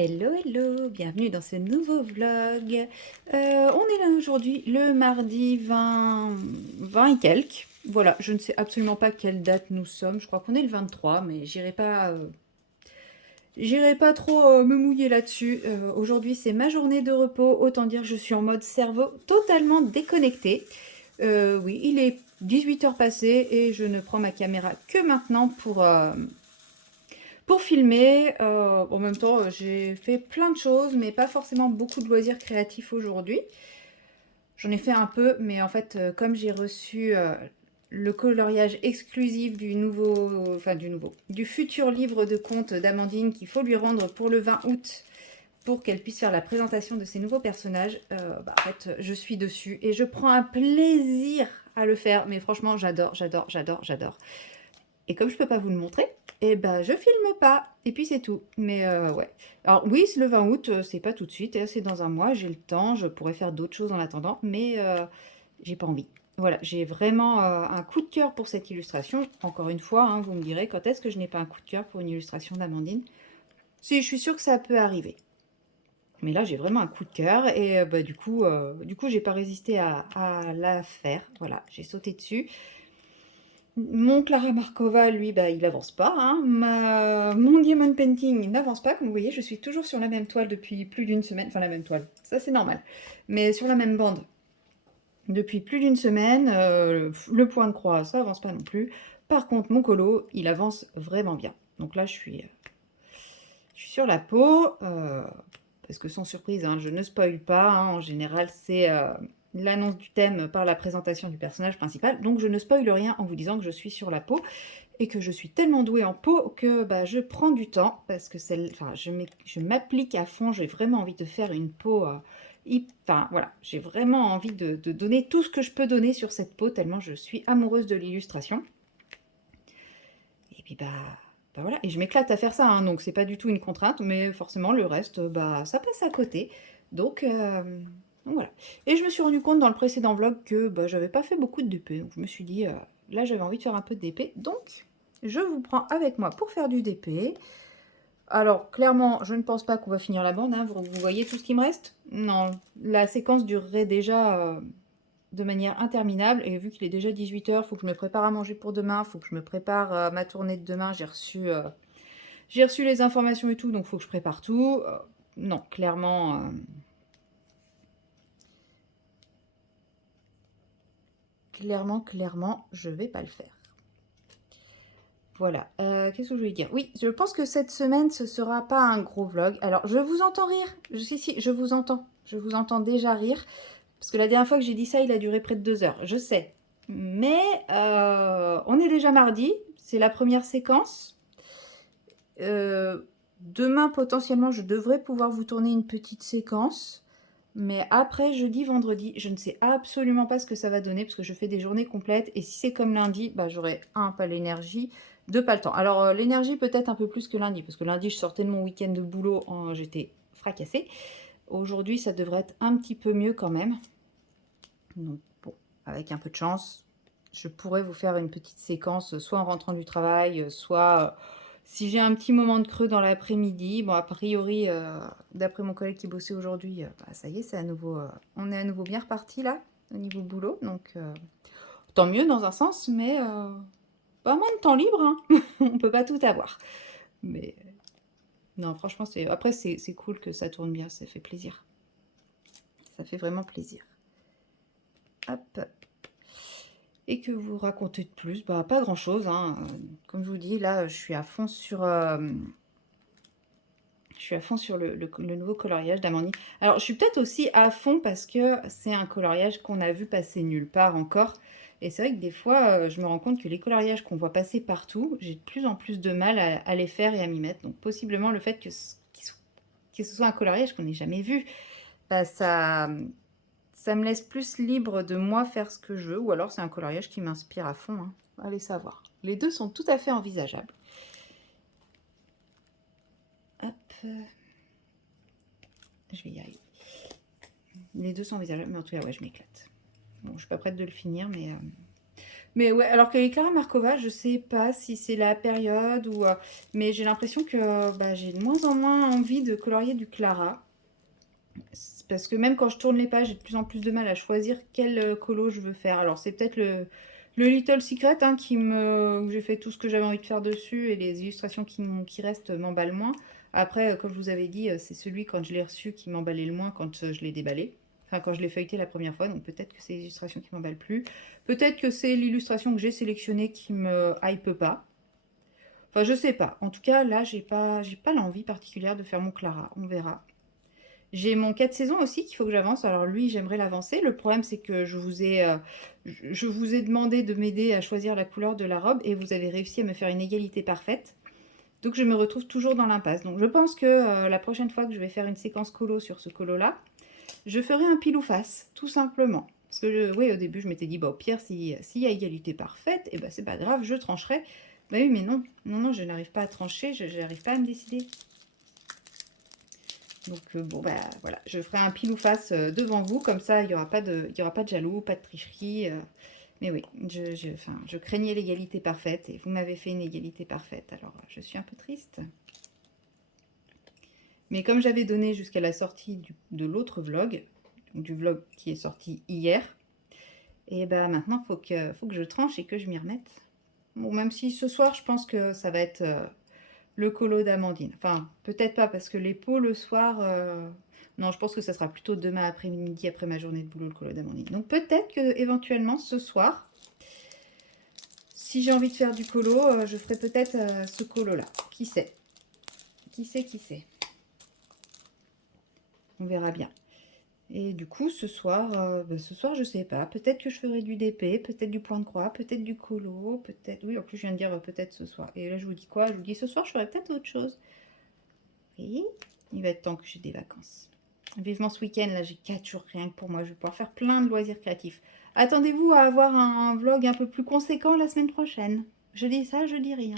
Hello, hello, bienvenue dans ce nouveau vlog. On est là aujourd'hui, le mardi 20 et quelques. Voilà, je ne sais absolument pas quelle date nous sommes. Je crois qu'on est le 23, mais j'irai pas trop me mouiller là-dessus. Aujourd'hui, c'est ma journée de repos. Autant dire que je suis en mode cerveau totalement déconnecté. Oui, il est 18 heures passées et je ne prends ma caméra que maintenant pour filmer. En même temps, j'ai fait plein de choses, mais pas forcément beaucoup de loisirs créatifs aujourd'hui. J'en ai fait un peu, mais en fait, comme j'ai reçu le coloriage exclusif du futur livre de contes d'Amandine qu'il faut lui rendre pour le 20 août, pour qu'elle puisse faire la présentation de ses nouveaux personnages, en fait, je suis dessus et je prends un plaisir à le faire. Mais franchement, j'adore, j'adore, j'adore, j'adore. Et comme je peux pas vous le montrer, eh ben je filme pas. Et puis c'est tout. Mais ouais. Alors oui, c'est le 20 août, c'est pas tout de suite, c'est dans un mois, j'ai le temps, je pourrais faire d'autres choses en attendant, mais j'ai pas envie. Voilà, j'ai vraiment un coup de cœur pour cette illustration. Encore une fois, hein, vous me direz, quand est-ce que je n'ai pas un coup de cœur pour une illustration d'Amandine? Si, je suis sûre que ça peut arriver. Mais là, j'ai vraiment un coup de cœur et du coup, j'ai pas résisté à la faire. Voilà, j'ai sauté dessus. Mon Clara Markova, lui, bah, il avance pas, hein. Mon Diamond Painting n'avance pas. Comme vous voyez, je suis toujours sur la même toile depuis plus d'une semaine. Enfin, la même toile, ça c'est normal. Mais sur la même bande depuis plus d'une semaine. Le point de croix, ça avance pas non plus. Par contre, mon colo, il avance vraiment bien. Donc là, je suis sur la peau. Parce que sans surprise, hein, je ne spoil pas. Hein. En général, c'est l'annonce du thème par la présentation du personnage principal. Donc je ne spoil rien en vous disant que je suis sur la peau et que je suis tellement douée en peau que bah, je prends du temps parce que je m'applique à fond. J'ai vraiment envie de faire une peau. Enfin voilà, j'ai vraiment envie de donner tout ce que je peux donner sur cette peau tellement je suis amoureuse de l'illustration. Et puis bah voilà, et je m'éclate à faire ça, hein, donc c'est pas du tout une contrainte, mais forcément le reste, bah ça passe à côté. Donc voilà. Et je me suis rendu compte dans le précédent vlog que bah, j'avais pas fait beaucoup de DP, donc je me suis dit, là j'avais envie de faire un peu de DP, donc je vous prends avec moi pour faire du DP. Alors clairement, je ne pense pas qu'on va finir la bande, hein, vous voyez tout ce qui me reste? Non, la séquence durerait déjà de manière interminable. Et vu qu'il est déjà 18 heures, il faut que je me prépare à manger pour demain, il faut que je me prépare ma tournée de demain. J'ai reçu les informations et tout, donc il faut que je prépare tout. Non, clairement, je vais pas le faire. Voilà. Qu'est-ce que je voulais dire? Oui, je pense que cette semaine, ce sera pas un gros vlog. Alors, je vous entends rire. Si, je vous entends. Je vous entends déjà rire. Parce que la dernière fois que j'ai dit ça, il a duré près de 2 heures. Je sais. Mais on est déjà mardi. C'est la première séquence. Demain, potentiellement, je devrais pouvoir vous tourner une petite séquence. Mais après, jeudi, vendredi, je ne sais absolument pas ce que ça va donner parce que je fais des journées complètes. Et si c'est comme lundi, bah, j'aurai pas l'énergie, deux, pas le temps. Alors, l'énergie peut-être un peu plus que lundi parce que lundi, je sortais de mon week-end de boulot, j'étais fracassée. Aujourd'hui, ça devrait être un petit peu mieux quand même. Donc, bon, avec un peu de chance, je pourrais vous faire une petite séquence, soit en rentrant du travail, soit si j'ai un petit moment de creux dans l'après-midi. Bon, a priori, d'après mon collègue qui bossait aujourd'hui, bah, ça y est, c'est à nouveau, on est à nouveau bien reparti là, au niveau boulot. Donc, tant mieux dans un sens, mais pas moins de temps libre, hein. On peut pas tout avoir. Mais non, franchement, après, c'est cool que ça tourne bien, ça fait plaisir. Ça fait vraiment plaisir. Hop. Et que vous racontez de plus? Bah, pas grand-chose, hein. Comme je vous dis, là, je suis à fond sur le nouveau coloriage d'Amandine. Alors, je suis peut-être aussi à fond parce que c'est un coloriage qu'on a vu passer nulle part encore. Et c'est vrai que des fois, je me rends compte que les coloriages qu'on voit passer partout, j'ai de plus en plus de mal à les faire et à m'y mettre. Donc, possiblement, le fait que ce soit un coloriage qu'on n'ait jamais vu, bah, ça me laisse plus libre de moi faire ce que je veux. Ou alors, c'est un coloriage qui m'inspire à fond, hein. Allez savoir. Les deux sont tout à fait envisageables. Hop. Je vais y arriver. Les deux sont envisageables, mais en tout cas, ouais, je m'éclate. Bon, je suis pas prête de le finir, mais Mais ouais, alors que les Clara Markova, je sais pas si c'est la période ou... mais j'ai l'impression que bah, j'ai de moins en moins envie de colorier du Clara. Parce que même quand je tourne les pages, j'ai de plus en plus de mal à choisir quel colo je veux faire. Alors c'est peut-être le Little Secret hein, où j'ai fait tout ce que j'avais envie de faire dessus et les illustrations qui restent m'emballent moins. Après, comme je vous avais dit, c'est celui quand je l'ai reçu qui m'emballait le moins quand je l'ai déballé. Enfin, quand je l'ai feuilleté la première fois, donc peut-être que c'est les illustrations qui m'emballent plus. Peut-être que c'est l'illustration que j'ai sélectionnée qui me hype pas. Enfin, je sais pas. En tout cas, là, j'ai pas l'envie particulière de faire mon Clara. On verra. J'ai mon 4 saisons aussi qu'il faut que j'avance. Alors lui, j'aimerais l'avancer. Le problème, c'est que je vous ai demandé de m'aider à choisir la couleur de la robe et vous avez réussi à me faire une égalité parfaite. Donc je me retrouve toujours dans l'impasse. Donc je pense que la prochaine fois que je vais faire une séquence colo sur ce colo-là, je ferai un pile ou face, tout simplement. Parce que oui, au début, je m'étais dit, bah, au pire, s'il y a égalité parfaite, et ben c'est pas grave, je trancherai. Bah oui, mais non, non, non, je n'arrive pas à trancher, je n'arrive pas à me décider. Donc bon, bah voilà, je ferai un pile ou face devant vous, comme ça, il n'y aura pas de jaloux, pas de tricherie. Mais oui, enfin, je craignais l'égalité parfaite, et vous m'avez fait une égalité parfaite, alors je suis un peu triste. Mais comme j'avais donné jusqu'à la sortie de l'autre vlog, du vlog qui est sorti hier, et ben maintenant, faut que je tranche et que je m'y remette. Bon, même si ce soir, je pense que ça va être le colo d'Amandine. Enfin, peut-être pas, parce que les pots le soir... Non, je pense que ça sera plutôt demain après-midi, après ma journée de boulot, le colo d'Amandine. Donc peut-être que éventuellement ce soir, si j'ai envie de faire du colo, je ferai peut-être ce colo-là. Qui sait? Qui sait, qui sait? On verra bien. Et du coup, ce soir, je sais pas. Peut-être que je ferai du DP, peut-être du point de croix, peut-être du colo, peut-être... Oui, en plus, je viens de dire peut-être ce soir. Et là, je vous dis quoi? Je vous dis ce soir, je ferai peut-être autre chose. Oui, il va être temps que j'ai des vacances. Vivement ce week-end, là, j'ai 4 jours rien que pour moi. Je vais pouvoir faire plein de loisirs créatifs. Attendez-vous à avoir un vlog un peu plus conséquent la semaine prochaine. Je dis ça, je dis rien.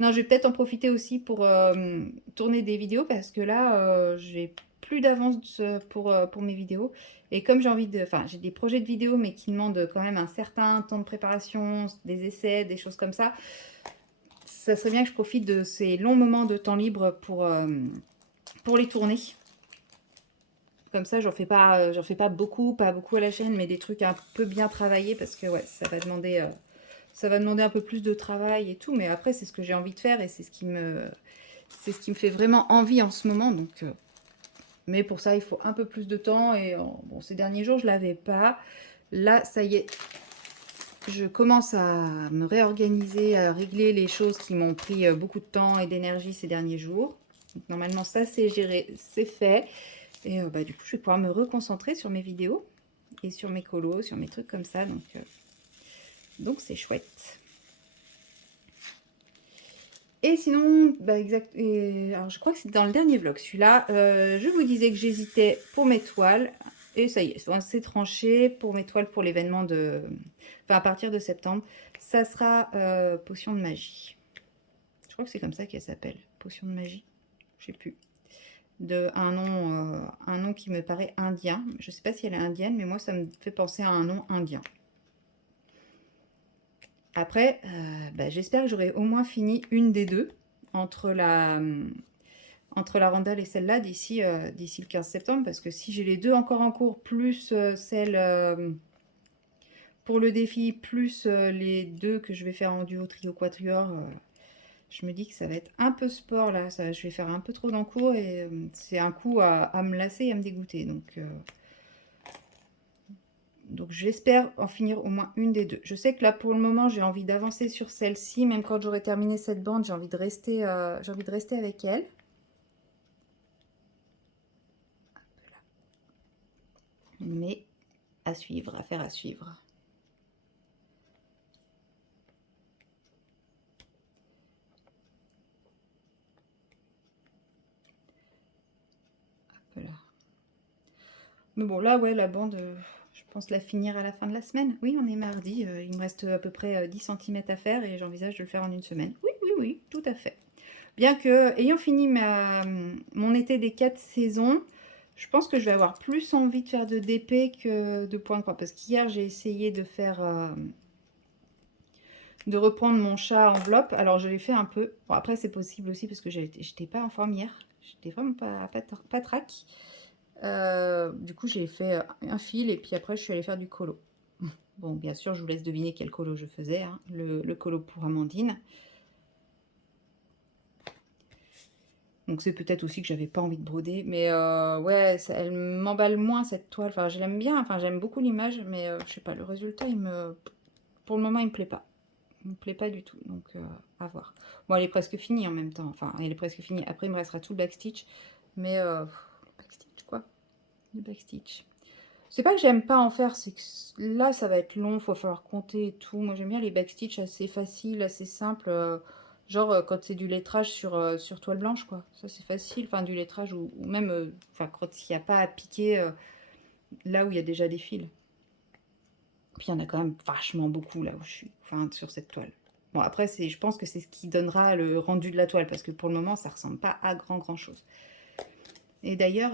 Non, je vais peut-être en profiter aussi pour tourner des vidéos parce que là, j'ai plus d'avance pour mes vidéos. Et comme j'ai envie de... Enfin, j'ai des projets de vidéos, mais qui demandent quand même un certain temps de préparation, des essais, des choses comme ça. Ça serait bien que je profite de ces longs moments de temps libre pour les tourner. Comme ça, j'en fais pas beaucoup à la chaîne, mais des trucs un peu bien travaillés parce que ouais, ça va demander un peu plus de travail et tout. Mais après, c'est ce que j'ai envie de faire et c'est ce qui me fait vraiment envie en ce moment. Donc, mais pour ça, il faut un peu plus de temps et bon, ces derniers jours, je l'avais pas. Là, ça y est, je commence à me réorganiser, à régler les choses qui m'ont pris beaucoup de temps et d'énergie ces derniers jours. Donc, normalement, ça c'est géré, c'est fait. Et bah, du coup, je vais pouvoir me reconcentrer sur mes vidéos et sur mes colos, sur mes trucs comme ça. Donc c'est chouette. Et sinon, bah exact. Alors je crois que c'est dans le dernier vlog, celui-là. Je vous disais que j'hésitais pour mes toiles. Et ça y est, c'est tranché pour mes toiles pour l'événement de... Enfin, à partir de septembre. Ça sera Potion de magie. Je crois que c'est comme ça qu'elle s'appelle. Potion de magie. Je sais plus. Un nom qui me paraît indien. Je sais pas si elle est indienne, mais moi ça me fait penser à un nom indien. Après, bah, j'espère que j'aurai au moins fini une des deux entre la rondelle et celle-là d'ici le 15 septembre, parce que si j'ai les deux encore en cours, plus celle pour le défi, plus les deux que je vais faire en duo, trio, quatuor, je me dis que ça va être un peu sport là, je vais faire un peu trop d'encours et c'est un coup à me lasser et à me dégoûter. Donc j'espère en finir au moins une des deux. Je sais que là pour le moment j'ai envie d'avancer sur celle-ci, même quand j'aurai terminé cette bande, j'ai envie de rester avec elle. Mais à suivre, affaire à suivre. Voilà. Mais bon là ouais la bande, je pense la finir à la fin de la semaine. Oui on est mardi, il me reste à peu près 10 cm à faire et j'envisage de le faire en une semaine. Oui, oui, oui, tout à fait. Bien que, ayant fini mon été des 4 saisons, je pense que je vais avoir plus envie de faire de DP que de point de croix. Parce qu'hier, j'ai essayé de faire de reprendre mon chat enveloppe. Alors je l'ai fait un peu. Bon, après c'est possible aussi parce que j'étais pas en forme hier. J'étais vraiment pas trac. Du coup j'ai fait un fil et puis après je suis allée faire du colo. Bon, bien sûr, je vous laisse deviner quel colo je faisais, hein. Le colo pour Amandine. Donc c'est peut-être aussi que j'avais pas envie de broder. Mais ouais, elle m'emballe moins cette toile. Enfin, je l'aime bien, enfin j'aime beaucoup l'image, mais je sais pas, le résultat, pour le moment, il me plaît pas. Il me plaît pas du tout, donc à voir. Bon, elle est presque finie en même temps. Enfin, elle est presque finie. Après, il me restera tout le backstitch. Mais le backstitch, quoi. Le backstitch. C'est pas que j'aime pas en faire, c'est que là, ça va être long, faut falloir compter et tout. Moi, j'aime bien les backstitch assez faciles, assez simples. Genre, quand c'est du lettrage sur toile blanche, quoi. Ça, c'est facile. Enfin, du lettrage ou même, enfin, quand il n'y a pas à piquer là où il y a déjà des fils. Puis, il y en a quand même vachement beaucoup là où je suis. Enfin, sur cette toile. Bon, après, je pense que c'est ce qui donnera le rendu de la toile, parce que pour le moment, ça ressemble pas à grand chose. Et d'ailleurs,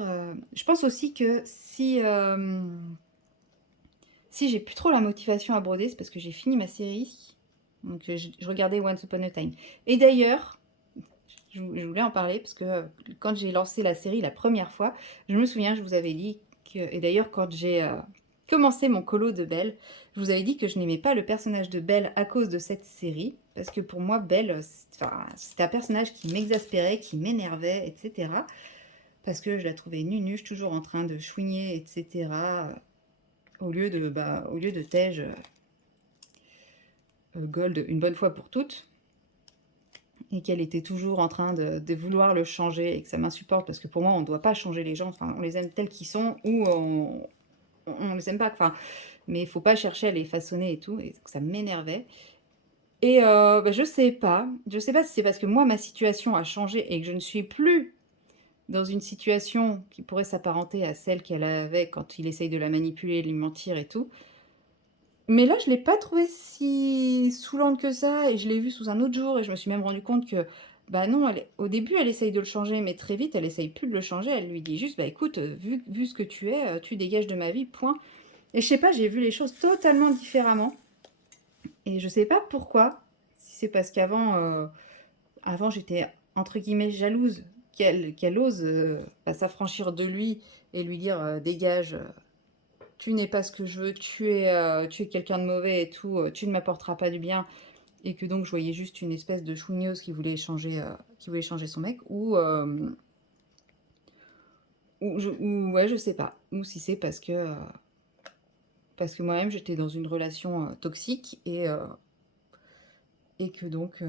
je pense aussi que si j'ai plus trop la motivation à broder, c'est parce que j'ai fini ma série. Donc je regardais Once Upon a Time. Et d'ailleurs, je voulais en parler parce que quand j'ai lancé la série la première fois, je me souviens, je vous avais dit que... Et d'ailleurs, quand j'ai commencé mon colo de Belle, je vous avais dit que je n'aimais pas le personnage de Belle à cause de cette série. Parce que pour moi, Belle, c'était un personnage qui m'exaspérait, qui m'énervait, etc. Parce que je la trouvais nunuche, toujours en train de chouigner, etc. Au lieu de Tej Gold une bonne fois pour toutes, et qu'elle était toujours en train de vouloir le changer, et que ça m'insupporte, parce que pour moi, on ne doit pas changer les gens, enfin, on les aime tels qu'ils sont, ou on les aime pas, enfin, mais il faut pas chercher à les façonner et tout, et ça m'énervait. Et je sais pas si c'est parce que moi, ma situation a changé, et que je ne suis plus dans une situation qui pourrait s'apparenter à celle qu'elle avait quand il essaye de la manipuler, de lui mentir et tout. Mais là, je l'ai pas trouvée si saoulante que ça, et je l'ai vue sous un autre jour, et je me suis même rendu compte que, bah non, au début, elle essaye de le changer, mais très vite, elle essaye plus de le changer, elle lui dit juste, bah écoute, vu ce que tu es, tu dégages de ma vie, point. Et je sais pas, j'ai vu les choses totalement différemment, et je sais pas pourquoi, si c'est parce qu'avant, avant, j'étais, entre guillemets, jalouse qu'elle ose s'affranchir de lui, et lui dire, dégage, tu n'es pas ce que je veux, tu es quelqu'un de mauvais et tout, tu ne m'apporteras pas du bien, et que donc je voyais juste une espèce de chouigneuse qui voulait changer son mec, ou ouais, je sais pas, ou si c'est parce que moi-même j'étais dans une relation toxique, et que donc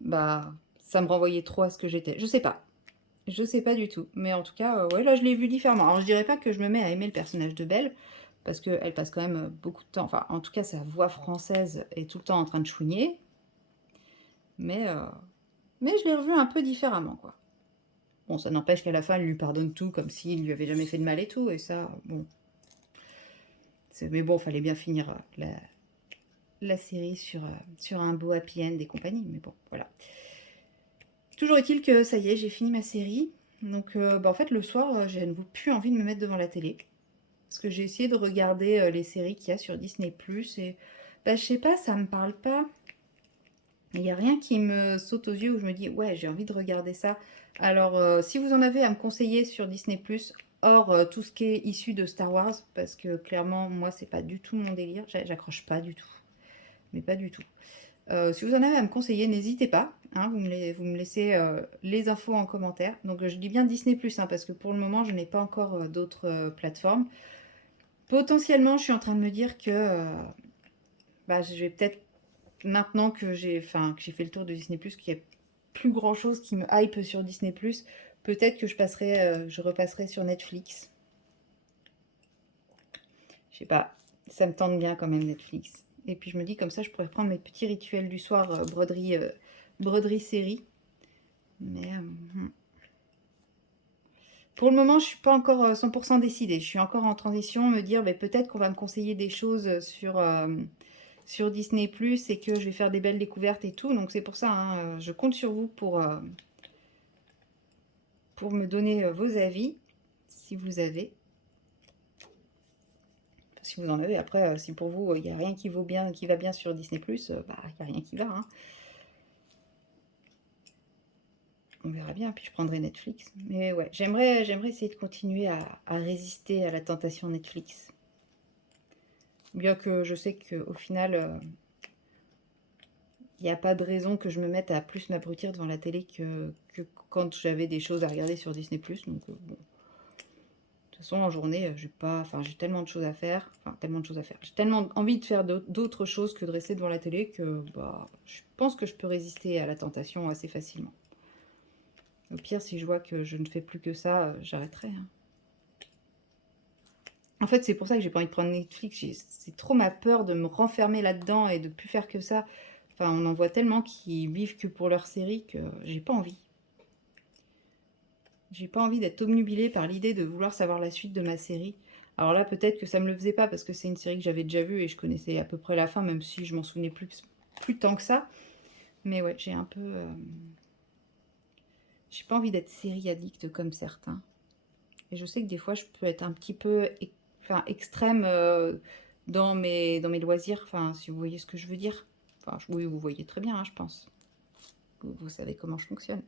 bah ça me renvoyait trop à ce que j'étais. Je sais pas du tout, mais en tout cas, ouais, là je l'ai vu différemment. Alors je dirais pas que je me mets à aimer le personnage de Belle, parce qu'elle passe quand même beaucoup de temps, enfin en tout cas sa voix française est tout le temps en train de chouigner, mais, euh, mais je l'ai revu un peu différemment, quoi. Bon, ça n'empêche qu'à la fin, elle lui pardonne tout, comme s'il lui avait jamais fait de mal et tout, et ça, bon. Mais bon, fallait bien finir la série sur un beau happy end et compagnie, mais bon, voilà. Toujours est-il que ça y est, j'ai fini ma série. Donc, en fait, le soir, j'ai à nouveau plus envie de me mettre devant la télé. Parce que j'ai essayé de regarder les séries qu'il y a sur Disney+, et je sais pas, ça me parle pas. Il n'y a rien qui me saute aux yeux où je me dis, ouais, j'ai envie de regarder ça. Alors, si vous en avez à me conseiller sur Disney+, hors tout ce qui est issu de Star Wars, parce que clairement, moi, c'est pas du tout mon délire, j'accroche pas du tout. Mais pas du tout. Si vous en avez à me conseiller, n'hésitez pas, hein, vous me laissez les infos en commentaire. Donc, je dis bien Disney+, hein, parce que pour le moment, je n'ai pas encore d'autres plateformes. Potentiellement, je suis en train de me dire que je vais peut-être, maintenant que que j'ai fait le tour de Disney+, qu'il y a plus grand chose qui me hype sur Disney+, peut-être que je repasserai sur Netflix. Je sais pas, ça me tente bien quand même Netflix. Et puis je me dis comme ça, je pourrais prendre mes petits rituels du soir, broderie série. Mais pour le moment, je suis pas encore 100% décidée. Je suis encore en transition, me dire peut-être qu'on va me conseiller des choses sur Disney+, et que je vais faire des belles découvertes et tout. Donc c'est pour ça, hein, je compte sur vous pour me donner vos avis, si vous avez. Si vous en avez, après, si pour vous, il n'y a rien qui vaut bien, qui va bien sur Disney+, bah, il n'y a rien qui va, hein. On verra bien, puis je prendrai Netflix. Mais ouais, j'aimerais essayer de continuer à résister à la tentation Netflix. Bien que je sais qu'au final, il n'y a pas de raison que je me mette à plus m'abrutir devant la télé que quand j'avais des choses à regarder sur Disney+. Donc bon. De toute façon, en journée, j'ai tellement de choses à faire. Enfin, tellement de choses à faire. J'ai tellement envie de faire d'autres choses que de rester devant la télé que bah, je pense que je peux résister à la tentation assez facilement. Au pire, si je vois que je ne fais plus que ça, j'arrêterai, hein. En fait, c'est pour ça que j'ai pas envie de prendre Netflix. C'est trop ma peur de me renfermer là-dedans et de plus faire que ça. Enfin, on en voit tellement qui vivent que pour leur série que j'ai pas envie. J'ai pas envie d'être obnubilée par l'idée de vouloir savoir la suite de ma série. Alors là, peut-être que ça me le faisait pas parce que c'est une série que j'avais déjà vue et je connaissais à peu près la fin, même si je m'en souvenais plus tant que ça. Mais ouais, j'ai un peu... j'ai pas envie d'être série addict comme certains. Et je sais que des fois, je peux être un petit peu extrême dans mes loisirs. Enfin, si vous voyez ce que je veux dire. Enfin, oui, vous voyez très bien, hein, je pense. Vous savez comment je fonctionne.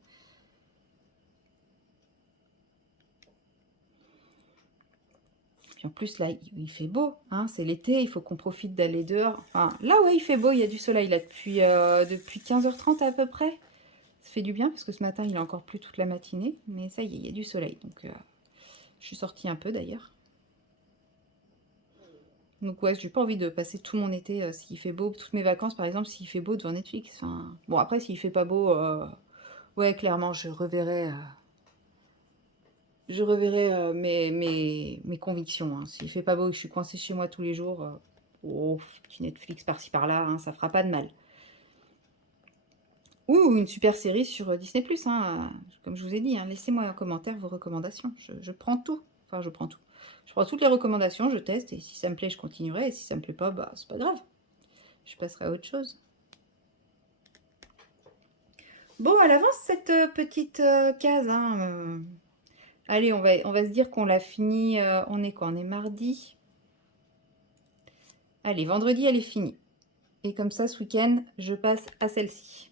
Puis en plus, là, il fait beau, hein, c'est l'été, il faut qu'on profite d'aller dehors. Enfin, là, ouais, il fait beau, il y a du soleil, là, depuis 15h30 à peu près. Ça fait du bien, parce que ce matin, il a encore plu toute la matinée. Mais ça y est, il y a du soleil. Donc, je suis sortie un peu, d'ailleurs. Donc, ouais, j'ai pas envie de passer tout mon été s'il fait beau. Toutes mes vacances, par exemple, s'il fait beau devant Netflix. Enfin, bon, après, s'il fait pas beau, ouais, clairement, je reverrai mes convictions, hein. S'il fait pas beau et que je suis coincée chez moi tous les jours, oh, petit Netflix par-ci par-là, hein, ça fera pas de mal. Ou une super série sur Disney+, hein, comme je vous ai dit, hein, laissez-moi en commentaire vos recommandations. Je prends tout. Enfin, je prends tout. Je prends toutes les recommandations, je teste, et si ça me plaît, je continuerai, et si ça me plaît pas, bah, c'est pas grave. Je passerai à autre chose. Bon, elle avance cette petite case, hein. Allez, on va se dire qu'on l'a fini. On est quoi? On est mardi. Allez, vendredi, elle est finie. Et comme ça, ce week-end, je passe à celle-ci.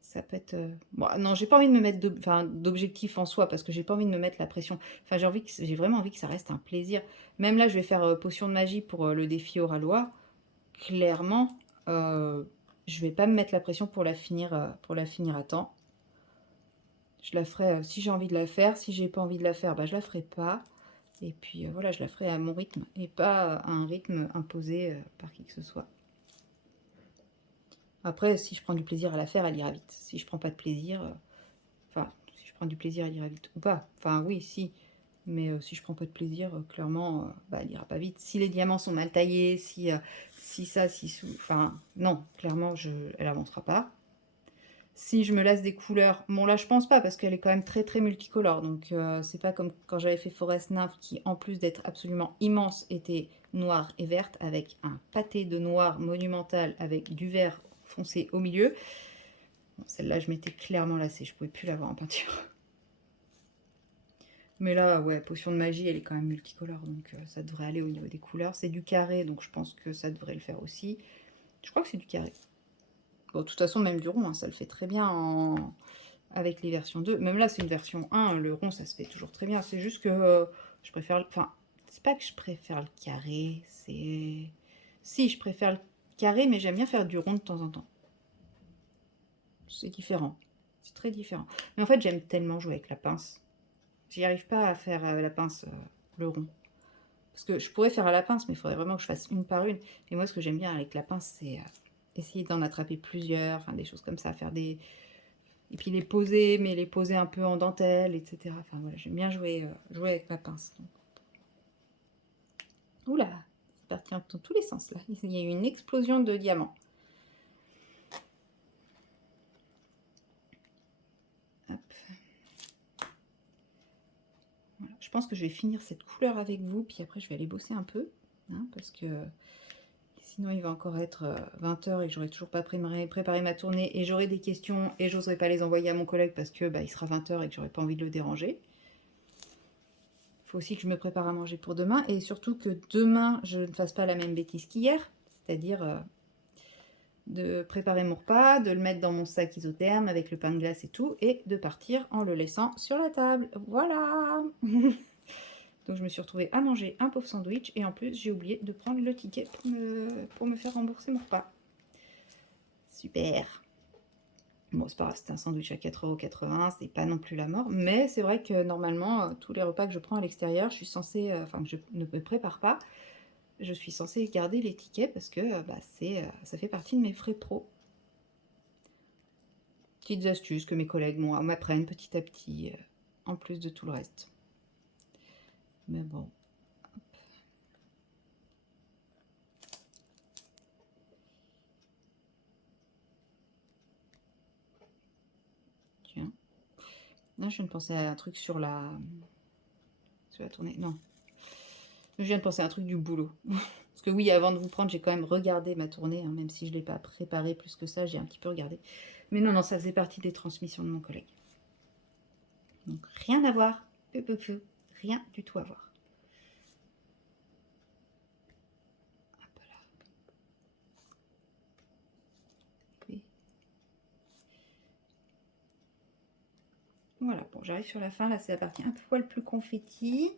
Ça peut être... Bon, non, j'ai pas envie de me mettre d'objectif en soi, parce que j'ai pas envie de me mettre la pression. Enfin, j'ai vraiment envie que ça reste un plaisir. Même là, je vais faire potion de magie pour le défi Oralois. Clairement, je vais pas me mettre la pression pour la finir à temps. Je la ferai si j'ai envie de la faire. Si j'ai pas envie de la faire, bah, je la ferai pas. Et puis voilà, je la ferai à mon rythme et pas à un rythme imposé par qui que ce soit. Après, si je prends du plaisir à la faire, elle ira vite. Si je prends pas de plaisir, si je prends du plaisir, elle ira vite ou pas. Enfin, oui, si. Mais si je prends pas de plaisir, clairement, bah, elle ira pas vite. Si les diamants sont mal taillés, enfin, non, clairement, elle avancera pas. Si je me lasse des couleurs, bon là je pense pas parce qu'elle est quand même très très multicolore, donc c'est pas comme quand j'avais fait Forest Nymph qui en plus d'être absolument immense était noire et verte avec un pâté de noir monumental avec du vert foncé au milieu. Bon, celle-là je m'étais clairement lassée, je pouvais plus l'avoir en peinture. Mais là ouais, potion de magie elle est quand même multicolore, donc ça devrait aller au niveau des couleurs. C'est du carré, donc je pense que ça devrait le faire aussi. Je crois que c'est du carré. Bon, de toute façon même du rond, hein, ça le fait très bien avec les versions 2. Même là, c'est une version 1, le rond, ça se fait toujours très bien. C'est juste que je préfère... Enfin, c'est pas que je préfère le carré, c'est... Si, je préfère le carré, mais j'aime bien faire du rond de temps en temps. C'est différent. C'est très différent. Mais en fait, j'aime tellement jouer avec la pince. J'y arrive pas à faire la pince, le rond. Parce que je pourrais faire à la pince, mais il faudrait vraiment que je fasse une par une. Et moi, ce que j'aime bien avec la pince, c'est essayer d'en attraper plusieurs, enfin des choses comme ça, faire des... Et puis les poser, mais les poser un peu en dentelle, etc. Enfin voilà, j'aime bien jouer avec ma pince. Donc. Oula, c'est parti dans tous les sens là. Il y a eu une explosion de diamants. Hop. Voilà. Je pense que je vais finir cette couleur avec vous, puis après je vais aller bosser un peu, hein, parce que sinon il va encore être 20h et que j'aurai toujours pas préparé ma tournée et j'aurai des questions et j'oserai pas les envoyer à mon collègue parce que bah, il sera 20h et que j'aurai pas envie de le déranger. faut aussi que je me prépare à manger pour demain. Et surtout que demain, je ne fasse pas la même bêtise qu'hier. C'est-à-dire de préparer mon repas, de le mettre dans mon sac isotherme avec le pain de glace et tout, et de partir en le laissant sur la table. Voilà. Donc je me suis retrouvée à manger un pauvre sandwich, et en plus j'ai oublié de prendre le ticket pour me faire rembourser mon repas. Super. Bon, c'est pas grave, c'est un sandwich à 4,80 €, c'est pas non plus la mort, mais c'est vrai que normalement, tous les repas que je prends à l'extérieur, je suis censée, enfin que je ne me prépare pas, je suis censée garder les tickets parce que bah, ça fait partie de mes frais pro. Petites astuces que mes collègues m'apprennent petit à petit, en plus de tout le reste. Mais bon. Tiens. Non, je viens de penser à un truc sur la tournée. Non. Je viens de penser à un truc du boulot. Parce que oui, avant de vous prendre, j'ai quand même regardé ma tournée, hein, même si je ne l'ai pas préparée plus que ça, j'ai un petit peu regardé. Mais non, non, ça faisait partie des transmissions de mon collègue. Donc rien à voir. Rien du tout à voir. Hop là. Oui. Voilà, bon, j'arrive sur la fin. Là, c'est la partie un poil plus confetti.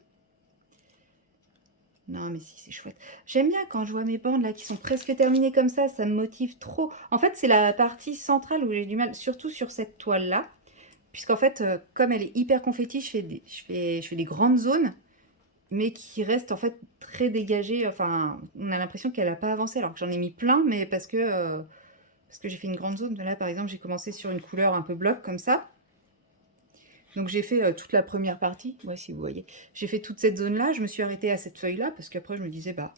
Non, mais si, c'est chouette. J'aime bien quand je vois mes bandes là qui sont presque terminées comme ça me motive trop. En fait, c'est la partie centrale où j'ai du mal, surtout sur cette toile là. Puisqu'en fait, comme elle est hyper confetti, je fais des grandes zones, mais qui restent en fait très dégagées. Enfin, on a l'impression qu'elle n'a pas avancé, alors que j'en ai mis plein, mais parce que j'ai fait une grande zone. Là, par exemple, j'ai commencé sur une couleur un peu bloc comme ça. Donc j'ai fait toute la première partie, ouais, si vous voyez. J'ai fait toute cette zone-là, je me suis arrêtée à cette feuille-là, parce qu'après je me disais, bah,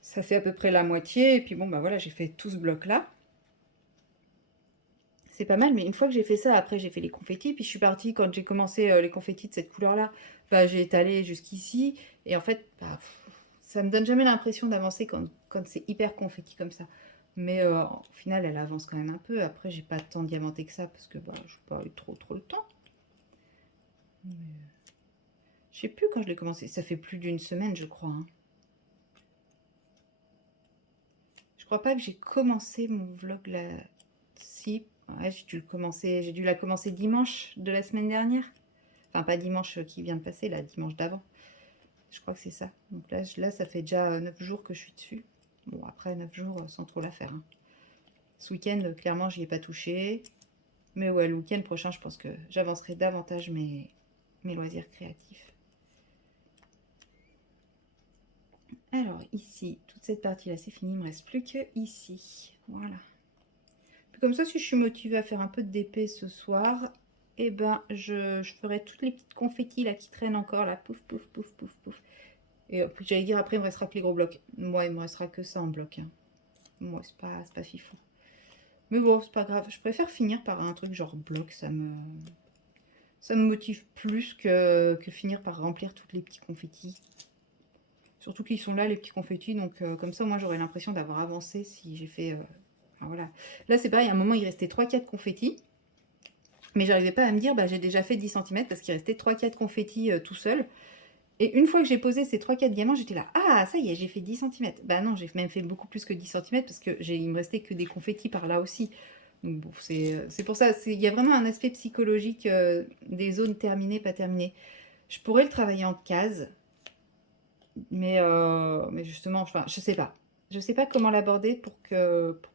ça fait à peu près la moitié, et puis bon, bah voilà, j'ai fait tout ce bloc-là. C'est pas mal, mais une fois que j'ai fait ça, après j'ai fait les confettis, puis je suis partie, quand j'ai commencé les confettis de cette couleur-là, bah, j'ai étalé jusqu'ici, et en fait, bah, ça me donne jamais l'impression d'avancer quand c'est hyper confetti comme ça. Mais au final, elle avance quand même un peu. Après, j'ai pas tant diamanté que ça, parce que bah, je n'ai pas eu trop le temps. Mais, je sais plus quand je l'ai commencé. Ça fait plus d'une semaine, je crois. Hein. Je crois pas que j'ai commencé mon vlog là. Si, ouais, j'ai dû la commencer dimanche de la semaine dernière. Enfin, pas dimanche qui vient de passer, là, dimanche d'avant. Je crois que c'est ça. Donc là, ça fait déjà 9 jours que je suis dessus. Bon, après 9 jours sans trop la faire. Hein. Ce week-end, clairement, j'y ai pas touché. Mais ouais, le week-end prochain, je pense que j'avancerai davantage mes loisirs créatifs. Alors ici, toute cette partie-là, c'est fini. Il me reste plus que ici. Voilà. Puis comme ça, si je suis motivée à faire un peu de DP ce soir, eh ben, je ferai toutes les petites confettis là qui traînent encore là. Pouf, pouf, pouf, pouf, pouf. Et j'allais dire après, il me restera que les gros blocs. Moi, il me restera que ça en bloc. Hein. Moi, c'est pas fifou. Mais bon, c'est pas grave. Je préfère finir par un truc genre bloc. Ça me motive plus que finir par remplir toutes les petits confettis. Surtout qu'ils sont là, les petits confettis. Donc, comme ça, moi, j'aurais l'impression d'avoir avancé si j'ai fait... enfin, voilà. Là, c'est pareil. À un moment, il restait 3-4 confettis. Mais j'arrivais pas à me dire, bah, j'ai déjà fait 10 cm parce qu'il restait 3-4 confettis tout seul. Et une fois que j'ai posé ces 3-4 diamants, j'étais là, ah, ça y est, j'ai fait 10 cm. Bah non, j'ai même fait beaucoup plus que 10 cm parce qu'il me restait que des confettis par là aussi. Donc bon, c'est pour ça, il y a vraiment un aspect psychologique des zones terminées, pas terminées. Je pourrais le travailler en cases, mais justement, enfin, je sais pas. Je sais pas comment l'aborder pour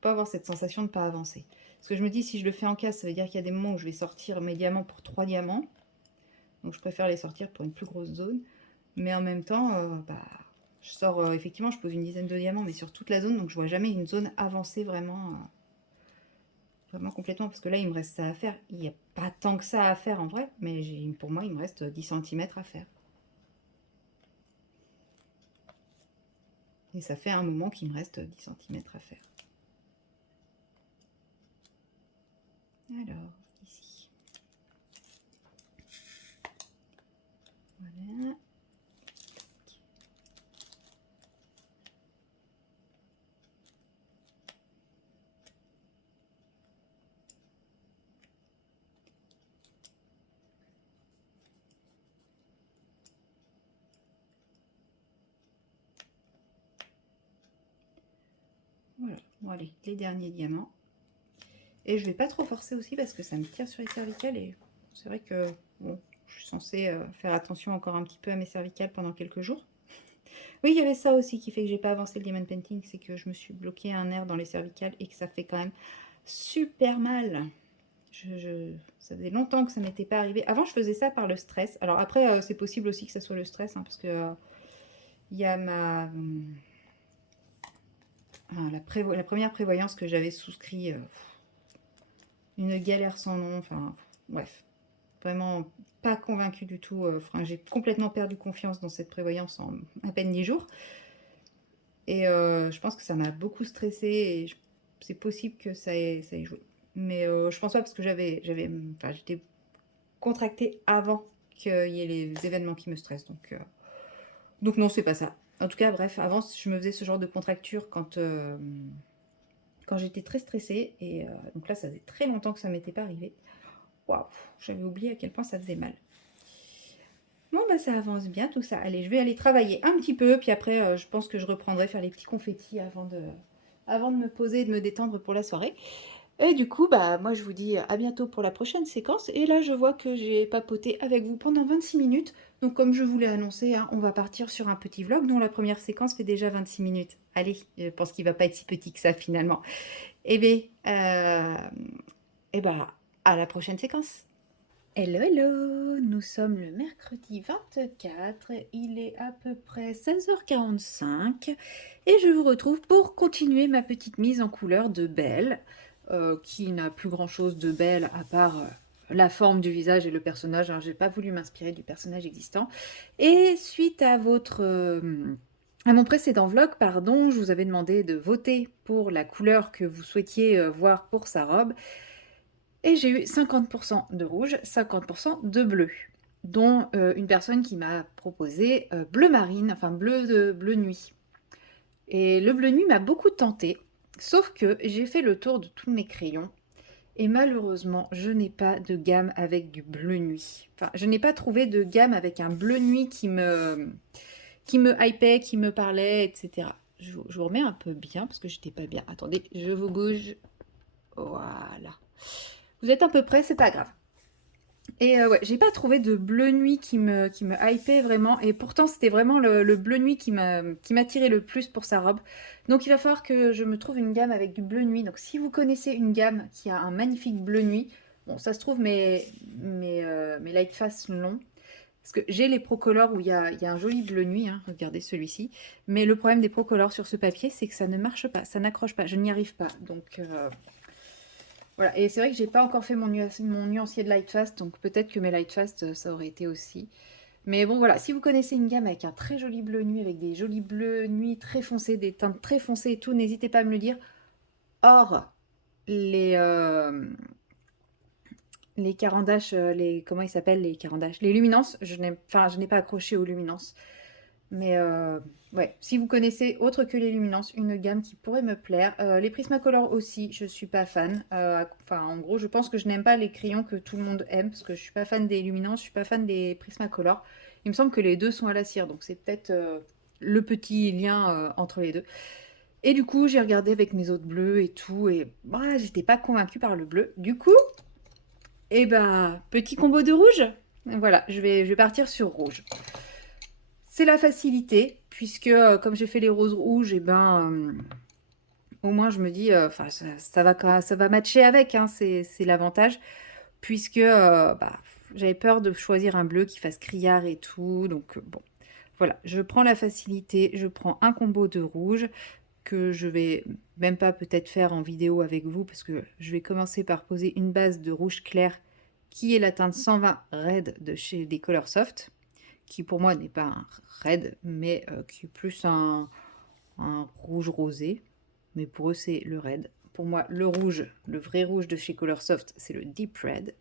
pas avoir cette sensation de ne pas avancer. Parce que je me dis, si je le fais en case, ça veut dire qu'il y a des moments où je vais sortir mes diamants pour 3 diamants. Donc je préfère les sortir pour une plus grosse zone. Mais en même temps, bah, je sors, effectivement, je pose une dizaine de diamants, mais sur toute la zone, donc je vois jamais une zone avancée vraiment, vraiment complètement, parce que là, il me reste ça à faire. Il n'y a pas tant que ça à faire en vrai, mais pour moi, il me reste 10 cm à faire. Et ça fait un moment qu'il me reste 10 cm à faire. Alors, ici. Voilà. Bon, allez, les derniers diamants. Et je vais pas trop forcer aussi parce que ça me tire sur les cervicales. Et c'est vrai que bon, je suis censée faire attention encore un petit peu à mes cervicales pendant quelques jours. Oui, il y avait ça aussi qui fait que j'ai pas avancé le diamond painting. C'est que je me suis bloqué un nerf dans les cervicales et que ça fait quand même super mal. Ça faisait longtemps que ça m'était pas arrivé. Avant, je faisais ça par le stress. Alors après, c'est possible aussi que ça soit le stress, hein, parce que il y a la première prévoyance que j'avais souscrit, une galère sans nom. Enfin, bref, vraiment pas convaincue du tout. Enfin, j'ai complètement perdu confiance dans cette prévoyance en à peine 10 jours. Et je pense que ça m'a beaucoup stressée et c'est possible que ça ait joué. Mais je pense pas parce que enfin, j'étais contractée avant qu'il y ait les événements qui me stressent. Donc non, c'est pas ça. En tout cas, bref, avant, je me faisais ce genre de contracture quand j'étais très stressée. Et donc là, ça faisait très longtemps que ça m'était pas arrivé. Waouh, j'avais oublié à quel point ça faisait mal. Bon, bah ça avance bien tout ça. Allez, je vais aller travailler un petit peu. Puis après, je pense que je reprendrai faire les petits confettis avant de me poser et de me détendre pour la soirée. Et du coup, bah moi je vous dis à bientôt pour la prochaine séquence. Et là, je vois que j'ai papoté avec vous pendant 26 minutes. Donc comme je vous l'ai annoncé, hein, on va partir sur un petit vlog dont la première séquence fait déjà 26 minutes. Allez, je pense qu'il va pas être si petit que ça finalement. Eh bien, bah, à la prochaine séquence. Hello, hello! Nous sommes le mercredi 24, il est à peu près 16h45 et je vous retrouve pour continuer ma petite mise en couleur de Belle, qui n'a plus grand chose de Belle à part la forme du visage et le personnage. Alors, j'ai pas voulu m'inspirer du personnage existant. Et suite à à mon précédent vlog, pardon, je vous avais demandé de voter pour la couleur que vous souhaitiez voir pour sa robe. Et j'ai eu 50% de rouge, 50% de bleu, dont une personne qui m'a proposé bleu marine, enfin bleu nuit. Et le bleu nuit m'a beaucoup tenté, sauf que j'ai fait le tour de tous mes crayons, et malheureusement, je n'ai pas de gamme avec du bleu nuit. Enfin, je n'ai pas trouvé de gamme avec un bleu nuit qui me hypait, qui me parlait, etc. Je vous remets un peu bien, parce que j'étais pas bien. Attendez, je vous bouge. Voilà. Vous êtes à peu près, c'est pas grave. Et ouais, j'ai pas trouvé de bleu nuit qui me hypait vraiment. Et pourtant, c'était vraiment le bleu nuit qui m'attirait le plus pour sa robe. Donc, il va falloir que je me trouve une gamme avec du bleu nuit. Donc, si vous connaissez une gamme qui a un magnifique bleu nuit, bon, ça se trouve, mes Lightfast l'ont. Parce que j'ai les Procolor où il y a un joli bleu nuit, hein, regardez celui-ci. Mais le problème des Procolor sur ce papier, c'est que ça ne marche pas, ça n'accroche pas, je n'y arrive pas. Donc, voilà, et c'est vrai que j'ai pas encore fait mon nuancier de Lightfast, donc peut-être que mes Lightfast, ça aurait été aussi. Mais bon, voilà, si vous connaissez une gamme avec un très joli bleu nuit, avec des jolis bleus nuit très foncés, des teintes très foncées et tout, n'hésitez pas à me le dire. Or, les carandaches, comment ils s'appellent les carandaches? Les luminances, je n'ai pas accroché aux luminances. Mais ouais, si vous connaissez autre que les luminances, une gamme qui pourrait me plaire. Les Prismacolor aussi, je suis pas fan. Enfin, en gros, je pense que je n'aime pas les crayons que tout le monde aime parce que je suis pas fan des luminances, je suis pas fan des Prismacolor. Il me semble que les deux sont à la cire, donc c'est peut-être le petit lien entre les deux. Et du coup, j'ai regardé avec mes autres bleus et tout, et bah, j'étais pas convaincue par le bleu. Du coup, eh ben, petit combo de rouge. Voilà, je vais partir sur rouge. C'est la facilité, puisque comme j'ai fait les roses rouges, et au moins je me dis, enfin ça va matcher avec, hein, c'est l'avantage, puisque bah, j'avais peur de choisir un bleu qui fasse criard et tout, donc bon. Voilà, je prends la facilité, je prends un combo de rouge, que je vais même pas peut-être faire en vidéo avec vous, parce que je vais commencer par poser une base de rouge clair, qui est la teinte 120 Red de chez des Coloursoft, qui pour moi n'est pas un red, mais qui est plus un rouge rosé. Mais pour eux, c'est le red. Pour moi, le rouge, le vrai rouge de chez Coloursoft, c'est le Deep Red.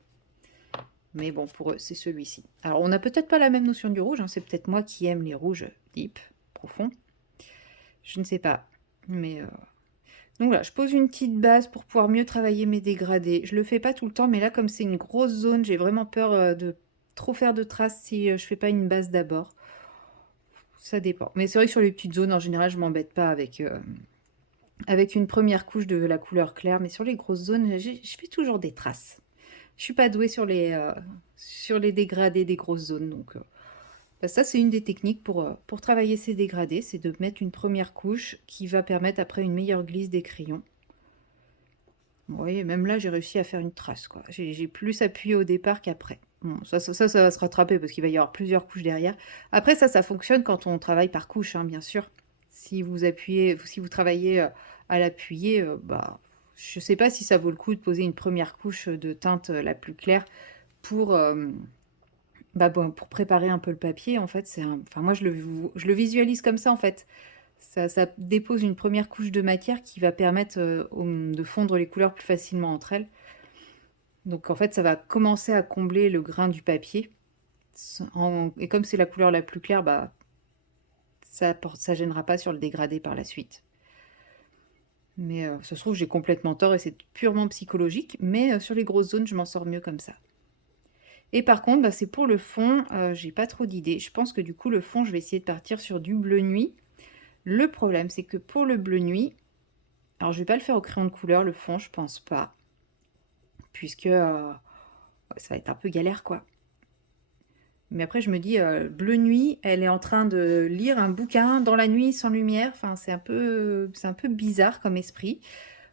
Mais bon, pour eux, c'est celui-ci. Alors, on n'a peut-être pas la même notion du rouge. Hein, c'est peut-être moi qui aime les rouges deep, profonds. Je ne sais pas. Mais donc voilà, je pose une petite base pour pouvoir mieux travailler mes dégradés. Je le fais pas tout le temps, mais là, comme c'est une grosse zone, j'ai vraiment peur de trop faire de traces si je fais pas une base d'abord. Ça dépend. Mais c'est vrai que sur les petites zones, en général, je m'embête pas avec une première couche de la couleur claire, mais sur les grosses zones, je fais toujours des traces. Je suis pas douée sur les dégradés des grosses zones, donc bah, ça c'est une des techniques pour travailler ces dégradés, c'est de mettre une première couche qui va permettre après une meilleure glisse des crayons. Vous voyez, même là j'ai réussi à faire une trace, quoi. J'ai plus appuyé au départ qu'après. Bon, ça va se rattraper parce qu'il va y avoir plusieurs couches derrière. Après ça fonctionne quand on travaille par couche, hein, bien sûr. Si vous appuyez, si vous travaillez à l'appuyer, bah, je sais pas si ça vaut le coup de poser une première couche de teinte la plus claire pour, bah, bon, pour préparer un peu le papier. En fait, enfin, moi je le visualise comme ça en fait. Ça dépose une première couche de matière qui va permettre de fondre les couleurs plus facilement entre elles. Donc en fait, ça va commencer à combler le grain du papier. Et comme c'est la couleur la plus claire, bah, ça gênera pas sur le dégradé par la suite. Mais ça se trouve, j'ai complètement tort et c'est purement psychologique. Mais sur les grosses zones, je m'en sors mieux comme ça. Et par contre, bah, c'est pour le fond, j'ai pas trop d'idées. Je pense que du coup, le fond, je vais essayer de partir sur du bleu nuit. Le problème, c'est que pour le bleu nuit, alors je vais pas le faire au crayon de couleur, le fond, je pense pas. Puisque ça va être un peu galère, quoi. Mais après, je me dis, bleu nuit, elle est en train de lire un bouquin dans la nuit sans lumière. Enfin, c'est un peu bizarre comme esprit.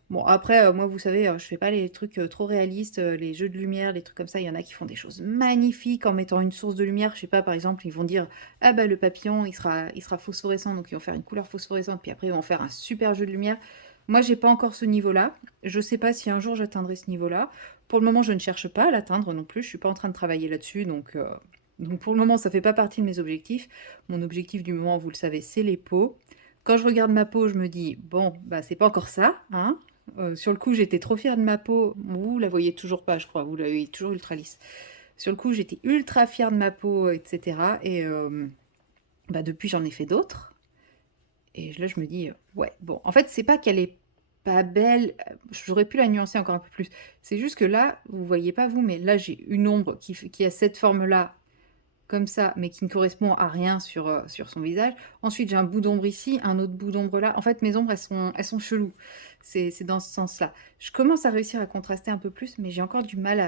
Bon, après, moi, vous savez, je fais pas les trucs trop réalistes, les jeux de lumière, les trucs comme ça. Il y en a qui font des choses magnifiques en mettant une source de lumière. Je sais pas, par exemple, ils vont dire, ah bah le papillon, il sera phosphorescent, donc ils vont faire une couleur phosphorescente, puis après ils vont faire un super jeu de lumière. Moi, j'ai pas encore ce niveau-là. Je sais pas si un jour j'atteindrai ce niveau-là. Pour le moment, je ne cherche pas à l'atteindre non plus. Je suis pas en train de travailler là-dessus, donc pour le moment, ça fait pas partie de mes objectifs. Mon objectif du moment, vous le savez, c'est les peaux. Quand je regarde ma peau, je me dis, bon, bah c'est pas encore ça, hein. Sur le coup, j'étais trop fière de ma peau. Vous la voyez toujours pas, je crois. Vous la voyez toujours ultra lisse. Sur le coup, j'étais ultra fière de ma peau, etc. Et bah, depuis, j'en ai fait d'autres. Et là, je me dis, ouais, bon. En fait, c'est pas qu'elle est pas belle. J'aurais pu la nuancer encore un peu plus. C'est juste que là, vous voyez pas vous, mais là, j'ai une ombre qui a cette forme-là comme ça, mais qui ne correspond à rien sur son visage. Ensuite, j'ai un bout d'ombre ici, un autre bout d'ombre là. En fait, mes ombres, elles sont cheloues. C'est dans ce sens-là. Je commence à réussir à contraster un peu plus, mais j'ai encore du mal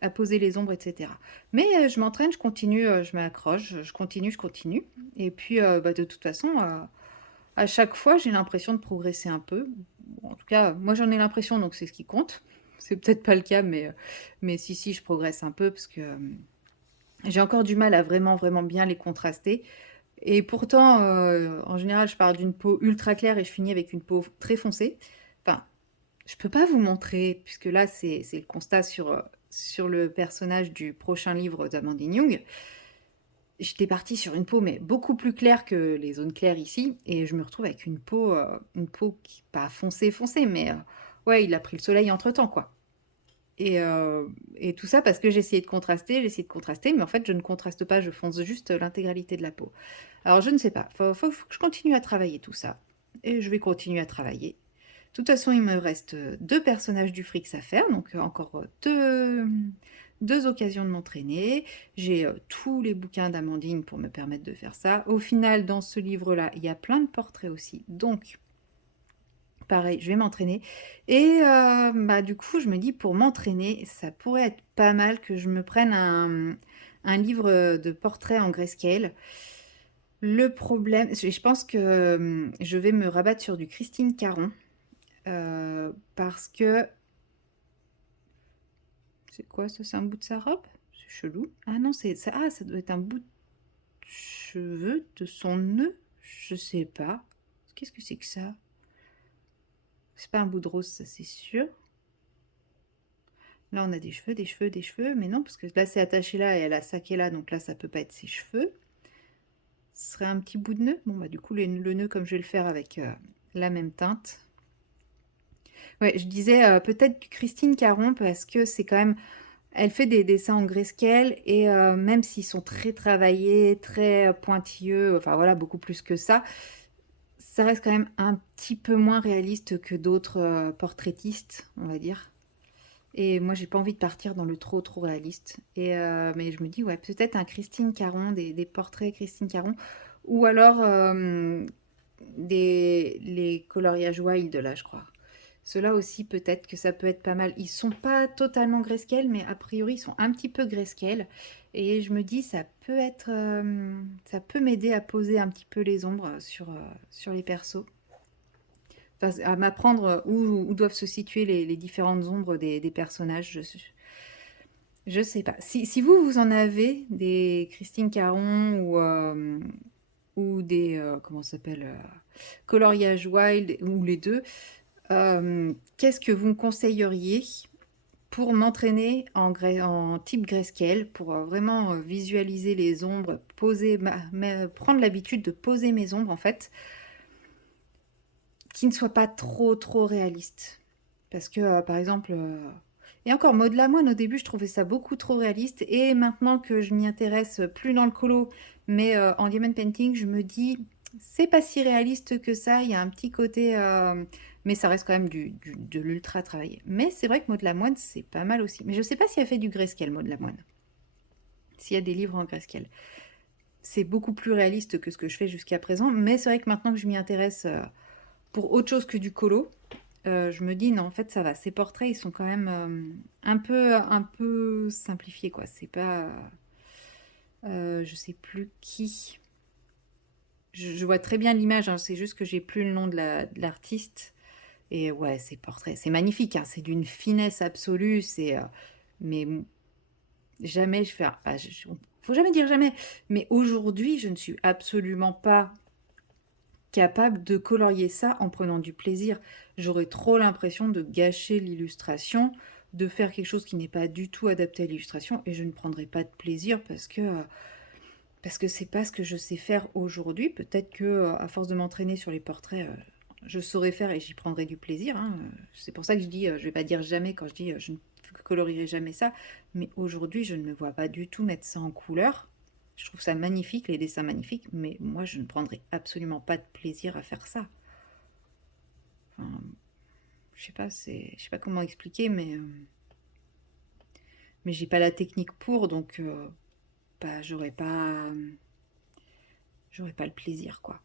à poser les ombres, etc. Mais je m'entraîne, je continue, je m'accroche, je continue, je continue. Et puis, bah, de toute façon, à chaque fois, j'ai l'impression de progresser un peu. Bon, en tout cas, moi, j'en ai l'impression, donc c'est ce qui compte. C'est peut-être pas le cas, mais si, je progresse un peu parce que j'ai encore du mal à vraiment, vraiment bien les contraster. Et pourtant, en général, je pars d'une peau ultra claire et je finis avec une peau très foncée. Enfin, je peux pas vous montrer, puisque là, c'est le constat sur le personnage du prochain livre d'Amandine Young. J'étais partie sur une peau, mais beaucoup plus claire que les zones claires ici, et je me retrouve avec une peau qui, pas foncée, foncée, mais ouais, il a pris le soleil entre-temps, quoi. Et tout ça parce que j'ai essayé de contraster, mais en fait, je ne contraste pas, je fonce juste l'intégralité de la peau. Alors, je ne sais pas, faut que je continue à travailler tout ça. Et je vais continuer à travailler. De toute façon, il me reste deux personnages du Frix à faire, donc encore deux occasions de m'entraîner. J'ai tous les bouquins d'Amandine pour me permettre de faire ça. Au final, dans ce livre-là, il y a plein de portraits aussi, donc pareil, je vais m'entraîner. Et bah, du coup, je me dis, pour m'entraîner, ça pourrait être pas mal que je me prenne un livre de portraits en grayscale. Le problème, je pense que je vais me rabattre sur du Christine Caron. Parce que... C'est quoi ça? C'est un bout de sa robe? C'est chelou. Ah non, c'est ça. Ah, ça doit être un bout de cheveux de son nœud. Je sais pas. Qu'est-ce que c'est que ça? C'est pas un bout de rose, ça c'est sûr. Là, on a des cheveux, des cheveux, des cheveux. Mais non, parce que là, c'est attaché là et elle a saqué là. Donc là, ça peut pas être ses cheveux. Ce serait un petit bout de nœud. Bon, bah du coup, le nœud, comme je vais le faire avec la même teinte. Ouais, je disais peut-être Christine Caron parce que c'est quand même... Elle fait des dessins en grayscale et même s'ils sont très travaillés, très pointilleux, enfin voilà, beaucoup plus que ça reste quand même un petit peu moins réaliste que d'autres portraitistes, on va dire. Et moi, j'ai pas envie de partir dans le trop trop réaliste. Mais je me dis, ouais, peut-être un Christine Caron, des portraits Christine Caron. Ou alors, les coloriages wild là, je crois. Ceux-là aussi, peut-être que ça peut être pas mal. Ils sont pas totalement grayscale, mais a priori, ils sont un petit peu grayscale. Et je me dis, ça peut être, ça peut m'aider à poser un petit peu les ombres sur les persos. Enfin, à m'apprendre où doivent se situer les différentes ombres des personnages. Je sais pas. Si vous, vous en avez des Christine Caron ou des, comment ça s'appelle, coloriage wild, ou les deux, qu'est-ce que vous me conseilleriez pour m'entraîner en type grayscale, pour vraiment visualiser les ombres, prendre l'habitude de poser mes ombres en fait, qui ne soient pas trop réalistes. Parce que par exemple, et encore Maud Lamoine au début je trouvais ça beaucoup trop réaliste, et maintenant que je m'y intéresse plus dans le colo, mais en diamond painting, je me dis c'est pas si réaliste que ça, il y a un petit côté mais ça reste quand même de l'ultra travaillé. Mais c'est vrai que Maud Lamoine, c'est pas mal aussi. Mais je sais pas si elle fait du grayscale, Maud Lamoine. S'il y a des livres en grayscale. C'est beaucoup plus réaliste que ce que je fais jusqu'à présent. Mais c'est vrai que maintenant que je m'y intéresse pour autre chose que du colo, je me dis non, en fait, ça va. Ces portraits, ils sont quand même un peu simplifiés, quoi. C'est pas... je sais plus qui. Je vois très bien l'image, hein, c'est juste que j'ai plus le nom de l'artiste. Et ouais, ces portraits, c'est magnifique, hein, c'est d'une finesse absolue, mais jamais je fais... faut jamais dire jamais, mais aujourd'hui, je ne suis absolument pas capable de colorier ça en prenant du plaisir. J'aurais trop l'impression de gâcher l'illustration, de faire quelque chose qui n'est pas du tout adapté à l'illustration, et je ne prendrai pas de plaisir parce que c'est pas ce que je sais faire aujourd'hui. Peut-être que à force de m'entraîner sur les portraits, je saurais faire et j'y prendrai du plaisir, hein. C'est pour ça que je dis, je vais pas dire jamais quand je dis je ne colorierai jamais ça, mais aujourd'hui je ne me vois pas du tout mettre ça en couleur. Je trouve ça magnifique, les dessins magnifiques, mais moi je ne prendrai absolument pas de plaisir à faire ça. Enfin, je sais pas comment expliquer, mais j'ai pas la technique pour, donc bah, j'aurais pas le plaisir, quoi.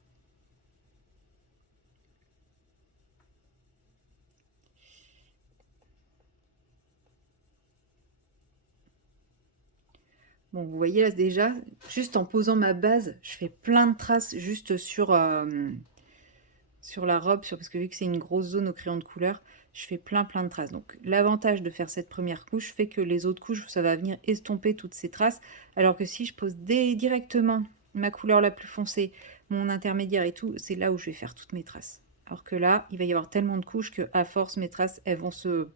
Bon, vous voyez là déjà, juste en posant ma base, je fais plein de traces juste sur la robe, parce que vu que c'est une grosse zone au crayon de couleur, je fais plein de traces. Donc l'avantage de faire cette première couche fait que les autres couches, ça va venir estomper toutes ces traces, alors que si je pose directement ma couleur la plus foncée, mon intermédiaire et tout, c'est là où je vais faire toutes mes traces. Alors que là, il va y avoir tellement de couches que à force, mes traces, elles vont se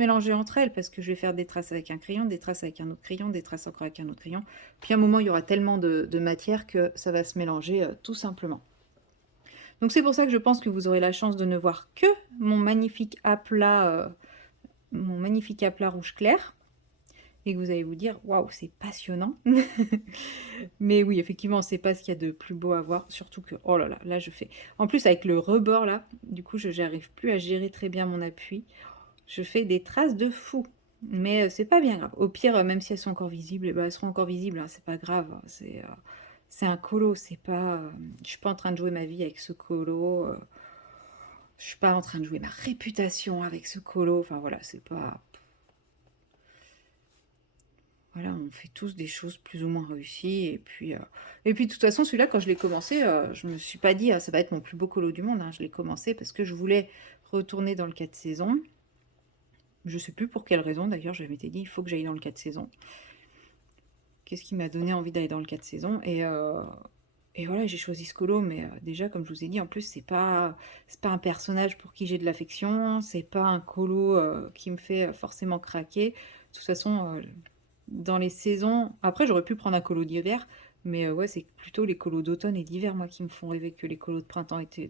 mélanger entre elles, parce que je vais faire des traces avec un crayon, des traces avec un autre crayon, des traces encore avec un autre crayon. Puis à un moment, il y aura tellement de matière que ça va se mélanger tout simplement. Donc c'est pour ça que je pense que vous aurez la chance de ne voir que mon magnifique aplat rouge clair, et que vous allez vous dire waouh, c'est passionnant. Mais oui, effectivement, c'est pas ce qu'il y a de plus beau à voir, surtout que oh là là, là je fais. En plus avec le rebord là, du coup je n'arrive plus à gérer très bien mon appui. Je fais des traces de fou. Mais c'est pas bien grave. Au pire, même si elles sont encore visibles, eh ben, elles seront encore visibles, hein, c'est pas grave. C'est un colo, c'est pas. Je suis pas en train de jouer ma vie avec ce colo. Je suis pas en train de jouer ma réputation avec ce colo. Enfin voilà, c'est pas. Voilà, on fait tous des choses plus ou moins réussies. Et puis de toute façon, celui-là, quand je l'ai commencé, je me suis pas dit, ah, ça va être mon plus beau colo du monde, hein. Je l'ai commencé parce que je voulais retourner dans le 4 saisons. Je sais plus pour quelle raison, d'ailleurs, je m'étais dit, il faut que j'aille dans le 4 saisons. Qu'est-ce qui m'a donné envie d'aller dans le 4 saisons, et voilà, j'ai choisi ce colo, mais déjà, comme je vous ai dit, en plus, c'est pas un personnage pour qui j'ai de l'affection, c'est pas un colo qui me fait forcément craquer. De toute façon, dans les saisons... Après, j'aurais pu prendre un colo d'hiver, mais ouais, c'est plutôt les colos d'automne et d'hiver, moi, qui me font rêver que les colos de printemps-été,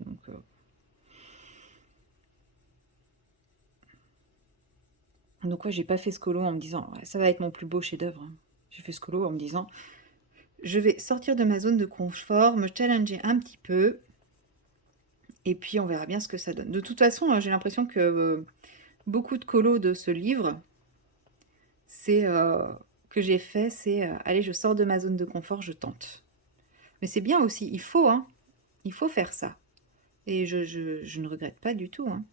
donc ouais, j'ai pas fait ce colo en me disant, ouais, ça va être mon plus beau chef-d'œuvre, hein. J'ai fait ce colo en me disant, je vais sortir de ma zone de confort, me challenger un petit peu, et puis on verra bien ce que ça donne. De toute façon, j'ai l'impression que beaucoup de colos de ce livre, c'est que j'ai fait, c'est allez, je sors de ma zone de confort, je tente. Mais c'est bien aussi, il faut, hein. Il faut faire ça. Et je ne regrette pas du tout, hein.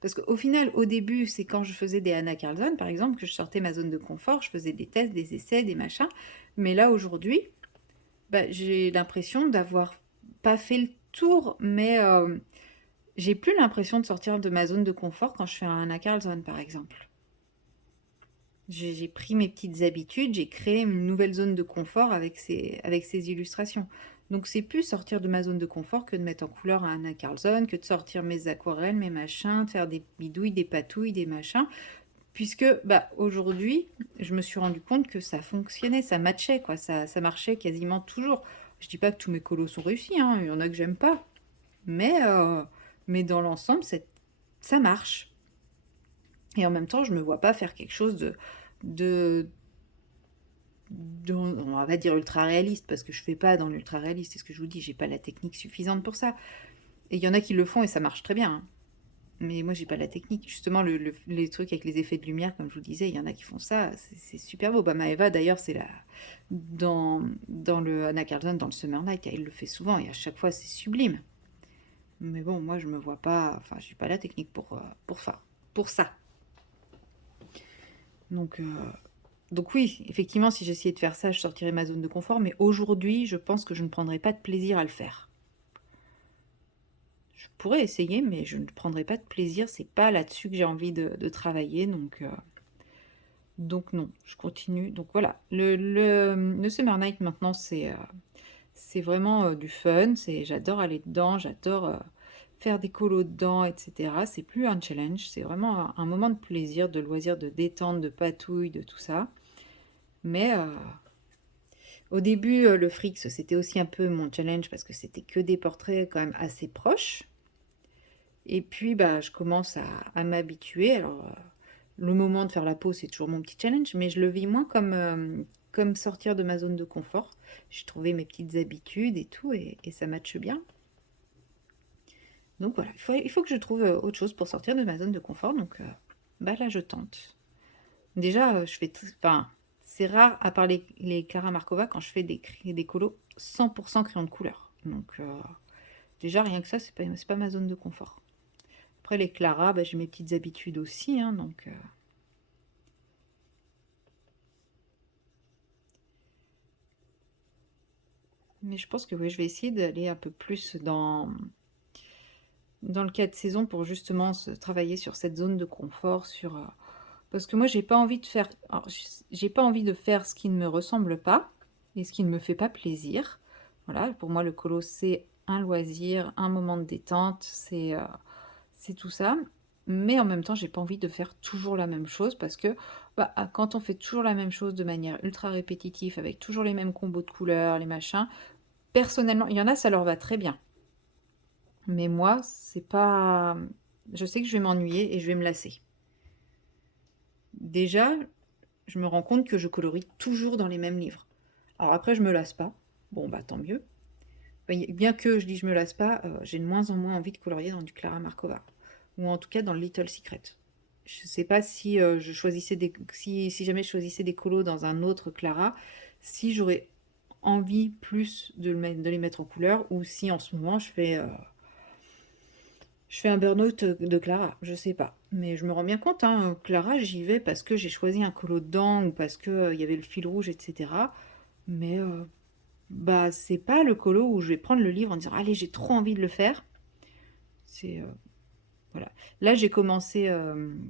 Parce qu'au final, au début, c'est quand je faisais des Anna Carlson, par exemple, que je sortais ma zone de confort, je faisais des tests, des essais, des machins. Mais là, aujourd'hui, bah, j'ai l'impression d'avoir pas fait le tour, mais j'ai plus l'impression de sortir de ma zone de confort quand je fais un Anna Carlson, par exemple. J'ai pris mes petites habitudes, j'ai créé une nouvelle zone de confort avec ces illustrations. Donc c'est plus sortir de ma zone de confort que de mettre en couleur un Anna Carlson, que de sortir mes aquarelles, mes machins, de faire des bidouilles, des patouilles, des machins. Puisque bah, aujourd'hui, je me suis rendu compte que ça fonctionnait, ça matchait, quoi, ça marchait quasiment toujours. Je dis pas que tous mes colos sont réussis, hein, il y en a que j'aime pas. Mais dans l'ensemble, ça marche. Et en même temps, je me vois pas faire quelque chose de, on va dire ultra réaliste, parce que je fais pas dans l'ultra réaliste, c'est ce que je vous dis, j'ai pas la technique suffisante pour ça. Et il y en a qui le font et ça marche très bien, hein. Mais moi, j'ai pas la technique. Justement, les trucs avec les effets de lumière, comme je vous disais, il y en a qui font ça, c'est super beau. Bah, Maeva, d'ailleurs, c'est là dans le Anna Carlson, dans le Summer Night, elle le fait souvent et à chaque fois, c'est sublime. Mais bon, moi, je me vois pas, enfin, j'ai pas la technique pour ça. Donc, donc oui, effectivement, si j'essayais de faire ça, je sortirais ma zone de confort. Mais aujourd'hui, je pense que je ne prendrais pas de plaisir à le faire. Je pourrais essayer, mais je ne prendrai pas de plaisir. C'est pas là-dessus que j'ai envie de travailler. Donc non, je continue. Donc voilà, le Summer Night maintenant, c'est vraiment du fun. J'adore aller dedans, j'adore faire des colos dedans, etc. C'est plus un challenge, c'est vraiment un moment de plaisir, de loisir, de détente, de patouille, de tout ça. Mais au début, le Frix, c'était aussi un peu mon challenge parce que c'était que des portraits quand même assez proches. Et puis, bah, je commence à m'habituer. Alors, le moment de faire la pause, c'est toujours mon petit challenge, mais je le vis moins comme sortir de ma zone de confort. J'ai trouvé mes petites habitudes et tout, et ça matche bien. Donc voilà, il faut que je trouve autre chose pour sortir de ma zone de confort. Donc bah là, je tente. Déjà, enfin, c'est rare, à part les Clara Markova, quand je fais des colos 100% crayon de couleur. Donc déjà, rien que ça, c'est pas ma zone de confort. Après, les Clara, bah, j'ai mes petites habitudes aussi, hein, donc... Mais je pense que oui, je vais essayer d'aller un peu plus dans le cas de saison pour justement travailler sur cette zone de confort, parce que moi j'ai pas envie de faire, alors, j'ai pas envie de faire ce qui ne me ressemble pas et ce qui ne me fait pas plaisir. Voilà, pour moi le colo c'est un loisir, un moment de détente, c'est tout ça. Mais en même temps, j'ai pas envie de faire toujours la même chose parce que bah, quand on fait toujours la même chose de manière ultra répétitive, avec toujours les mêmes combos de couleurs, les machins, personnellement, il y en a, ça leur va très bien. Mais moi, c'est pas. Je sais que je vais m'ennuyer et je vais me lasser. Déjà, je me rends compte que je colorie toujours dans les mêmes livres. Alors après, je me lasse pas. Bon, bah tant mieux. Bien que je dis je me lasse pas, j'ai de moins en moins envie de colorier dans du Clara Markova. Ou en tout cas dans le Little Secret. Je sais pas si je choisissais si jamais je choisissais des colos dans un autre Clara, si j'aurais envie plus de les mettre en couleur, ou si en ce moment je fais un burn-out de Clara, je sais pas. Mais je me rends bien compte, hein, Clara, j'y vais parce que j'ai choisi un colo dedans ou parce que y avait le fil rouge, etc. Mais bah c'est pas le colo où je vais prendre le livre en disant allez, j'ai trop envie de le faire. C'est voilà. Là, j'ai commencé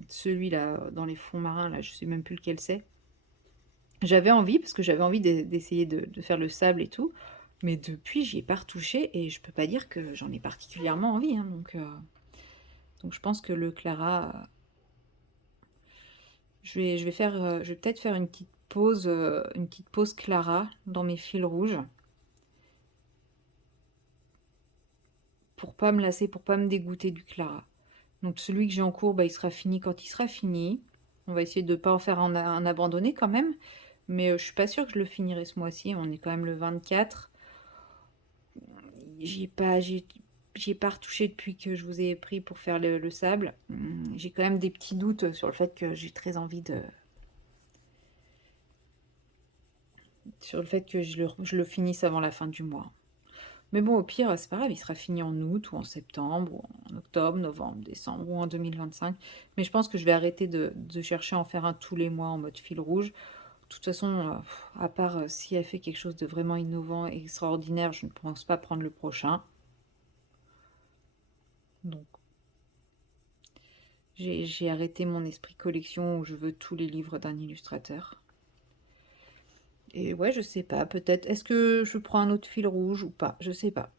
celui-là dans les fonds marins, là, je sais même plus lequel c'est. J'avais envie parce que j'avais envie d'essayer de faire le sable et tout. Mais depuis, j'y ai pas retouché et je peux pas dire que j'en ai particulièrement envie, hein, donc je pense que le Clara, je vais peut-être faire une petite pause Clara dans mes fils rouges pour pas me lasser, pour pas me dégoûter du Clara. Donc celui que j'ai en cours, bah, il sera fini quand il sera fini. On va essayer de ne pas en faire un abandonné quand même. Mais je suis pas sûre que je le finirai ce mois-ci. On est quand même le 24. J'y ai pas, j'y ai pas retouché depuis que je vous ai pris pour faire le sable. J'ai quand même des petits doutes sur le fait que j'ai très envie de... Sur le fait que je le finisse avant la fin du mois. Mais bon, au pire, c'est pas grave, il sera fini en août ou en septembre ou en octobre, novembre, décembre ou en 2025. Mais je pense que je vais arrêter de chercher à en faire un tous les mois en mode fil rouge. De toute façon, à part si elle fait quelque chose de vraiment innovant et extraordinaire, je ne pense pas prendre le prochain. Donc, j'ai arrêté mon esprit collection où je veux tous les livres d'un illustrateur. Et ouais, je sais pas, peut-être. Est-ce que je prends un autre fil rouge ou pas? Je sais pas.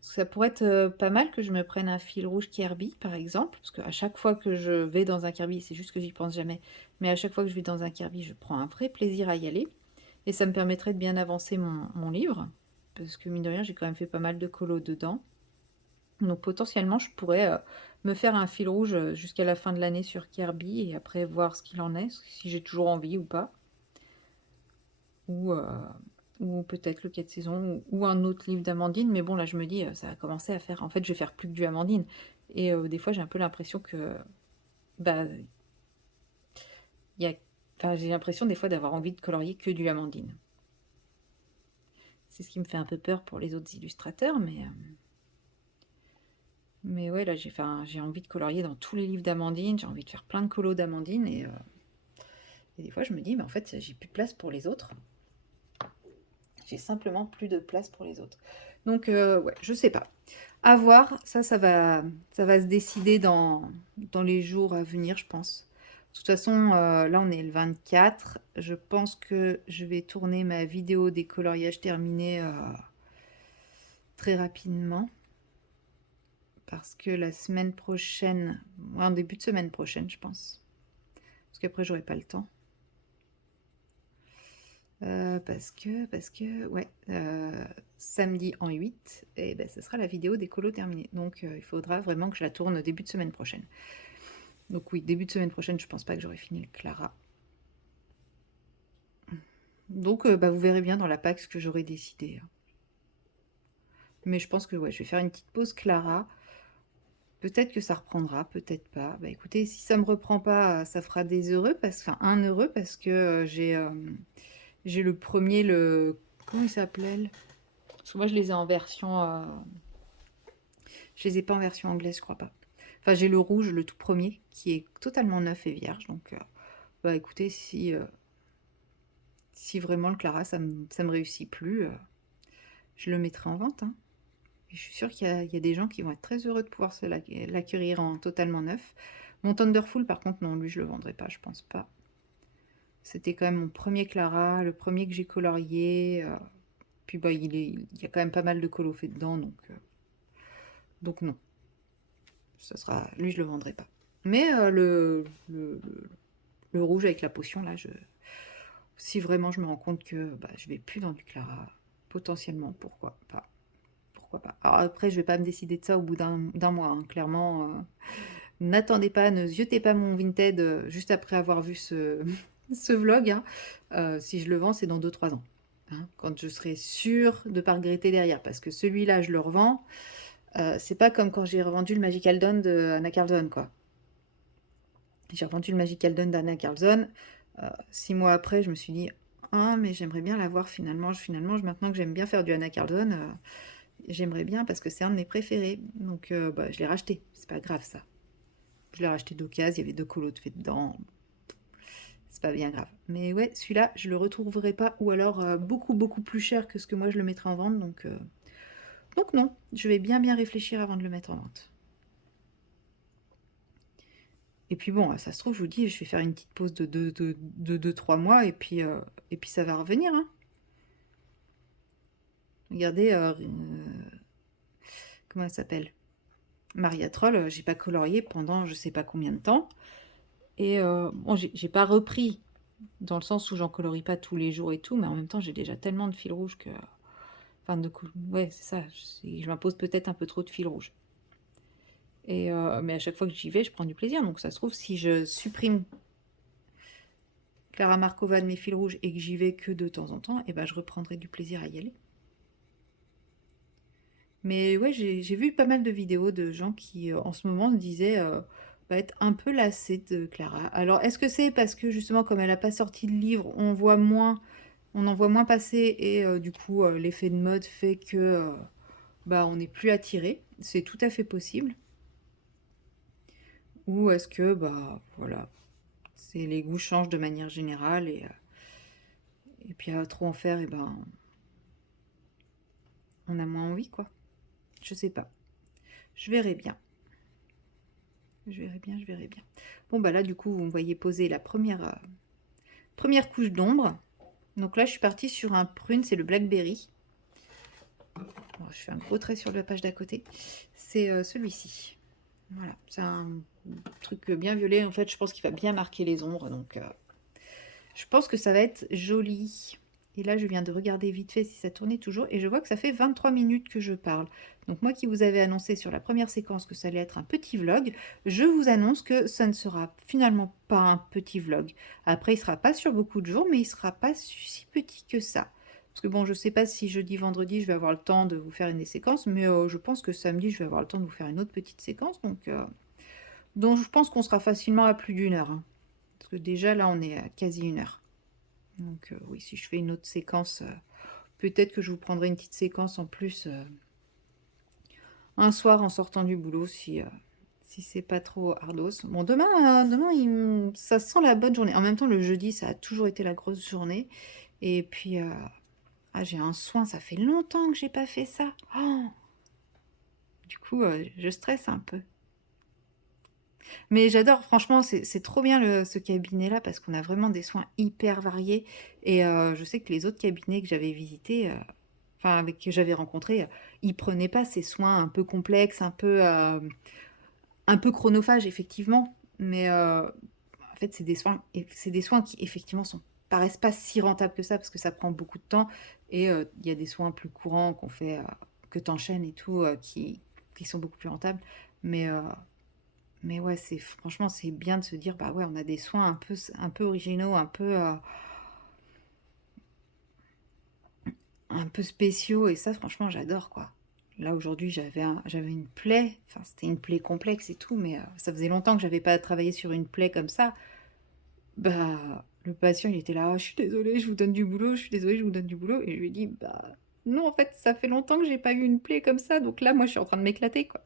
Ça pourrait être pas mal que je me prenne un fil rouge Kirby, par exemple, parce qu'à chaque fois que je vais dans un Kirby, c'est juste que j'y pense jamais, mais à chaque fois que je vais dans un Kirby, je prends un vrai plaisir à y aller, et ça me permettrait de bien avancer mon livre, parce que mine de rien, j'ai quand même fait pas mal de colos dedans. Donc potentiellement, je pourrais me faire un fil rouge jusqu'à la fin de l'année sur Kirby, et après voir ce qu'il en est, si j'ai toujours envie ou pas. Ou peut-être le 4 saisons, ou un autre livre d'Amandine, mais bon, là, je me dis, ça va commencer à faire... En fait, je vais faire plus que du Amandine. Et des fois, j'ai un peu l'impression que... Bah, il y a... Enfin, j'ai l'impression des fois d'avoir envie de colorier que du Amandine. C'est ce qui me fait un peu peur pour les autres illustrateurs, mais ouais, là, j'ai envie de colorier dans tous les livres d'Amandine, j'ai envie de faire plein de colos d'Amandine, et des fois, je me dis, mais en fait, j'ai plus de place pour les autres. J'ai simplement plus de place pour les autres. Donc, ouais, je sais pas. À voir, ça va se décider dans les jours à venir, je pense. De toute façon, là, on est le 24. Je pense que je vais tourner ma vidéo des coloriages terminés très rapidement. Parce que la semaine prochaine, en début de semaine prochaine, je pense. Parce qu'après, j'aurai pas le temps. Parce que, ouais, samedi en 8, et ben, ce sera la vidéo des colos terminés. Donc, il faudra vraiment que je la tourne début de semaine prochaine. Donc oui, début de semaine prochaine, je pense pas que j'aurai fini le Clara. Donc, bah, vous verrez bien dans la PAC ce que j'aurai décidé. Mais je pense que ouais, je vais faire une petite pause Clara. Peut-être que ça reprendra, peut-être pas. Bah écoutez, si ça me reprend pas, ça fera des heureux, enfin un heureux, parce que j'ai le premier, comment il s'appelait? Parce que moi je les ai en version... je les ai pas en version anglaise, je crois pas. Enfin, j'ai le rouge, le tout premier, qui est totalement neuf et vierge. Donc, bah écoutez, si vraiment le Clara, ça me réussit plus, je le mettrai en vente. Hein. Et je suis sûre qu'il y a des gens qui vont être très heureux de pouvoir se l'acquérir en totalement neuf. Mon Thunderful, par contre, non, lui, je le vendrai pas, je pense pas. C'était quand même mon premier Clara, le premier que j'ai colorié. Puis, bah, il y a quand même pas mal de colos faits dedans, donc non. Lui, je le vendrai pas. Mais le rouge avec la potion, là, si vraiment je me rends compte que bah, je vais plus dans du Clara, potentiellement, pourquoi pas. Pourquoi pas. Alors après, je vais pas me décider de ça au bout d'un mois, hein. Clairement, n'attendez pas, ne jetez pas mon Vinted juste après avoir vu ce vlog. Hein. Si je le vends, c'est dans 2-3 ans. Hein, quand je serai sûre de ne pas regretter derrière. Parce que celui-là, je le revends. C'est pas comme quand j'ai revendu le Magical Dawn de Anna Carlson, quoi. J'ai revendu le Magical Dawn d'Anna Carlson. 6 mois après, je me suis dit, ah, mais j'aimerais bien l'avoir finalement. Maintenant que j'aime bien faire du Anna Carlson, j'aimerais bien parce que c'est un de mes préférés. Donc, bah, je l'ai racheté. C'est pas grave, ça. Je l'ai racheté d'occasion. Il y avait 2 colos de fait dedans. C'est pas bien grave. Mais ouais, celui-là, je le retrouverai pas. Ou alors beaucoup, beaucoup plus cher que ce que moi, je le mettrai en vente. Donc non, je vais bien réfléchir avant de le mettre en vente. Et puis bon, ça se trouve, je vous dis, je vais faire une petite pause de 2-3 mois et puis ça va revenir. Hein. Regardez, comment elle s'appelle? Maria Troll, j'ai pas colorié pendant je sais pas combien de temps. Et bon, j'ai pas repris, dans le sens où j'en colorie pas tous les jours et tout, mais en même temps, j'ai déjà tellement de fil rouge que... Enfin, ouais, c'est ça, je m'impose peut-être un peu trop de fil rouge. Mais à chaque fois que j'y vais, je prends du plaisir. Donc ça se trouve, si je supprime Clara Markova de mes fils rouges et que j'y vais que de temps en temps, et ben je reprendrai du plaisir à y aller. Mais ouais, j'ai vu pas mal de vidéos de gens qui, en ce moment, disaient être un peu lassés de Clara. Alors, est-ce que c'est parce que, justement, comme elle n'a pas sorti de livre, on voit moins on en voit moins passer et du coup, l'effet de mode fait que bah, on n'est plus attiré. C'est tout à fait possible. Ou est-ce que, bah, voilà, c'est les goûts changent de manière générale et puis à trop en faire, et ben, on a moins envie, quoi. Je sais pas. Je verrai bien. Je verrai bien, je verrai bien. Bon, bah là, du coup, vous me voyez poser la première couche d'ombre. Donc là, je suis partie sur un prune, c'est le Blackberry. Bon, je fais un gros trait sur la page d'à côté. C'est celui-ci. Voilà, c'est un truc bien violet. En fait, je pense qu'il va bien marquer les ombres. Donc, je pense que ça va être joli. Et là, je viens de regarder vite fait si ça tournait toujours. Et je vois que ça fait 23 minutes que je parle. Donc moi qui vous avais annoncé sur la première séquence que ça allait être un petit vlog, je vous annonce que ça ne sera finalement pas un petit vlog. Après, il ne sera pas sur beaucoup de jours, mais il ne sera pas si petit que ça. Parce que bon, je ne sais pas si jeudi, vendredi, je vais avoir le temps de vous faire une des séquences, mais je pense que samedi, je vais avoir le temps de vous faire une autre petite séquence. Donc je pense qu'on sera facilement à plus d'1 heure. Hein. Parce que déjà, là, on est à quasi 1 heure. Donc oui, si je fais une autre séquence, peut-être que je vous prendrai une petite séquence en plus un soir en sortant du boulot si c'est pas trop ardos. Bon, demain ça sent la bonne journée. En même temps, le jeudi, ça a toujours été la grosse journée. Et puis, j'ai un soin, ça fait longtemps que j'ai pas fait ça. Oh, du coup, je stresse un peu. Mais j'adore, franchement, c'est trop bien ce cabinet-là parce qu'on a vraiment des soins hyper variés. Et je sais que les autres cabinets que j'avais visités, enfin, que j'avais rencontrés, ils prenaient pas ces soins un peu complexes, un peu chronophages, effectivement. Mais en fait, c'est des soins qui, effectivement, paraissent pas si rentables que ça parce que ça prend beaucoup de temps. Et il y a des soins plus courants qu'on fait, que t'enchaînes et tout, qui sont beaucoup plus rentables. Mais ouais, franchement, c'est bien de se dire, bah ouais, on a des soins un peu originaux, un peu spéciaux, et ça, franchement, j'adore, quoi. Là, aujourd'hui, j'avais une plaie, enfin, c'était une plaie complexe et tout, mais ça faisait longtemps que j'avais pas travaillé sur une plaie comme ça. Bah, le patient, il était là, ah, je suis désolée, je vous donne du boulot, je suis désolée, je vous donne du boulot, et je lui dis, bah, non, en fait, ça fait longtemps que j'ai pas eu une plaie comme ça, donc là, moi, je suis en train de m'éclater, quoi.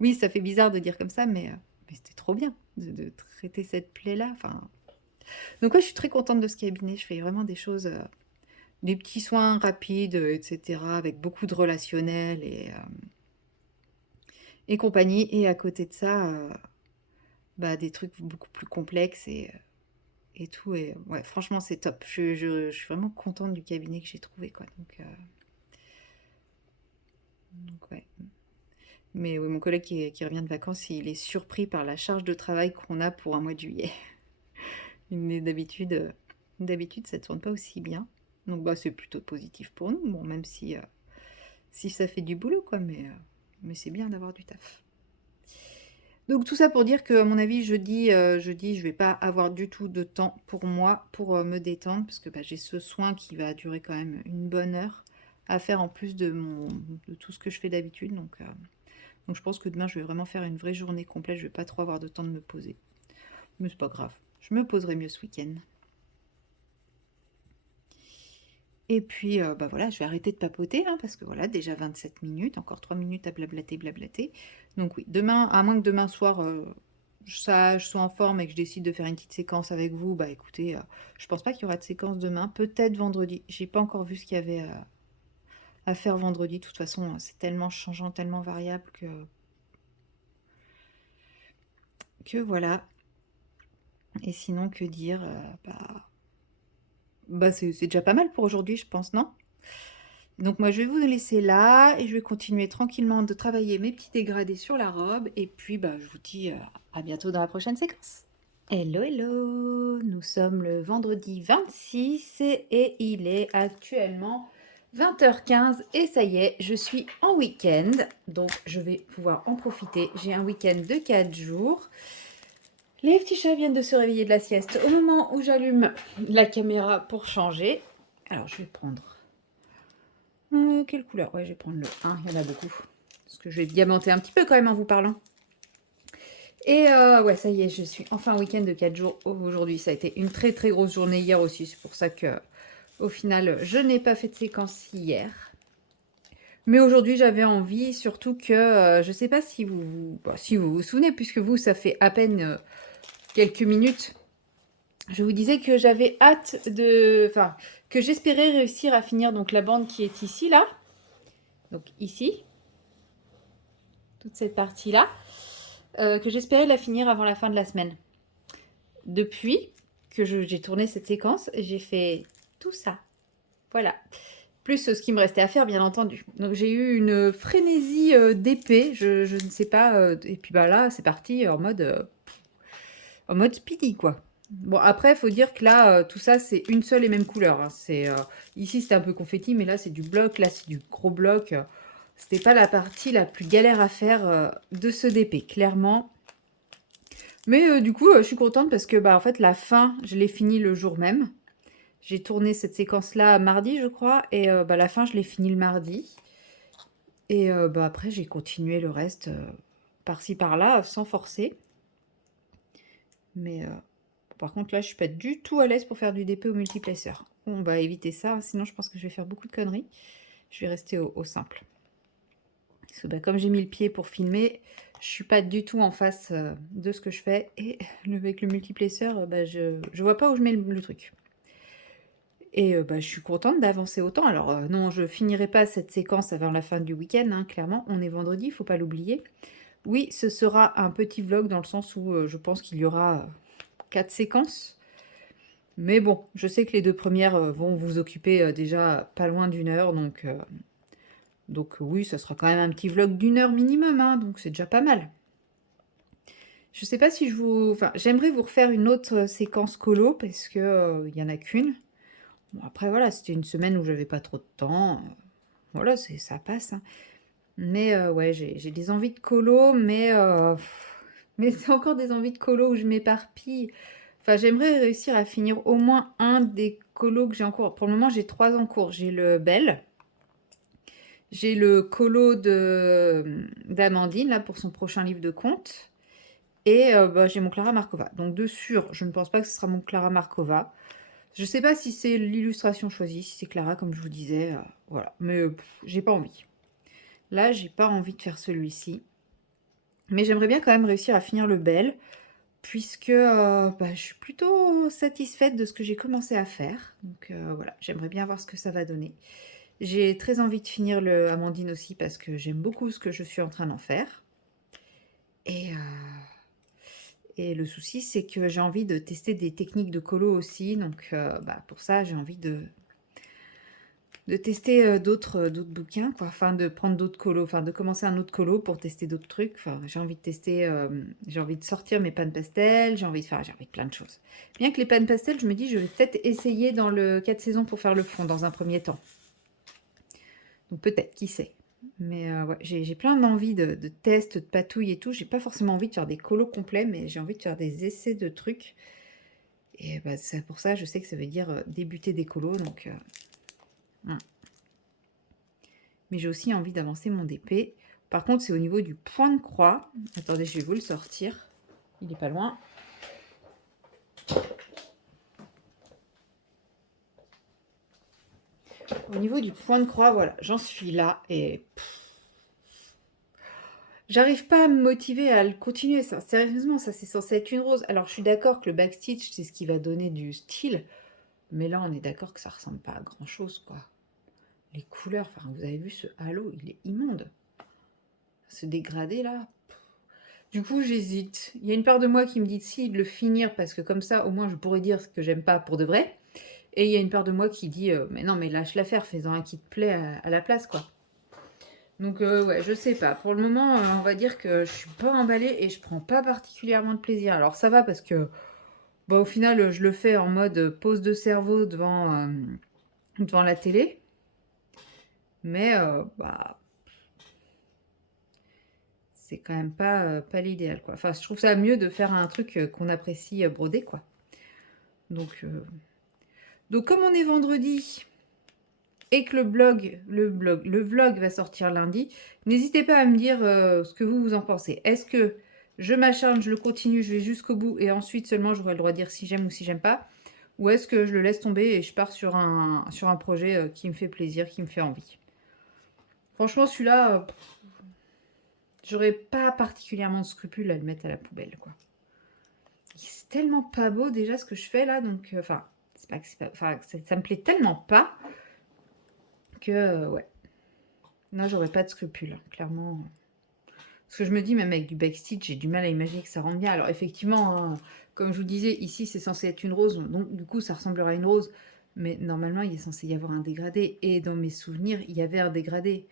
Oui, ça fait bizarre de dire comme ça, mais c'était trop bien de traiter cette plaie-là. Enfin... Donc, ouais, je suis très contente de ce cabinet. Je fais vraiment des choses, des petits soins rapides, etc., avec beaucoup de relationnel et compagnie. Et à côté de ça, bah, des trucs beaucoup plus complexes et tout. Et ouais, franchement, c'est top. Je suis vraiment contente du cabinet que j'ai trouvé, quoi. Donc ouais. Mais oui, mon collègue qui revient de vacances, il est surpris par la charge de travail qu'on a pour un mois de juillet. Mais d'habitude, ça tourne pas aussi bien. Donc bah, c'est plutôt positif pour nous, bon, même si ça fait du boulot, quoi, mais c'est bien d'avoir du taf. Donc tout ça pour dire que, à mon avis, jeudi, je vais pas avoir du tout de temps pour moi, pour me détendre, parce que bah, j'ai ce soin qui va durer quand même une bonne heure à faire en plus de tout ce que je fais d'habitude. Donc je pense que demain, je vais vraiment faire une vraie journée complète, je vais pas trop avoir de temps de me poser. Mais c'est pas grave, je me poserai mieux ce week-end. Et puis, bah voilà, je vais arrêter de papoter, hein, parce que voilà, déjà 27 minutes, encore 3 minutes à blablater, blablater. Donc oui, demain, à moins que demain soir, je sois en forme et que je décide de faire une petite séquence avec vous, bah écoutez, je pense pas qu'il y aura de séquence demain, peut-être vendredi. J'ai pas encore vu ce qu'il y avait à faire vendredi. De toute façon, c'est tellement changeant, tellement variable que voilà. Et sinon, que dire bah c'est déjà pas mal pour aujourd'hui, je pense, non? Donc moi, je vais vous laisser là et je vais continuer tranquillement de travailler mes petits dégradés sur la robe. Et puis, bah, je vous dis à bientôt dans la prochaine séquence. Hello, hello! Nous sommes le vendredi 26 et il est actuellement 20h15 et ça y est, je suis en week-end. Donc, je vais pouvoir en profiter. J'ai un week-end de 4 jours. Les petits chats viennent de se réveiller de la sieste au moment où j'allume la caméra pour changer. Alors, je vais prendre... quelle couleur? Ouais, je vais prendre le 1, il y en a beaucoup. Parce que je vais diamanter un petit peu quand même en vous parlant. Et ouais, ça y est, je suis enfin week-end de 4 jours aujourd'hui. Ça a été une très très grosse journée hier aussi. C'est pour ça que Au final, je n'ai pas fait de séquence hier. Mais aujourd'hui, j'avais envie, surtout que je ne sais pas si si vous vous souvenez, puisque vous, ça fait à peine quelques minutes. Je vous disais que j'avais hâte de... Enfin, que j'espérais réussir à finir donc la bande qui est ici, là. Donc ici. Toute cette partie-là. Que j'espérais la finir avant la fin de la semaine. Depuis que j'ai tourné cette séquence, j'ai fait tout ça. Voilà. Plus ce qui me restait à faire, bien entendu. Donc j'ai eu une frénésie d'épée, je ne sais pas. Et puis bah là, c'est parti en mode speedy, quoi. Bon, après, il faut dire que là, tout ça, c'est une seule et même couleur. Hein. Ici, c'était un peu confetti, mais là, c'est du bloc. Là, c'est du gros bloc. C'était pas la partie la plus galère à faire de ce DP, clairement. Mais du coup, je suis contente parce que, bah, en fait, la fin, je l'ai fini le jour même. J'ai tourné cette séquence-là mardi, je crois, et bah, la fin, je l'ai fini le mardi. Et bah, après, j'ai continué le reste par-ci, par-là, sans forcer. Mais par contre, là, je suis pas du tout à l'aise pour faire du DP au multiplaceur. On va éviter ça, sinon je pense que je vais faire beaucoup de conneries. Je vais rester au simple. Parce que bah, comme j'ai mis le pied pour filmer, je suis pas du tout en face de ce que je fais. Et avec le multiplaceur, bah, je vois pas où je mets le truc. Et bah, je suis contente d'avancer autant. Alors non, je finirai pas cette séquence avant la fin du week-end, hein, clairement. On est vendredi, il faut pas l'oublier. Oui, ce sera un petit vlog dans le sens où je pense qu'il y aura 4 séquences. Mais bon, je sais que les 2 premières vont vous occuper déjà pas loin d'1 heure. Donc oui, ça sera quand même un petit vlog d'1 heure minimum. Hein, donc c'est déjà pas mal. Je sais pas si je vous... Enfin, j'aimerais vous refaire une autre séquence colo parce que il y en a qu'une. Bon, après, voilà, c'était une semaine où j'avais pas trop de temps. Voilà, ça passe. Hein. Mais ouais, j'ai des envies de colo, mais c'est encore des envies de colo où je m'éparpille. Enfin, j'aimerais réussir à finir au moins un des colos que j'ai en cours. Pour le moment, j'ai 3 en cours. J'ai le Belle, j'ai le colo d'Amandine, là, pour son prochain livre de contes, et bah, j'ai mon Clara Markova. Donc, de sûr, je ne pense pas que ce sera mon Clara Markova. Je sais pas si c'est l'illustration choisie, si c'est Clara, comme je vous disais. Voilà, mais j'ai pas envie. Là, j'ai pas envie de faire celui-ci. Mais j'aimerais bien quand même réussir à finir le Belle, puisque bah, je suis plutôt satisfaite de ce que j'ai commencé à faire. Donc voilà, j'aimerais bien voir ce que ça va donner. J'ai très envie de finir le Amandine aussi, parce que j'aime beaucoup ce que je suis en train d'en faire. Et le souci, c'est que j'ai envie de tester des techniques de colo aussi. Donc bah, pour ça, j'ai envie de tester d'autres bouquins, quoi. Enfin, de prendre d'autres colos, enfin, de commencer un autre colo pour tester d'autres trucs. Enfin, j'ai envie de tester, j'ai envie de sortir mes pannes pastel, j'ai envie de plein de choses. Bien que les pannes pastel, je me dis, je vais peut-être essayer dans le 4 saisons pour faire le fond dans un premier temps. Donc peut-être, qui sait. Mais ouais, j'ai plein d'envie de tests, de patouilles et tout. J'ai pas forcément envie de faire des colos complets, mais j'ai envie de faire des essais de trucs. Et bah, c'est pour ça, je sais que ça veut dire débuter des colos, donc... Mais j'ai aussi envie d'avancer mon DP. Par contre, c'est au niveau du point de croix. Attendez, je vais vous le sortir. Il n'est pas loin. Au niveau du point de croix, voilà, j'en suis là et j'arrive pas à me motiver à le continuer. Ça, sérieusement, ça c'est censé être une rose. Alors, je suis d'accord que le backstitch, c'est ce qui va donner du style. Mais là, on est d'accord que ça ressemble pas à grand-chose, quoi. Les couleurs, enfin, vous avez vu ce halo, il est immonde. Ce dégradé, là. Du coup, j'hésite. Il y a une part de moi qui me dit si de le finir, parce que comme ça, au moins, je pourrais dire ce que j'aime pas pour de vrai. Et il y a une part de moi qui dit mais non, mais lâche l'affaire, fais-en un qui te plaît à la place, quoi. Donc, ouais, je sais pas. Pour le moment, on va dire que je suis pas emballée et je prends pas particulièrement de plaisir. Alors, ça va parce que, bah, au final, je le fais en mode pause de cerveau devant la télé. Mais, bah, c'est quand même pas l'idéal, quoi. Enfin, je trouve ça mieux de faire un truc qu'on apprécie broder, quoi. Donc, comme on est vendredi et que le vlog va sortir lundi, n'hésitez pas à me dire ce que vous en pensez. Est-ce que je m'acharne, je le continue, je vais jusqu'au bout et ensuite seulement j'aurai le droit de dire si j'aime ou si j'aime pas? Ou est-ce que je le laisse tomber et je pars sur un projet qui me fait plaisir, qui me fait envie. Franchement, celui-là, j'aurais pas particulièrement de scrupule à le mettre à la poubelle, quoi. C'est tellement pas beau déjà ce que je fais là, donc enfin, c'est pas que c'est pas, enfin, ça me plaît tellement pas que ouais. Là, j'aurais pas de scrupule, hein, clairement. Parce que je me dis, même avec du backstitch, j'ai du mal à imaginer que ça rende bien. Alors effectivement, hein, comme je vous disais, ici c'est censé être une rose, donc du coup ça ressemblera à une rose. Mais normalement, il est censé y avoir un dégradé. Et dans mes souvenirs, il y avait un dégradé.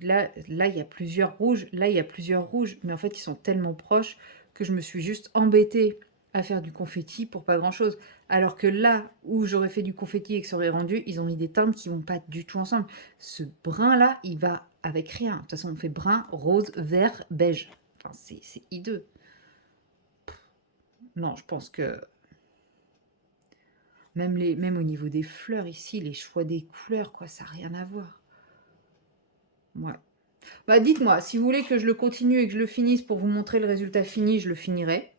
Là, il y a plusieurs rouges. Là, il y a plusieurs rouges. Mais en fait, ils sont tellement proches que je me suis juste embêtée à faire du confetti pour pas grand-chose. Alors que là, où j'aurais fait du confetti et que ça aurait rendu, ils ont mis des teintes qui vont pas du tout ensemble. Ce brun-là, il va avec rien. De toute façon, on fait brun, rose, vert, beige. Enfin, c'est hideux. Non, je pense que même au niveau des fleurs ici, les choix des couleurs, quoi, ça n'a rien à voir. Ouais. Bah, dites-moi, si vous voulez que je le continue et que je le finisse pour vous montrer le résultat fini, je le finirai.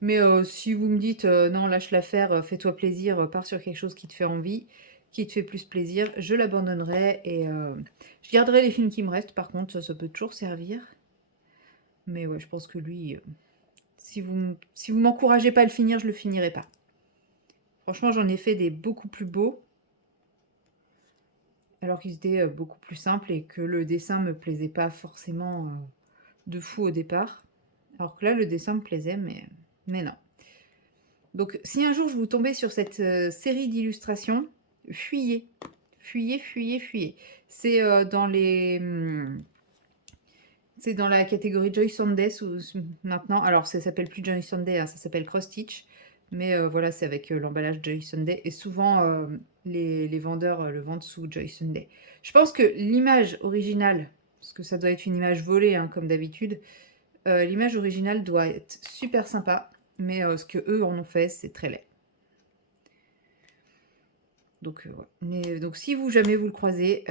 Mais si vous me dites non, lâche l'affaire, fais-toi plaisir, pars sur quelque chose qui te fait envie, qui te fait plus plaisir, je l'abandonnerai et je garderai les films qui me restent. Par contre, ça peut toujours servir. Mais ouais, je pense que lui, si vous m'encouragez pas à le finir, je le finirai pas. Franchement, j'en ai fait des beaucoup plus beaux, alors qu'ils étaient beaucoup plus simples et que le dessin me plaisait pas forcément de fou au départ. Alors que là, le dessin me plaisait, mais non. Donc, si un jour je vous tombez sur cette série d'illustrations, fuyez. Fuyez, fuyez, fuyez. C'est c'est dans la catégorie Joy Sunday maintenant. Alors, ça s'appelle plus Joy Sunday, hein, ça s'appelle Cross Stitch. Mais voilà, c'est avec l'emballage Joy Sunday. Et souvent, les vendeurs le vendent sous Joy Sunday. Je pense que l'image originale, parce que ça doit être une image volée, hein, comme d'habitude, l'image originale doit être super sympa. Mais ce que eux en ont fait, c'est très laid. Donc, ouais. Mais, donc si jamais vous le croisez,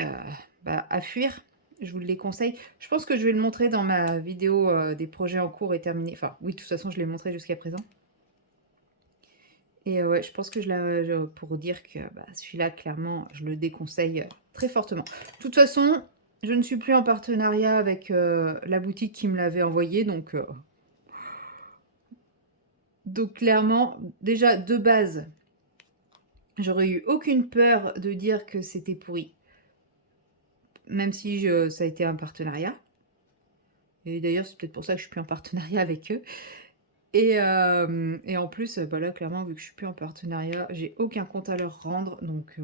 bah, à fuir, je vous le déconseille. Je pense que je vais le montrer dans ma vidéo des projets en cours et terminés. Enfin, oui, de toute façon, je l'ai montré jusqu'à présent. Et ouais, je pense que pour dire que bah, celui-là, clairement, je le déconseille très fortement. De toute façon, je ne suis plus en partenariat avec la boutique qui me l'avait envoyé, donc clairement, déjà de base, j'aurais eu aucune peur de dire que c'était pourri, même si ça a été un partenariat. Et d'ailleurs, c'est peut-être pour ça que je suis plus en partenariat avec eux. Et en plus, bah là, clairement, vu que je suis plus en partenariat, j'ai aucun compte à leur rendre. Donc,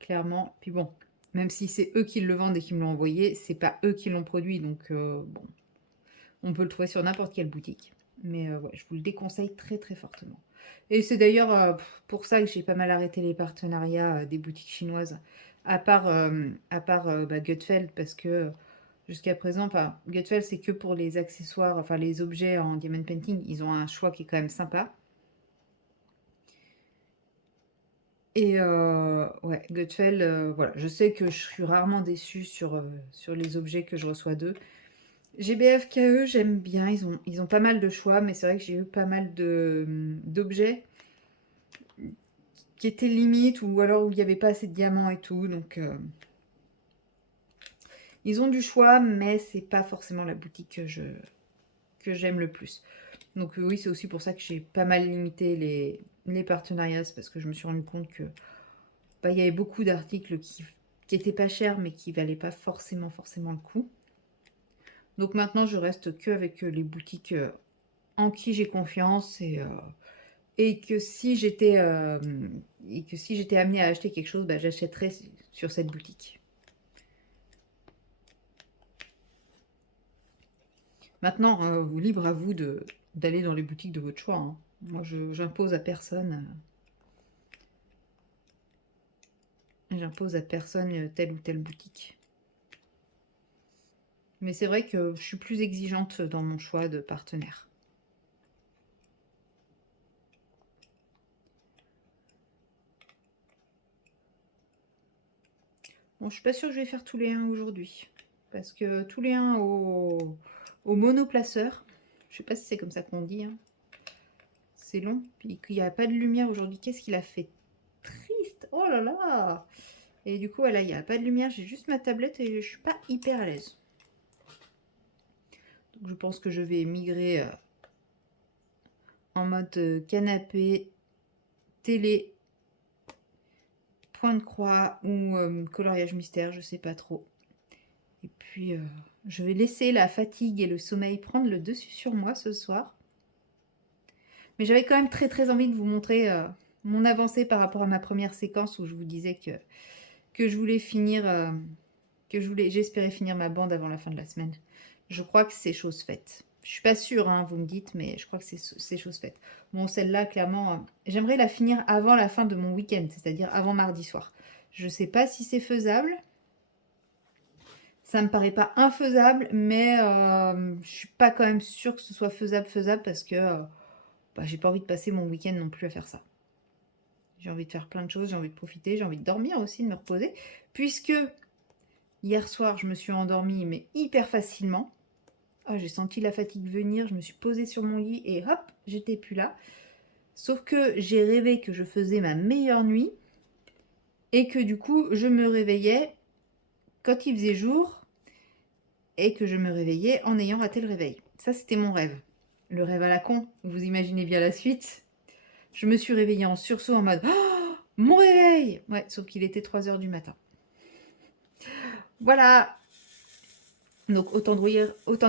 clairement, puis bon, même si c'est eux qui le vendent et qui me l'ont envoyé, c'est pas eux qui l'ont produit. Donc, bon, on peut le trouver sur n'importe quelle boutique. Mais ouais, je vous le déconseille très très fortement. Et c'est d'ailleurs pour ça que j'ai pas mal arrêté les partenariats des boutiques chinoises, à part bah, Gutfeld, parce que jusqu'à présent, enfin, Gutfeld, c'est que pour les accessoires, enfin les objets en diamond painting, ils ont un choix qui est quand même sympa. Et ouais, Gutfeld, voilà, je sais que je suis rarement déçue sur les objets que je reçois d'eux. GBF KE, j'aime bien, ils ont pas mal de choix, mais c'est vrai que j'ai eu pas mal d'objets qui étaient limites, ou alors où il n'y avait pas assez de diamants et tout, donc ils ont du choix, mais c'est pas forcément la boutique que j'aime le plus. Donc oui, c'est aussi pour ça que j'ai pas mal limité les partenariats, c'est parce que je me suis rendu compte que bah, il y avait beaucoup d'articles qui étaient pas chers, mais qui valaient pas forcément le coup. Donc maintenant, je reste que avec les boutiques en qui j'ai confiance et que si j'étais amenée à acheter quelque chose, bah, j'achèterais sur cette boutique. Maintenant, libre à vous d'aller dans les boutiques de votre choix, hein. Moi, j'impose à personne. J'impose à personne telle ou telle boutique. Mais c'est vrai que je suis plus exigeante dans mon choix de partenaire. Bon, je suis pas sûre que je vais faire tous les 1 aujourd'hui. Parce que tous les 1 au monoplaceur, je sais pas si c'est comme ça qu'on dit, hein, c'est long. Puis qu'il n'y a pas de lumière aujourd'hui. Qu'est-ce qu'il a fait triste. Oh là là. Et du coup, voilà, il n'y a pas de lumière. J'ai juste ma tablette et je suis pas hyper à l'aise. Donc je pense que je vais migrer en mode canapé, télé, point de croix ou coloriage mystère, je sais pas trop. Et puis, je vais laisser la fatigue et le sommeil prendre le dessus sur moi ce soir. Mais j'avais quand même très très envie de vous montrer mon avancée par rapport à ma première séquence où je vous disais que je voulais finir, j'espérais finir ma bande avant la fin de la semaine. Je crois que c'est chose faite. Je suis pas sûre, hein, vous me dites, mais je crois que c'est chose faite. Bon, celle-là, clairement, j'aimerais la finir avant la fin de mon week-end, c'est-à-dire avant mardi soir. Je sais pas si c'est faisable. Ça me paraît pas infaisable, mais je suis pas quand même sûre que ce soit faisable parce que bah, j'ai pas envie de passer mon week-end non plus à faire ça. J'ai envie de faire plein de choses, j'ai envie de profiter, j'ai envie de dormir aussi, de me reposer, puisque hier soir je me suis endormie mais hyper facilement. Oh, j'ai senti la fatigue venir, je me suis posée sur mon lit et hop, j'étais plus là. Sauf que j'ai rêvé que je faisais ma meilleure nuit et que du coup je me réveillais quand il faisait jour et que je me réveillais en ayant raté le réveil. Ça, c'était mon rêve. Le rêve à la con, vous imaginez bien la suite. Je me suis réveillée en sursaut en mode oh, mon réveil. Ouais, sauf qu'il était 3 h du matin. Voilà. Donc autant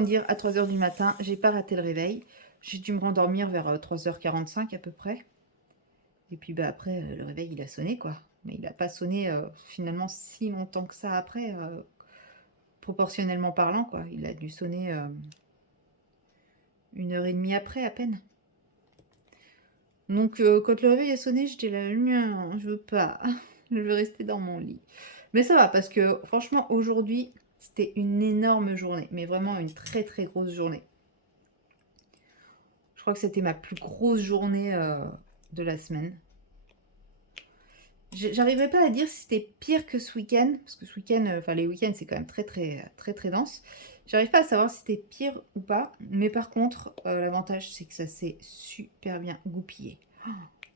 dire à 3 h du matin, j'ai pas raté le réveil. J'ai dû me rendormir vers 3 h 45 à peu près. Et puis bah après, le réveil il a sonné quoi. Mais il n'a pas sonné finalement si longtemps que ça après, proportionnellement parlant quoi. Il a dû sonner 1 h 30 après à peine. Donc quand le réveil a sonné, j'étais là, non, je veux pas, je veux rester dans mon lit. Mais ça va parce que franchement aujourd'hui, c'était une énorme journée, mais vraiment une très très grosse journée. Je crois que c'était ma plus grosse journée de la semaine. J'arriverai pas à dire si c'était pire que ce week-end, parce que ce week-end, enfin les week-ends c'est quand même très très très très dense. J'arrive pas à savoir si c'était pire ou pas, mais par contre, l'avantage c'est que ça s'est super bien goupillé.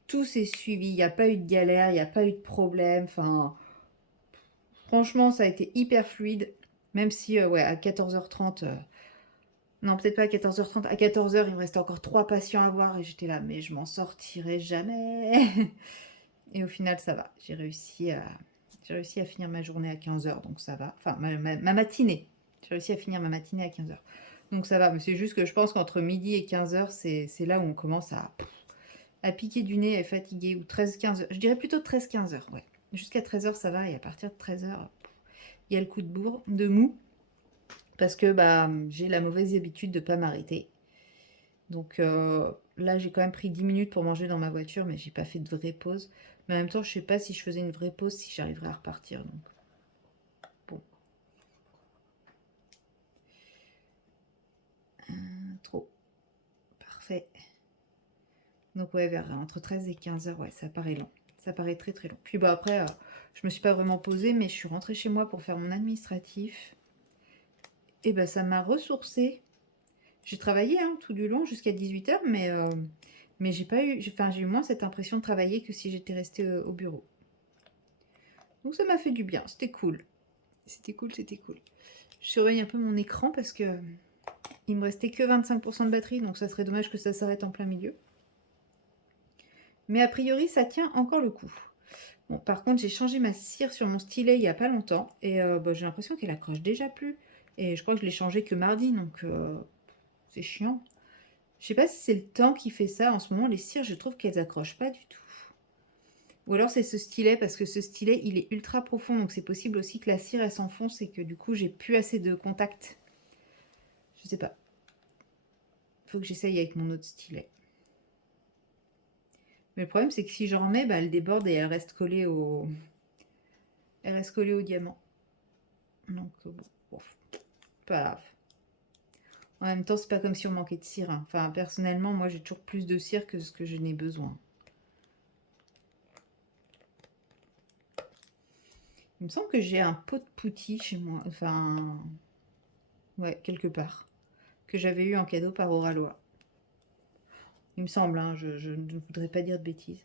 Tout s'est suivi, il n'y a pas eu de galère, il n'y a pas eu de problème, enfin franchement ça a été hyper fluide, même si ouais à 14 h 30, non peut-être pas à 14 h 30, à 14 h il me restait encore 3 patients à voir et j'étais là mais je m'en sortirai jamais. Et au final, ça va. J'ai réussi à finir ma journée à 15 h, donc ça va. Enfin, ma matinée. J'ai réussi à finir ma matinée à 15 h. Donc ça va, mais c'est juste que je pense qu'entre midi et 15 h, c'est là où on commence à piquer du nez et fatiguer. Ou 13-15 h. Je dirais plutôt 13-15 h, ouais. Jusqu'à 13 h, ça va. Et à partir de 13 h, il y a le coup de mou. Parce que bah, j'ai la mauvaise habitude de ne pas m'arrêter. Donc là, j'ai quand même pris 10 minutes pour manger dans ma voiture, mais j'ai pas fait de vraie pause. Mais en même temps, je sais pas si je faisais une vraie pause, si j'arriverais à repartir. Donc bon. Trop. Parfait. Donc ouais, vers entre 13 et 15 h, ouais, ça paraît long. Ça paraît très très long. Puis bah après, je me suis pas vraiment posée, mais je suis rentrée chez moi pour faire mon administratif. Et bah ça m'a ressourcée. J'ai travaillé hein, tout du long jusqu'à 18 h, mais j'ai pas eu, j'ai eu moins cette impression de travailler que si j'étais restée au bureau. Donc ça m'a fait du bien, c'était cool. C'était cool, c'était cool. Je surveille un peu mon écran parce que il me restait que 25% de batterie, donc ça serait dommage que ça s'arrête en plein milieu. Mais a priori, ça tient encore le coup. Bon, par contre, j'ai changé ma cire sur mon stylet il n'y a pas longtemps et bah, j'ai l'impression qu'elle accroche déjà plus. Et je crois que je l'ai changé que mardi, donc c'est chiant. Je sais pas si c'est le temps qui fait ça. En ce moment, les cires, je trouve qu'elles accrochent pas du tout. Ou alors c'est ce stylet, parce que ce stylet, il est ultra profond, donc c'est possible aussi que la cire, elle s'enfonce et que du coup, j'ai plus assez de contact. Je sais pas. Faut que j'essaye avec mon autre stylet. Mais le problème, c'est que si j'en remets, bah, elle déborde et elle reste collée au... Elle reste collée au diamant. Donc, bon, pas grave. En même temps, c'est pas comme si on manquait de cire. Hein. Enfin, personnellement, moi, j'ai toujours plus de cire que ce que je n'ai besoin. Il me semble que j'ai un pot de poutis chez moi. Enfin, ouais, quelque part. Que j'avais eu en cadeau par Oralois. Il me semble, hein, je ne voudrais pas dire de bêtises.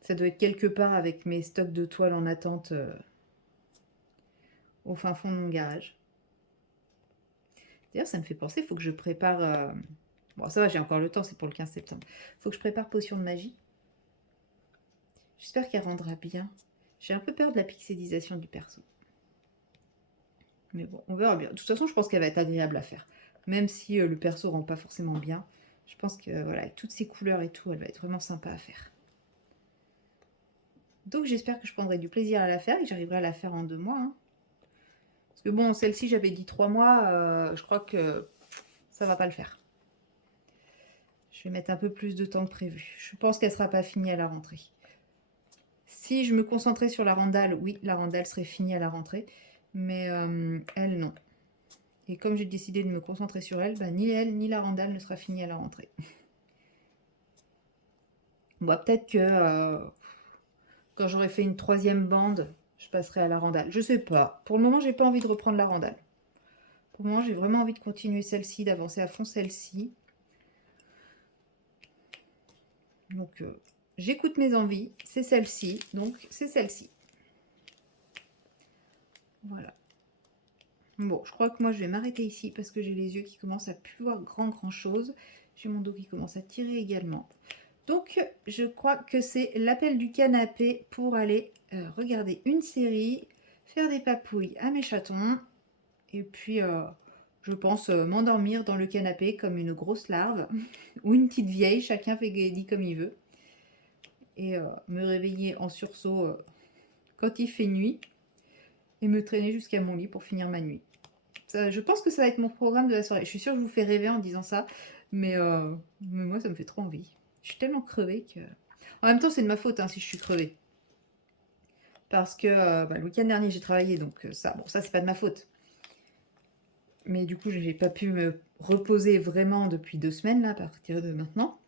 Ça doit être quelque part avec mes stocks de toiles en attente au fin fond de mon garage. D'ailleurs, ça me fait penser, il faut que je prépare... Bon, ça va, j'ai encore le temps, c'est pour le 15 septembre. Il faut que je prépare potion de magie. J'espère qu'elle rendra bien. J'ai un peu peur de la pixelisation du perso. Mais bon, on verra bien. De toute façon, je pense qu'elle va être agréable à faire. Même si le perso rend pas forcément bien. Je pense que, voilà, avec toutes ces couleurs et tout, elle va être vraiment sympa à faire. Donc, j'espère que je prendrai du plaisir à la faire et que j'arriverai à la faire en 2 mois. Hein. Parce que bon, celle-ci, j'avais dit 3 mois. Je crois que ça va pas le faire. Je vais mettre un peu plus de temps que prévu. Je pense qu'elle sera pas finie à la rentrée. Si je me concentrais sur la randale, oui, la randale serait finie à la rentrée. Mais elle, non. Et comme j'ai décidé de me concentrer sur elle, bah, ni elle, ni la randale ne sera finie à la rentrée. Bon, peut-être que quand j'aurai fait une 3e bande, je passerai à la randale. Je sais pas. Pour le moment, j'ai pas envie de reprendre la randale. Pour le moment, j'ai vraiment envie de continuer celle-ci, d'avancer à fond celle-ci. Donc, j'écoute mes envies. C'est celle-ci. Donc, c'est celle-ci. Voilà. Bon, je crois que moi, je vais m'arrêter ici parce que j'ai les yeux qui commencent à plus voir grand chose. J'ai mon dos qui commence à tirer également. Donc, je crois que c'est l'appel du canapé pour aller regarder une série, faire des papouilles à mes chatons, et puis, je pense m'endormir dans le canapé comme une grosse larve, ou une petite vieille, chacun fait dit comme il veut, et me réveiller en sursaut quand il fait nuit, et me traîner jusqu'à mon lit pour finir ma nuit. Ça, je pense que ça va être mon programme de la soirée. Je suis sûre que je vous fais rêver en disant ça, mais moi, ça me fait trop envie. Je suis tellement crevée que... En même temps, c'est de ma faute hein, si je suis crevée. Parce que le week-end dernier, j'ai travaillé, donc ça, bon, ça, c'est pas de ma faute. Mais du coup, je n'ai pas pu me reposer vraiment depuis 2 semaines, là, à partir de maintenant.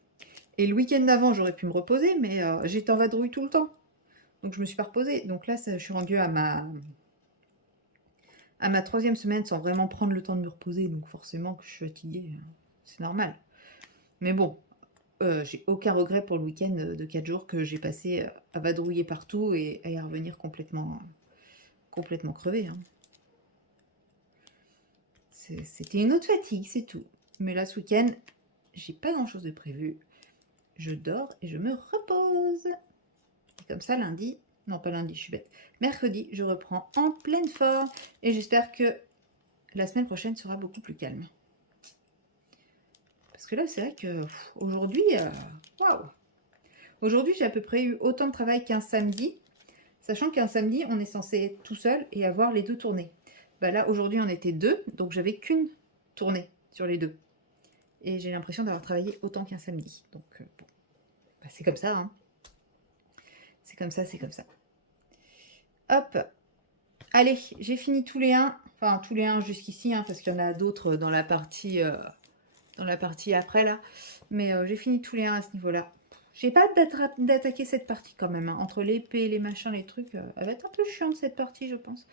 Et le week-end d'avant, j'aurais pu me reposer, mais j'étais en vadrouille tout le temps. Donc, je me suis pas reposée. Donc là, je suis rendue à ma 3e semaine sans vraiment prendre le temps de me reposer. Donc, forcément, que je suis fatiguée. C'est normal. Mais bon, j'ai aucun regret pour le week-end de 4 jours que j'ai passé à vadrouiller partout et à y revenir complètement crevée. Hein. C'était une autre fatigue, c'est tout. Mais là, ce week-end, j'ai pas grand-chose de prévu. Je dors et je me repose. Et comme ça, lundi, non pas lundi, je suis bête. Mercredi, je reprends en pleine forme et j'espère que la semaine prochaine sera beaucoup plus calme. Parce que là, c'est vrai que aujourd'hui, waouh! Aujourd'hui, j'ai à peu près eu autant de travail qu'un samedi, sachant qu'un samedi, on est censé être tout seul et avoir les 2 tournées. Bah là, aujourd'hui, on était 2, donc j'avais qu'une tournée sur les 2. Et j'ai l'impression d'avoir travaillé autant qu'un samedi. Donc, bon, bah, c'est comme ça, hein. C'est comme ça, c'est comme ça. Hop. Allez, j'ai fini tous les 1. Enfin, tous les 1 jusqu'ici, hein, parce qu'il y en a d'autres dans la partie après, là. Mais j'ai fini tous les 1 à ce niveau-là. J'ai pas hâte d'attaquer cette partie quand même. Hein. Entre l'épée, les machins, les trucs, elle va être un peu chiante cette partie, je pense.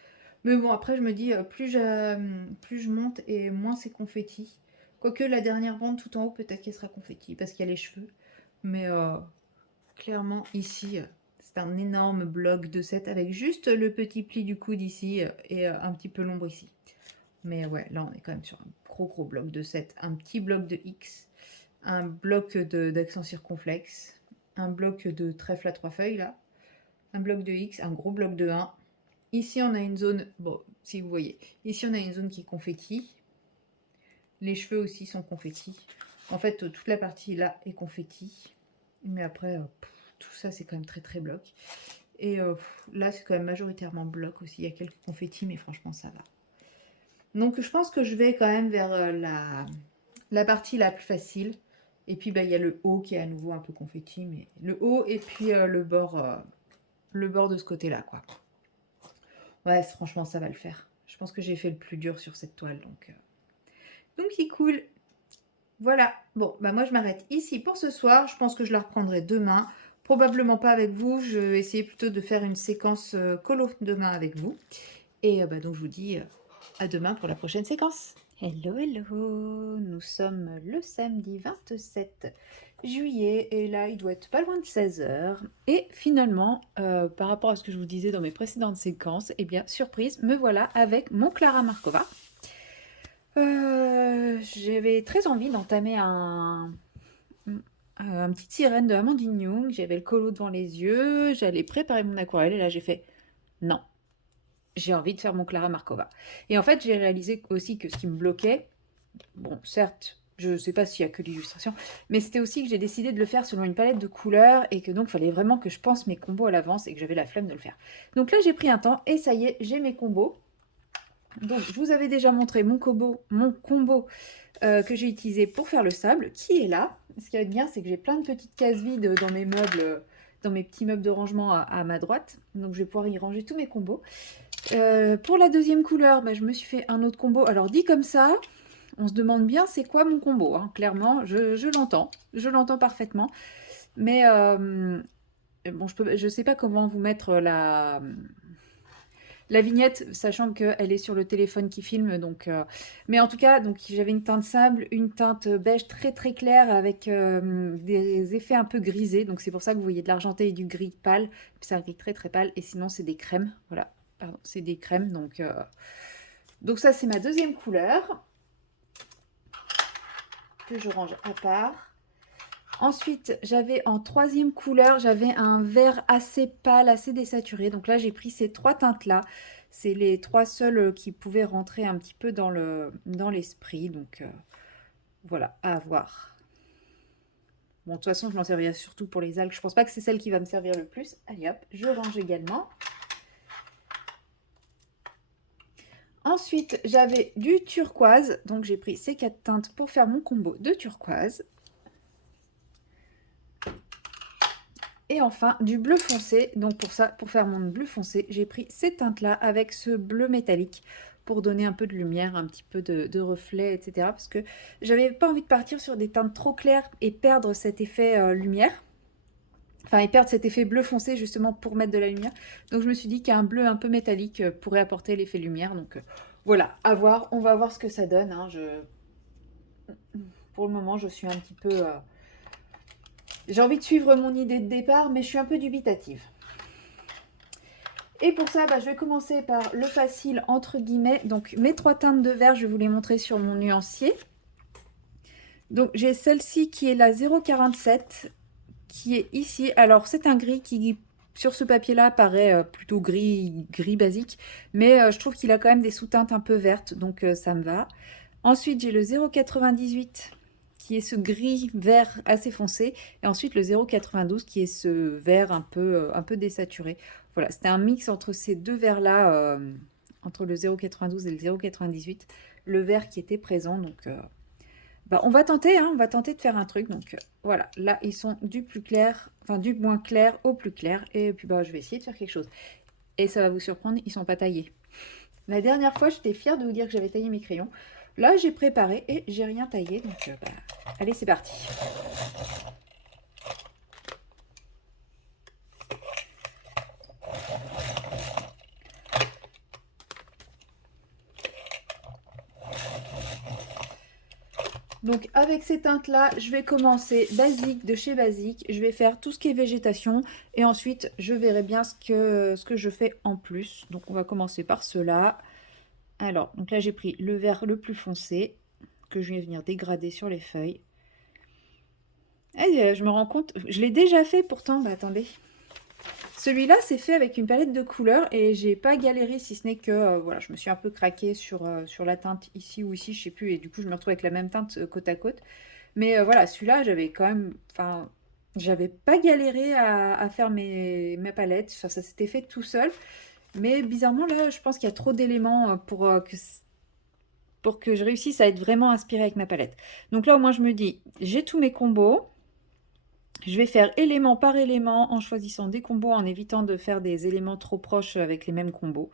Mais bon, après, je me dis, plus je monte et moins c'est confetti. Quoique la dernière bande tout en haut, peut-être qu'elle sera confetti parce qu'il y a les cheveux. Mais clairement, ici, c'est un énorme bloc de 7 avec juste le petit pli du coude ici et un petit peu l'ombre ici. Mais ouais, là, on est quand même sur un gros bloc de 7. Un petit bloc de X, un bloc d'accent circonflexe, un bloc de trèfle à 3 feuilles, là, un bloc de X, un gros bloc de 1. Ici, on a une zone, bon, si vous voyez, ici, on a une zone qui est confetti. Les cheveux aussi sont confetti. En fait, toute la partie là est confetti. Mais après, tout ça, c'est quand même très bloc. Et là, c'est quand même majoritairement bloc aussi. Il y a quelques confettis, mais franchement, ça va. Donc, je pense que je vais quand même vers la partie la plus facile. Et puis, bah, il y a le haut qui est à nouveau un peu confetti. Mais le haut et puis le bord de ce côté-là, quoi. Ouais, franchement, ça va le faire. Je pense que j'ai fait le plus dur sur cette toile. Donc c'est cool. Voilà, bon, bah moi je m'arrête ici pour ce soir. Je pense que je la reprendrai demain. Probablement pas avec vous. Je vais essayer plutôt de faire une séquence colo demain avec vous. Et donc je vous dis à demain pour la prochaine séquence. Hello, nous sommes le samedi 27 juillet, et là, il doit être pas loin de 16 h. Et finalement, par rapport à ce que je vous disais dans mes précédentes séquences, eh bien, surprise, me voilà avec mon Clara Markova. J'avais très envie d'entamer un petit sirène de Amandine Young. J'avais le colo devant les yeux, j'allais préparer mon aquarelle, et là, j'ai fait non, j'ai envie de faire mon Clara Markova. Et en fait, j'ai réalisé aussi que ce qui me bloquait, bon, certes, je ne sais pas s'il y a que l'illustration, mais c'était aussi que j'ai décidé de le faire selon une palette de couleurs et que donc il fallait vraiment que je pense mes combos à l'avance et que j'avais la flemme de le faire. Donc là, j'ai pris un temps et ça y est, j'ai mes combos. Donc, je vous avais déjà montré mon combo que j'ai utilisé pour faire le sable, qui est là. Ce qui est bien, c'est que j'ai plein de petites cases vides dans mes meubles, dans mes petits meubles de rangement à ma droite. Donc, je vais pouvoir y ranger tous mes combos. Pour la deuxième couleur, bah, je me suis fait un autre combo. Alors, dit comme ça, on se demande bien c'est quoi mon combo. Hein. Clairement, je l'entends parfaitement. Mais bon, je sais pas comment vous mettre la vignette, sachant qu'elle est sur le téléphone qui filme. Donc, mais en tout cas, donc j'avais une teinte sable, une teinte beige très très claire avec des effets un peu grisés. Donc c'est pour ça que vous voyez de l'argenté et du gris pâle. Puis c'est un gris très très pâle. Et sinon c'est des crèmes. Voilà, pardon, c'est des crèmes. Donc ça c'est ma deuxième couleur que je range à part. Ensuite, j'avais en troisième couleur, j'avais un vert assez pâle, assez désaturé. Donc là, j'ai pris ces trois teintes-là. C'est les trois seules qui pouvaient rentrer un petit peu dans l'esprit. Donc voilà, à voir. Bon, de toute façon, je m'en servirai surtout pour les algues. Je pense pas que c'est celle qui va me servir le plus. Allez hop, je range également. Ensuite, j'avais du turquoise. Donc j'ai pris ces quatre teintes pour faire mon combo de turquoise. Et enfin, du bleu foncé. Donc pour faire mon bleu foncé, j'ai pris ces teintes-là avec ce bleu métallique pour donner un peu de lumière, un petit peu de reflet, etc. Parce que j'avais pas envie de partir sur des teintes trop claires et perdre cet effet lumière. Enfin, et perdre cet effet bleu foncé justement pour mettre de la lumière. Donc je me suis dit qu'un bleu un peu métallique pourrait apporter l'effet lumière. Donc voilà, à voir. On va voir ce que ça donne. Hein. Pour le moment, je suis un petit peu... J'ai envie de suivre mon idée de départ, mais je suis un peu dubitative. Et pour ça, je vais commencer par le facile, entre guillemets. Donc, mes trois teintes de vert, je vais vous les montrer sur mon nuancier. Donc, j'ai celle-ci qui est la 047, qui est ici. Alors, c'est un gris qui, sur ce papier-là, paraît plutôt gris basique. Mais je trouve qu'il a quand même des sous-teintes un peu vertes, donc ça me va. Ensuite, j'ai le 098 qui est ce gris vert assez foncé, et ensuite le 0,92 qui est ce vert un peu désaturé. Voilà, c'était un mix entre ces deux verts-là, entre le 0,92 et le 0,98, le vert qui était présent. Donc, on va tenter, hein, on va tenter de faire un truc. Donc, voilà, là, ils sont du plus clair, enfin du moins clair au plus clair, et puis je vais essayer de faire quelque chose. Et ça va vous surprendre, ils sont pas taillés. La dernière fois, j'étais fière de vous dire que j'avais taillé mes crayons. Là, j'ai préparé et j'ai rien taillé. Donc, allez, c'est parti. Donc, avec ces teintes-là, je vais commencer basique de chez Basique. Je vais faire tout ce qui est végétation. Et ensuite, je verrai bien ce que je fais en plus. Donc, on va commencer par cela. Alors, donc là, j'ai pris le vert le plus foncé que je vais venir dégrader sur les feuilles. Et je me rends compte, je l'ai déjà fait pourtant. Attendez. Celui-là, c'est fait avec une palette de couleurs et j'ai pas galéré, si ce n'est que voilà, je me suis un peu craquée sur la teinte ici ou ici, je sais plus, et du coup je me retrouve avec la même teinte côte à côte. Mais voilà, celui-là, j'avais quand même, enfin, j'avais pas galéré à faire mes palettes, ça s'était fait tout seul. Mais bizarrement, là, je pense qu'il y a trop d'éléments pour que je réussisse à être vraiment inspirée avec ma palette. Donc là, au moins, je me dis, j'ai tous mes combos. Je vais faire élément par élément en choisissant des combos, en évitant de faire des éléments trop proches avec les mêmes combos.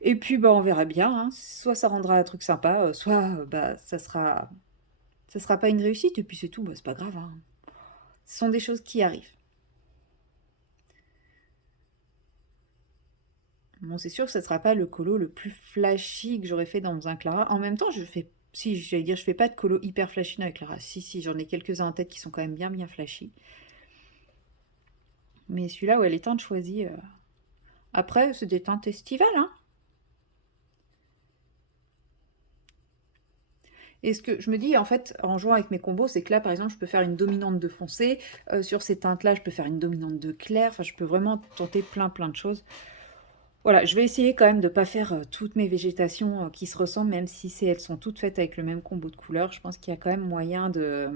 Et puis on verra bien, hein. Soit ça rendra un truc sympa, soit ça sera pas une réussite, et puis c'est tout, c'est pas grave. Hein. Ce sont des choses qui arrivent. Bon, c'est sûr que ce ne sera pas le colo le plus flashy que j'aurais fait dans un Clara. En même temps, je fais Si, j'allais dire, je fais pas de colo hyper flashy avec Lara. Si, j'en ai quelques-uns en tête qui sont quand même bien flashy. Mais celui-là, ouais, les teintes choisies. Après, c'est des teintes estivales, hein. Et ce que je me dis, en fait, en jouant avec mes combos, c'est que là, par exemple, je peux faire une dominante de foncé. Sur ces teintes-là, je peux faire une dominante de clair. Enfin, je peux vraiment tenter plein de choses. Voilà, je vais essayer quand même de ne pas faire toutes mes végétations qui se ressemblent, même si elles sont toutes faites avec le même combo de couleurs. Je pense qu'il y a quand même moyen de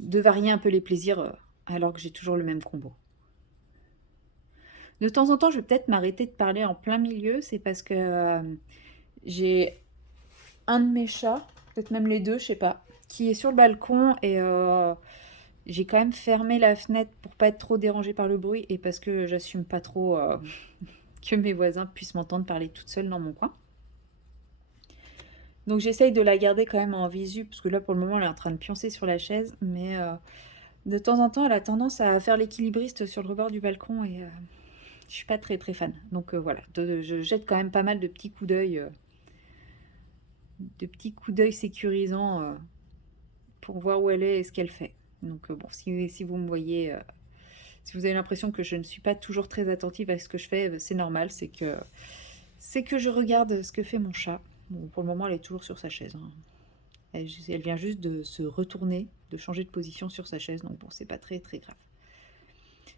varier un peu les plaisirs alors que j'ai toujours le même combo. De temps en temps, je vais peut-être m'arrêter de parler en plein milieu. C'est parce que j'ai un de mes chats, peut-être même les deux, je sais pas, qui est sur le balcon et j'ai quand même fermé la fenêtre pour pas être trop dérangée par le bruit et parce que j'assume pas trop que mes voisins puissent m'entendre parler toute seule dans mon coin. Donc j'essaye de la garder quand même en visu, parce que là pour le moment elle est en train de pioncer sur la chaise, mais de temps en temps elle a tendance à faire l'équilibriste sur le rebord du balcon et je suis pas très fan. Donc voilà, je jette quand même pas mal de petits coups d'œil sécurisants pour voir où elle est et ce qu'elle fait. Donc bon, si vous me voyez, si vous avez l'impression que je ne suis pas toujours très attentive à ce que je fais, c'est normal, c'est que je regarde ce que fait mon chat. Bon, pour le moment elle est toujours sur sa chaise, hein. Elle vient juste de se retourner, de changer de position sur sa chaise, donc bon, c'est pas très grave.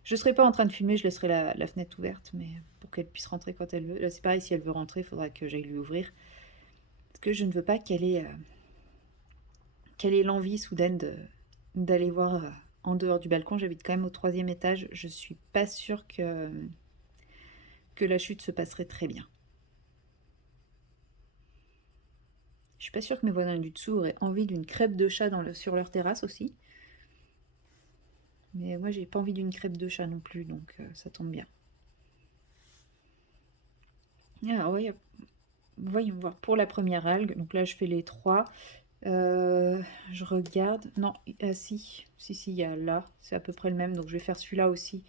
Je ne serai pas en train de filmer, je laisserai la fenêtre ouverte, mais pour qu'elle puisse rentrer quand elle veut. Là, c'est pareil, si elle veut rentrer, il faudra que j'aille lui ouvrir. Parce que je ne veux pas qu'elle ait l'envie soudaine d'aller voir en dehors du balcon. J'habite quand même au 3e étage. Je suis pas sûre que la chute se passerait très bien. Je suis pas sûre que mes voisins du dessous auraient envie d'une crêpe de chat sur leur terrasse aussi. Mais moi, j'ai pas envie d'une crêpe de chat non plus, donc ça tombe bien. Alors, voyons voir pour la première algue. Donc là, je fais les 3. Je regarde. Non, si, il y a là. C'est à peu près le même, donc je vais faire celui-là aussi.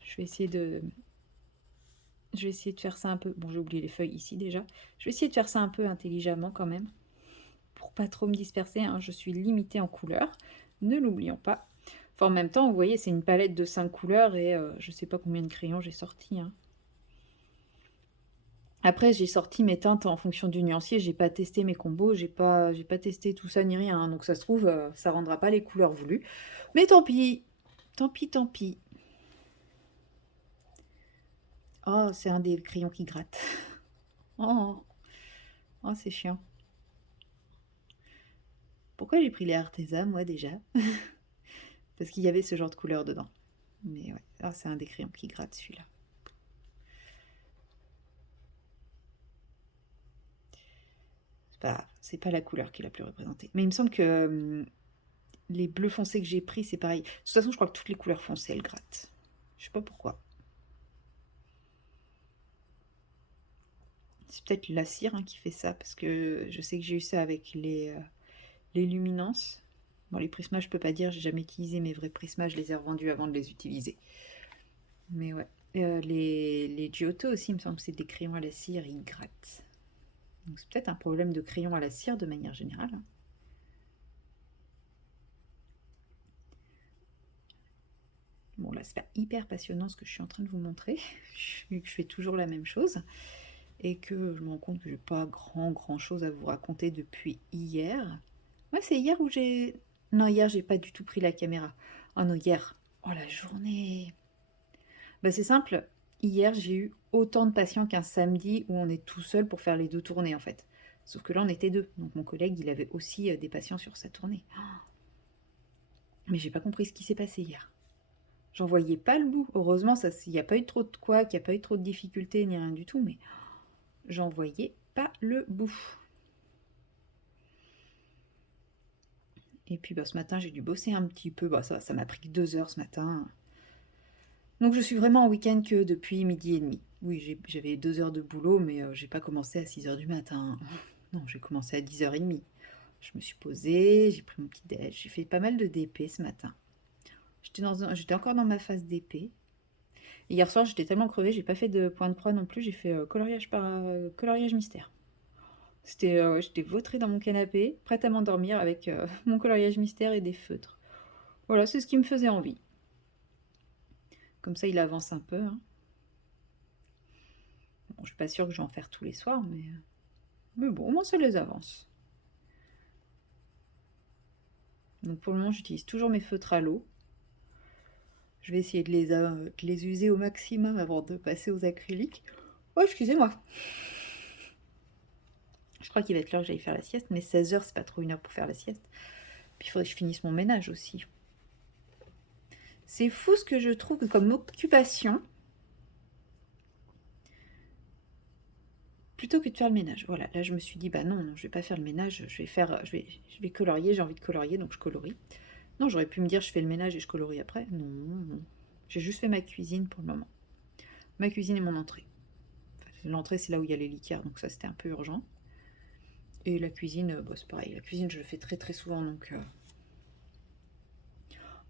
Je vais essayer de faire ça un peu. Bon, j'ai oublié les feuilles ici déjà. Je vais essayer de faire ça un peu intelligemment quand même, pour pas trop me disperser, hein. Je suis limitée en couleurs, ne l'oublions pas. Enfin, en même temps, vous voyez, c'est une palette de 5 couleurs et je sais pas combien de crayons j'ai sorti, hein. Après, j'ai sorti mes teintes en fonction du nuancier, j'ai pas testé mes combos, j'ai pas testé tout ça ni rien, hein. Donc ça se trouve, ça rendra pas les couleurs voulues. Mais tant pis, tant pis. Oh, c'est un des crayons qui gratte. Oh, oh c'est chiant. Pourquoi j'ai pris les Arteza, moi, déjà? Parce qu'il y avait ce genre de couleur dedans. Mais ouais, ah, c'est un des crayons qui gratte, celui-là. C'est pas la couleur qui est la plus représentée. Mais il me semble que les bleus foncés que j'ai pris, c'est pareil. De toute façon, je crois que toutes les couleurs foncées, elles grattent. Je sais pas pourquoi. C'est peut-être la cire, hein, qui fait ça, parce que je sais que j'ai eu ça avec les luminances. Bon, les prismas, je peux pas dire, j'ai jamais utilisé mes vrais prismas, je les ai revendus avant de les utiliser. Mais ouais. Les Giotto aussi, il me semble que c'est des crayons à la cire, ils grattent. Donc c'est peut-être un problème de crayon à la cire de manière générale, hein. Bon, là, c'est pas hyper passionnant ce que je suis en train de vous montrer, vu que je fais toujours la même chose, et que je me rends compte que j'ai pas grand chose à vous raconter depuis hier. Ouais, c'est hier où j'ai... Non, hier, j'ai pas du tout pris la caméra. Oh non, hier. Oh, la journée. Bah, c'est simple. Hier, j'ai eu autant de patients qu'un samedi où on est tout seul pour faire les 2 tournées, en fait. Sauf que là, on était 2. Donc, mon collègue, il avait aussi des patients sur sa tournée. Mais j'ai pas compris ce qui s'est passé hier. J'en voyais pas le bout. Heureusement, il n'y a pas eu trop de couacs, il n'y a pas eu trop de difficultés, ni rien du tout, mais j'en voyais pas le bout. Et puis ce matin, j'ai dû bosser un petit peu. Ça m'a pris que 2 heures ce matin. Donc je suis vraiment en week-end que depuis 12h30. Oui, j'avais 2 heures de boulot, mais j'ai pas commencé à 6 heures du matin. Non, j'ai commencé à 10h30. Je me suis posée, j'ai pris mon petit déj, j'ai fait pas mal de DP ce matin. J'étais encore dans ma phase DP. Et hier soir, j'étais tellement crevée, j'ai pas fait de point de croix non plus, j'ai fait coloriage coloriage mystère. Ouais, j'étais vautrée dans mon canapé, prête à m'endormir avec mon coloriage mystère et des feutres. Voilà, c'est ce qui me faisait envie. Comme ça, il avance un peu, hein. Bon, je suis pas sûre que je vais en faire tous les soirs, mais bon, au moins ça les avance. Donc pour le moment, j'utilise toujours mes feutres à l'eau. Je vais essayer de les user au maximum avant de passer aux acryliques. Oh, excusez-moi. Je crois qu'il va être l'heure que j'aille faire la sieste, mais 16 h, c'est pas trop une heure pour faire la sieste. Puis il faudrait que je finisse mon ménage aussi. C'est fou ce que je trouve comme occupation. Plutôt que de faire le ménage. Voilà, là je me suis dit, bah non, je vais pas faire le ménage, je vais colorier, j'ai envie de colorier, donc je colorie. Non, j'aurais pu me dire, je fais le ménage et je colorie après. Non, non. J'ai juste fait ma cuisine pour le moment. Ma cuisine et mon entrée. Enfin, l'entrée, c'est là où il y a les litières, donc ça c'était un peu urgent. Et la cuisine, bah, c'est pareil. La cuisine, je le fais très très souvent, donc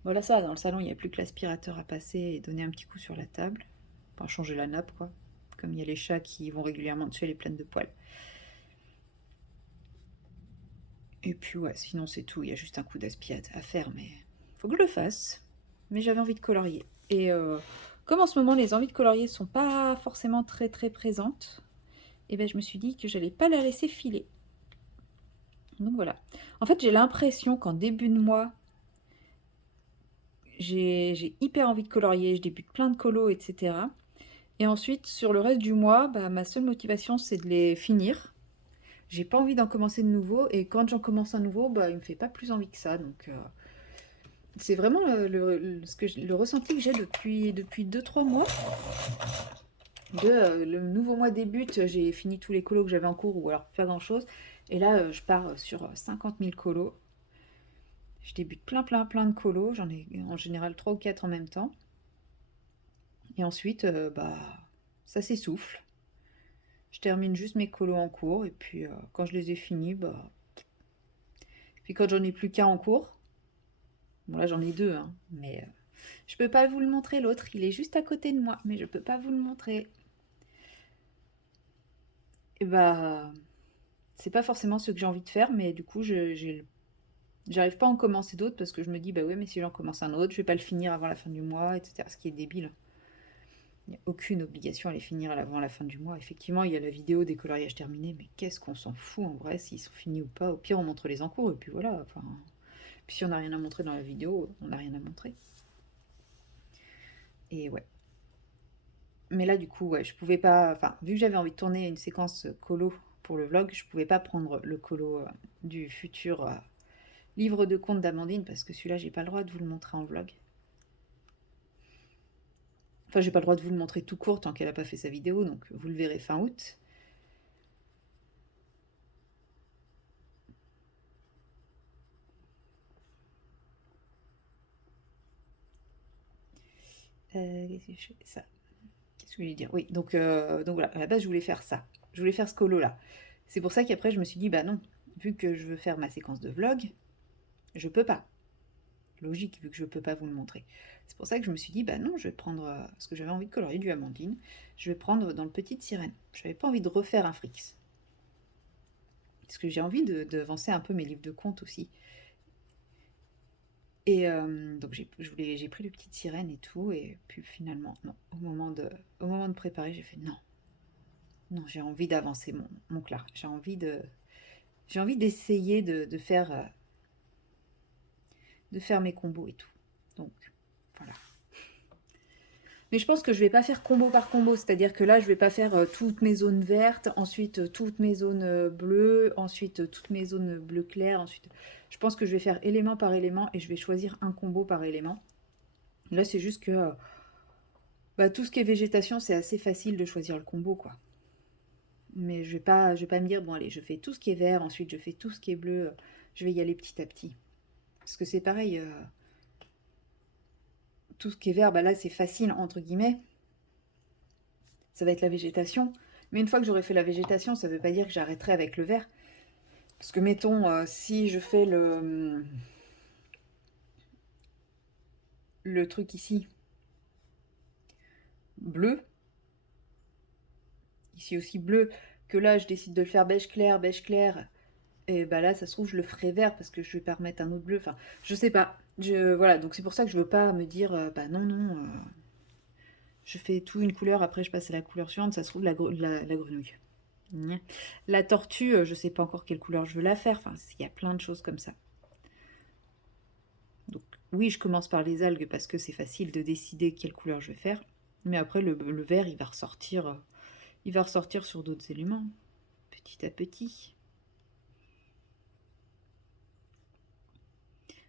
voilà, ça, dans le salon, il n'y a plus que l'aspirateur à passer et donner un petit coup sur la table. Enfin, changer la nappe, quoi. Comme il y a les chats qui vont régulièrement dessus, elle est pleine de poils. Et puis ouais, sinon c'est tout. Il y a juste un coup d'aspiate à faire, mais faut que je le fasse. Mais j'avais envie de colorier. Et comme en ce moment les envies de colorier sont pas forcément très très présentes, et ben je me suis dit que j'allais pas la laisser filer. Donc voilà. En fait, j'ai l'impression qu'en début de mois, j'ai hyper envie de colorier, je débute plein de colos, etc. Et ensuite, sur le reste du mois, bah, ma seule motivation, c'est de les finir. J'ai pas envie d'en commencer de nouveau, et quand j'en commence un nouveau, bah, il me fait pas plus envie que ça. Donc c'est vraiment le ressenti que j'ai depuis 2-3 mois. Le nouveau mois débute, j'ai fini tous les colos que j'avais en cours, ou alors pas grand chose. Et là, je pars sur 50 000 colos. Je débute plein de colos, j'en ai en général 3 ou 4 en même temps. Et ensuite, bah, ça s'essouffle. Je termine juste mes colos en cours, et puis quand je les ai finis, bah... Puis quand j'en ai plus qu'un en cours, bon là j'en ai deux, hein, mais je peux pas vous le montrer l'autre, il est juste à côté de moi, mais je peux pas vous le montrer. Et bah, c'est pas forcément ce que j'ai envie de faire, mais du coup, j'arrive pas à en commencer d'autres parce que je me dis, bah ouais, mais si j'en commence un autre, je vais pas le finir avant la fin du mois, etc. Ce qui est débile. Il n'y a aucune obligation à les finir avant la fin du mois. Effectivement, il y a la vidéo des coloriages terminés, mais qu'est-ce qu'on s'en fout en vrai, s'ils sont finis ou pas. Au pire, on montre les en cours, et puis voilà. Enfin, puis si on n'a rien à montrer dans la vidéo, on n'a rien à montrer. Et ouais. Mais là, du coup, ouais, je pouvais pas. Enfin, vu que j'avais envie de tourner une séquence colo pour le vlog, je pouvais pas prendre le colo du futur livre de contes d'Amandine parce que celui-là, j'ai pas le droit de vous le montrer en vlog. Enfin, j'ai pas le droit de vous le montrer tout court tant qu'elle a pas fait sa vidéo, donc vous le verrez fin août. Qu'est-ce que je fais ça? Qu'est-ce que je voulais dire? Oui, donc voilà, à la base, je voulais faire ça. Je voulais faire ce colo-là. C'est pour ça qu'après, je me suis dit, bah non, vu que je veux faire ma séquence de vlog, je peux pas. Logique, vu que je peux pas vous le montrer. C'est pour ça que je me suis dit, bah non, je vais prendre, parce que j'avais envie de colorier du Amandine, je vais prendre dans le Petite Sirène. Je n'avais pas envie de refaire un Frix. Parce que j'ai envie d'avancer un peu mes livres de contes aussi. Et donc j'ai pris le Petite Sirène et tout, et puis finalement, non. Au moment de préparer, j'ai fait non. Non, j'ai envie d'avancer mon Clara. J'ai envie d'essayer de faire mes combos et tout. Donc, voilà. Mais je pense que je vais pas faire combo par combo, c'est-à-dire que là, je vais pas faire toutes mes zones vertes, ensuite toutes mes zones bleues, ensuite toutes mes zones bleu clair, ensuite... Je pense que je vais faire élément par élément et je vais choisir un combo par élément. Là, c'est juste que bah, tout ce qui est végétation, c'est assez facile de choisir le combo, quoi. Mais je vais pas me dire, bon allez, je fais tout ce qui est vert, ensuite je fais tout ce qui est bleu, je vais y aller petit à petit. Parce que c'est pareil, tout ce qui est vert, bah là c'est facile, entre guillemets. Ça va être la végétation. Mais une fois que j'aurai fait la végétation, ça ne veut pas dire que j'arrêterai avec le vert. Parce que mettons, si je fais le truc ici, bleu, ici aussi bleu, que là, je décide de le faire beige clair, et bah là, ça se trouve, je le ferai vert parce que je vais pas remettre un autre bleu. Enfin, je sais pas. Voilà, donc c'est pour ça que je veux pas me dire, bah non, non, je fais tout une couleur, après je passe à la couleur suivante, ça se trouve, la grenouille. Gna. La tortue, je sais pas encore quelle couleur je veux la faire. Enfin, il y a plein de choses comme ça. Donc oui, je commence par les algues parce que c'est facile de décider quelle couleur je vais faire. Mais après, le vert, il va ressortir sur d'autres éléments, petit à petit.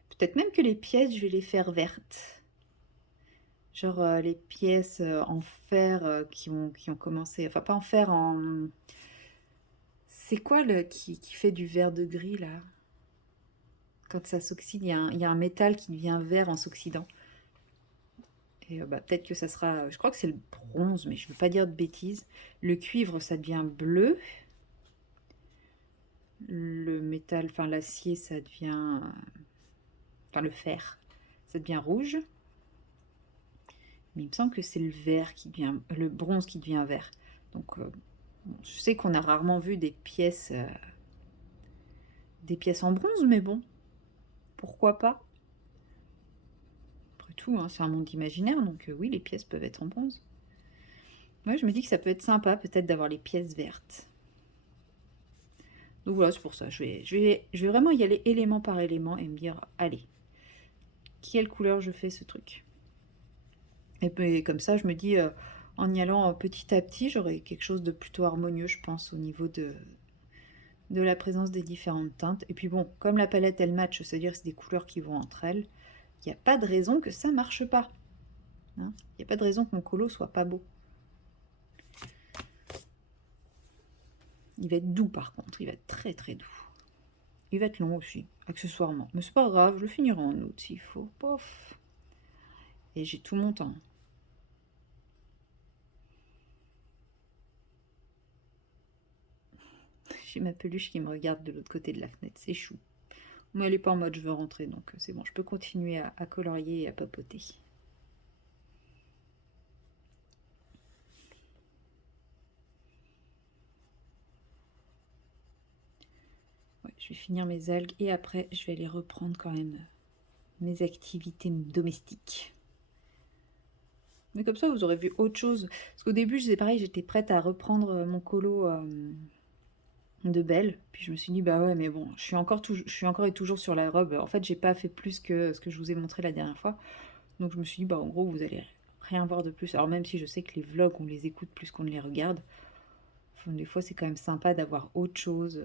Peut-être même que les pièces, je vais les faire vertes. Genre les pièces en fer qui ont commencé... Enfin, pas en fer, en... C'est quoi qui fait du vert de gris, là? Quand ça s'oxyde, il y a un métal qui devient vert en s'oxydant. Et bah, peut-être que ça sera... Je crois que c'est le bronze, mais je ne veux pas dire de bêtises. Le cuivre, ça devient bleu. Le métal, enfin l'acier, ça devient... Enfin le fer, ça devient rouge. Mais il me semble que c'est le vert qui devient... Le bronze qui devient vert. Donc je sais qu'on a rarement vu des pièces en bronze, mais bon, pourquoi pas? Après tout, hein, c'est un monde imaginaire, donc oui, les pièces peuvent être en bronze. Moi, je me dis que ça peut être sympa, peut-être, d'avoir les pièces vertes. Donc voilà, c'est pour ça. Je vais vraiment y aller élément par élément et me dire, allez, quelle couleur je fais ce truc? Et puis comme ça, je me dis, en y allant petit à petit, j'aurai quelque chose de plutôt harmonieux, je pense, au niveau de la présence des différentes teintes. Et puis bon, comme la palette, elle match, c'est-à-dire que c'est des couleurs qui vont entre elles, il n'y a pas de raison que ça marche pas. Hein. Il n'y a pas de raison que mon colo soit pas beau. Il va être doux par contre, il va être très très doux. Il va être long aussi, accessoirement. Mais c'est pas grave, je le finirai en août s'il faut. Pof. Et j'ai tout mon temps. J'ai ma peluche qui me regarde de l'autre côté de la fenêtre, c'est chou. Mais elle n'est pas en mode je veux rentrer, donc c'est bon, je peux continuer à colorier et à papoter. Ouais, je vais finir mes algues et après je vais aller reprendre quand même mes activités domestiques. Mais comme ça, vous aurez vu autre chose. Parce qu'au début, je faisais pareil, j'étais prête à reprendre mon colo de Belle. Puis je me suis dit, bah ouais, mais bon, je suis encore et toujours sur la robe. En fait, j'ai pas fait plus que ce que je vous ai montré la dernière fois. Donc je me suis dit, bah en gros, vous allez rien voir de plus. Alors même si je sais que les vlogs, on les écoute plus qu'on ne les regarde. Enfin, des fois, c'est quand même sympa d'avoir autre chose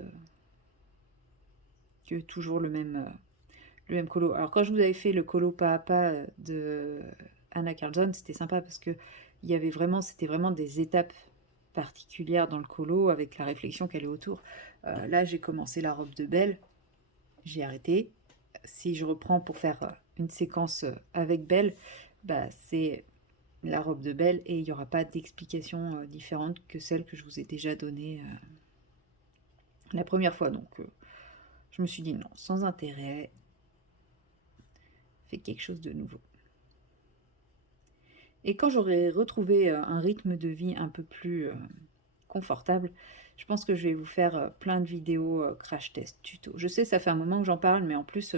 que toujours le même colo. Alors quand je vous avais fait le colo pas à pas de Anna Carlson, c'était sympa parce que c'était vraiment des étapes particulières dans le colo avec la réflexion qu'elle est autour. Là, j'ai commencé la robe de Belle, j'ai arrêté. Si je reprends pour faire une séquence avec Belle, bah, c'est la robe de Belle et il n'y aura pas d'explication différente que celle que je vous ai déjà donnée la première fois. Donc, je me suis dit non, sans intérêt, fais quelque chose de nouveau. Et quand j'aurai retrouvé un rythme de vie un peu plus confortable, je pense que je vais vous faire plein de vidéos crash test, tuto. Je sais, ça fait un moment que j'en parle, mais en plus,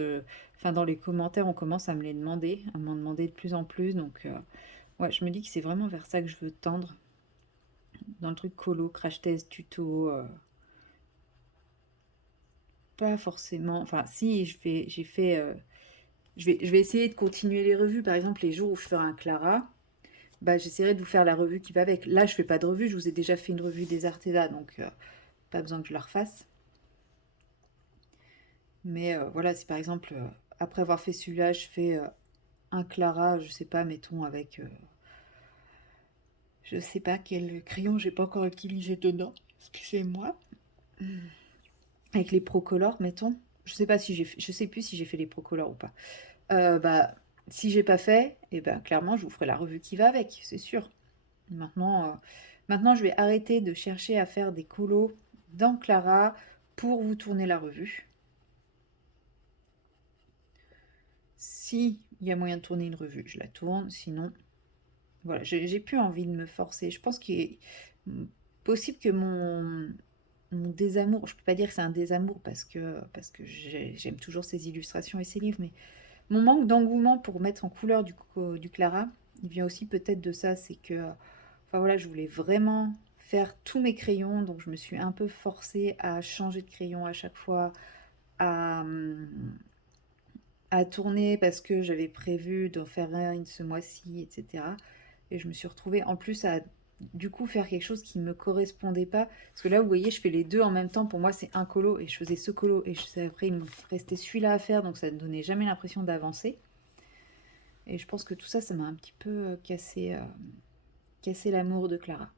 dans les commentaires, on commence à me les demander, à m'en demander de plus en plus. Donc, ouais, je me dis que c'est vraiment vers ça que je veux tendre. Dans le truc colo, crash test, tuto. Pas forcément. Enfin, si, j'ai fait. Je vais essayer de continuer les revues. Par exemple, les jours où je ferai un Clara, bah, j'essaierai de vous faire la revue qui va avec. Là, je fais pas de revue, je vous ai déjà fait une revue des Arteza, donc pas besoin que je la refasse. Mais voilà, si par exemple, après avoir fait celui-là, je fais un Clara, je sais pas, mettons avec... je sais pas quel crayon j'ai pas encore utilisé dedans, excusez-moi. Avec les Procolor, mettons. Je sais pas si je sais plus si j'ai fait les Procolor ou pas. Bah, si j'ai pas fait, et ben clairement, je vous ferai la revue qui va avec, c'est sûr. Maintenant, je vais arrêter de chercher à faire des colos dans Clara pour vous tourner la revue. Si il y a moyen de tourner une revue, je la tourne. Sinon, voilà, j'ai plus envie de me forcer. Je pense qu'il est possible que mon désamour, je peux pas dire que c'est un désamour parce que j'aime toujours ses illustrations et ses livres, mais mon manque d'engouement pour mettre en couleur du Clara, il vient aussi peut-être de ça, c'est que, enfin voilà, je voulais vraiment faire tous mes crayons, donc je me suis un peu forcée à changer de crayon à chaque fois, à, à tourner parce que j'avais prévu d'en faire un ce mois-ci, etc. Et je me suis retrouvée en plus à du coup faire quelque chose qui ne me correspondait pas. Parce que là, vous voyez, je fais les deux en même temps. Pour moi, c'est un colo et je faisais ce colo. Et après, il me restait celui-là à faire, donc ça ne donnait jamais l'impression d'avancer. Et je pense que tout ça, ça m'a un petit peu cassé l'amour de Clara,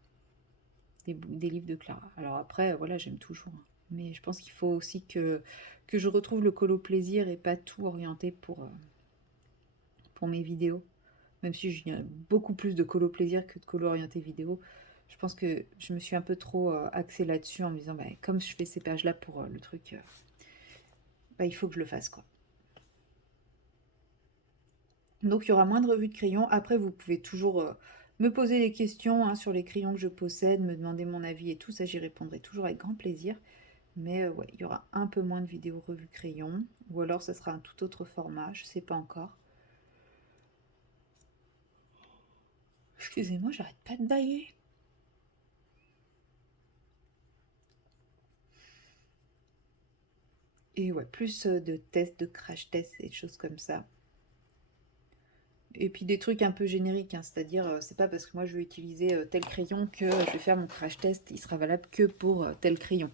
des livres de Clara. Alors après, voilà, j'aime toujours, hein. Mais je pense qu'il faut aussi que je retrouve le colo plaisir et pas tout orienté pour mes vidéos. Même si il y a beaucoup plus de colo plaisir que de colo orienté vidéo. Je pense que je me suis un peu trop axée là-dessus en me disant, bah, comme je fais ces pages-là pour le truc, bah, il faut que je le fasse, quoi. Donc il y aura moins de revues de crayons. Après, vous pouvez toujours me poser des questions, hein, sur les crayons que je possède, me demander mon avis et tout ça, j'y répondrai toujours avec grand plaisir. Mais ouais, il y aura un peu moins de vidéos revues crayons, ou alors ça sera un tout autre format, je sais pas encore. Excusez-moi, j'arrête pas de bailler. Et ouais, plus de tests, de crash tests et des choses comme ça. Et puis des trucs un peu génériques, hein, c'est-à-dire, c'est pas parce que moi je vais utiliser tel crayon que je vais faire mon crash test, il sera valable que pour tel crayon.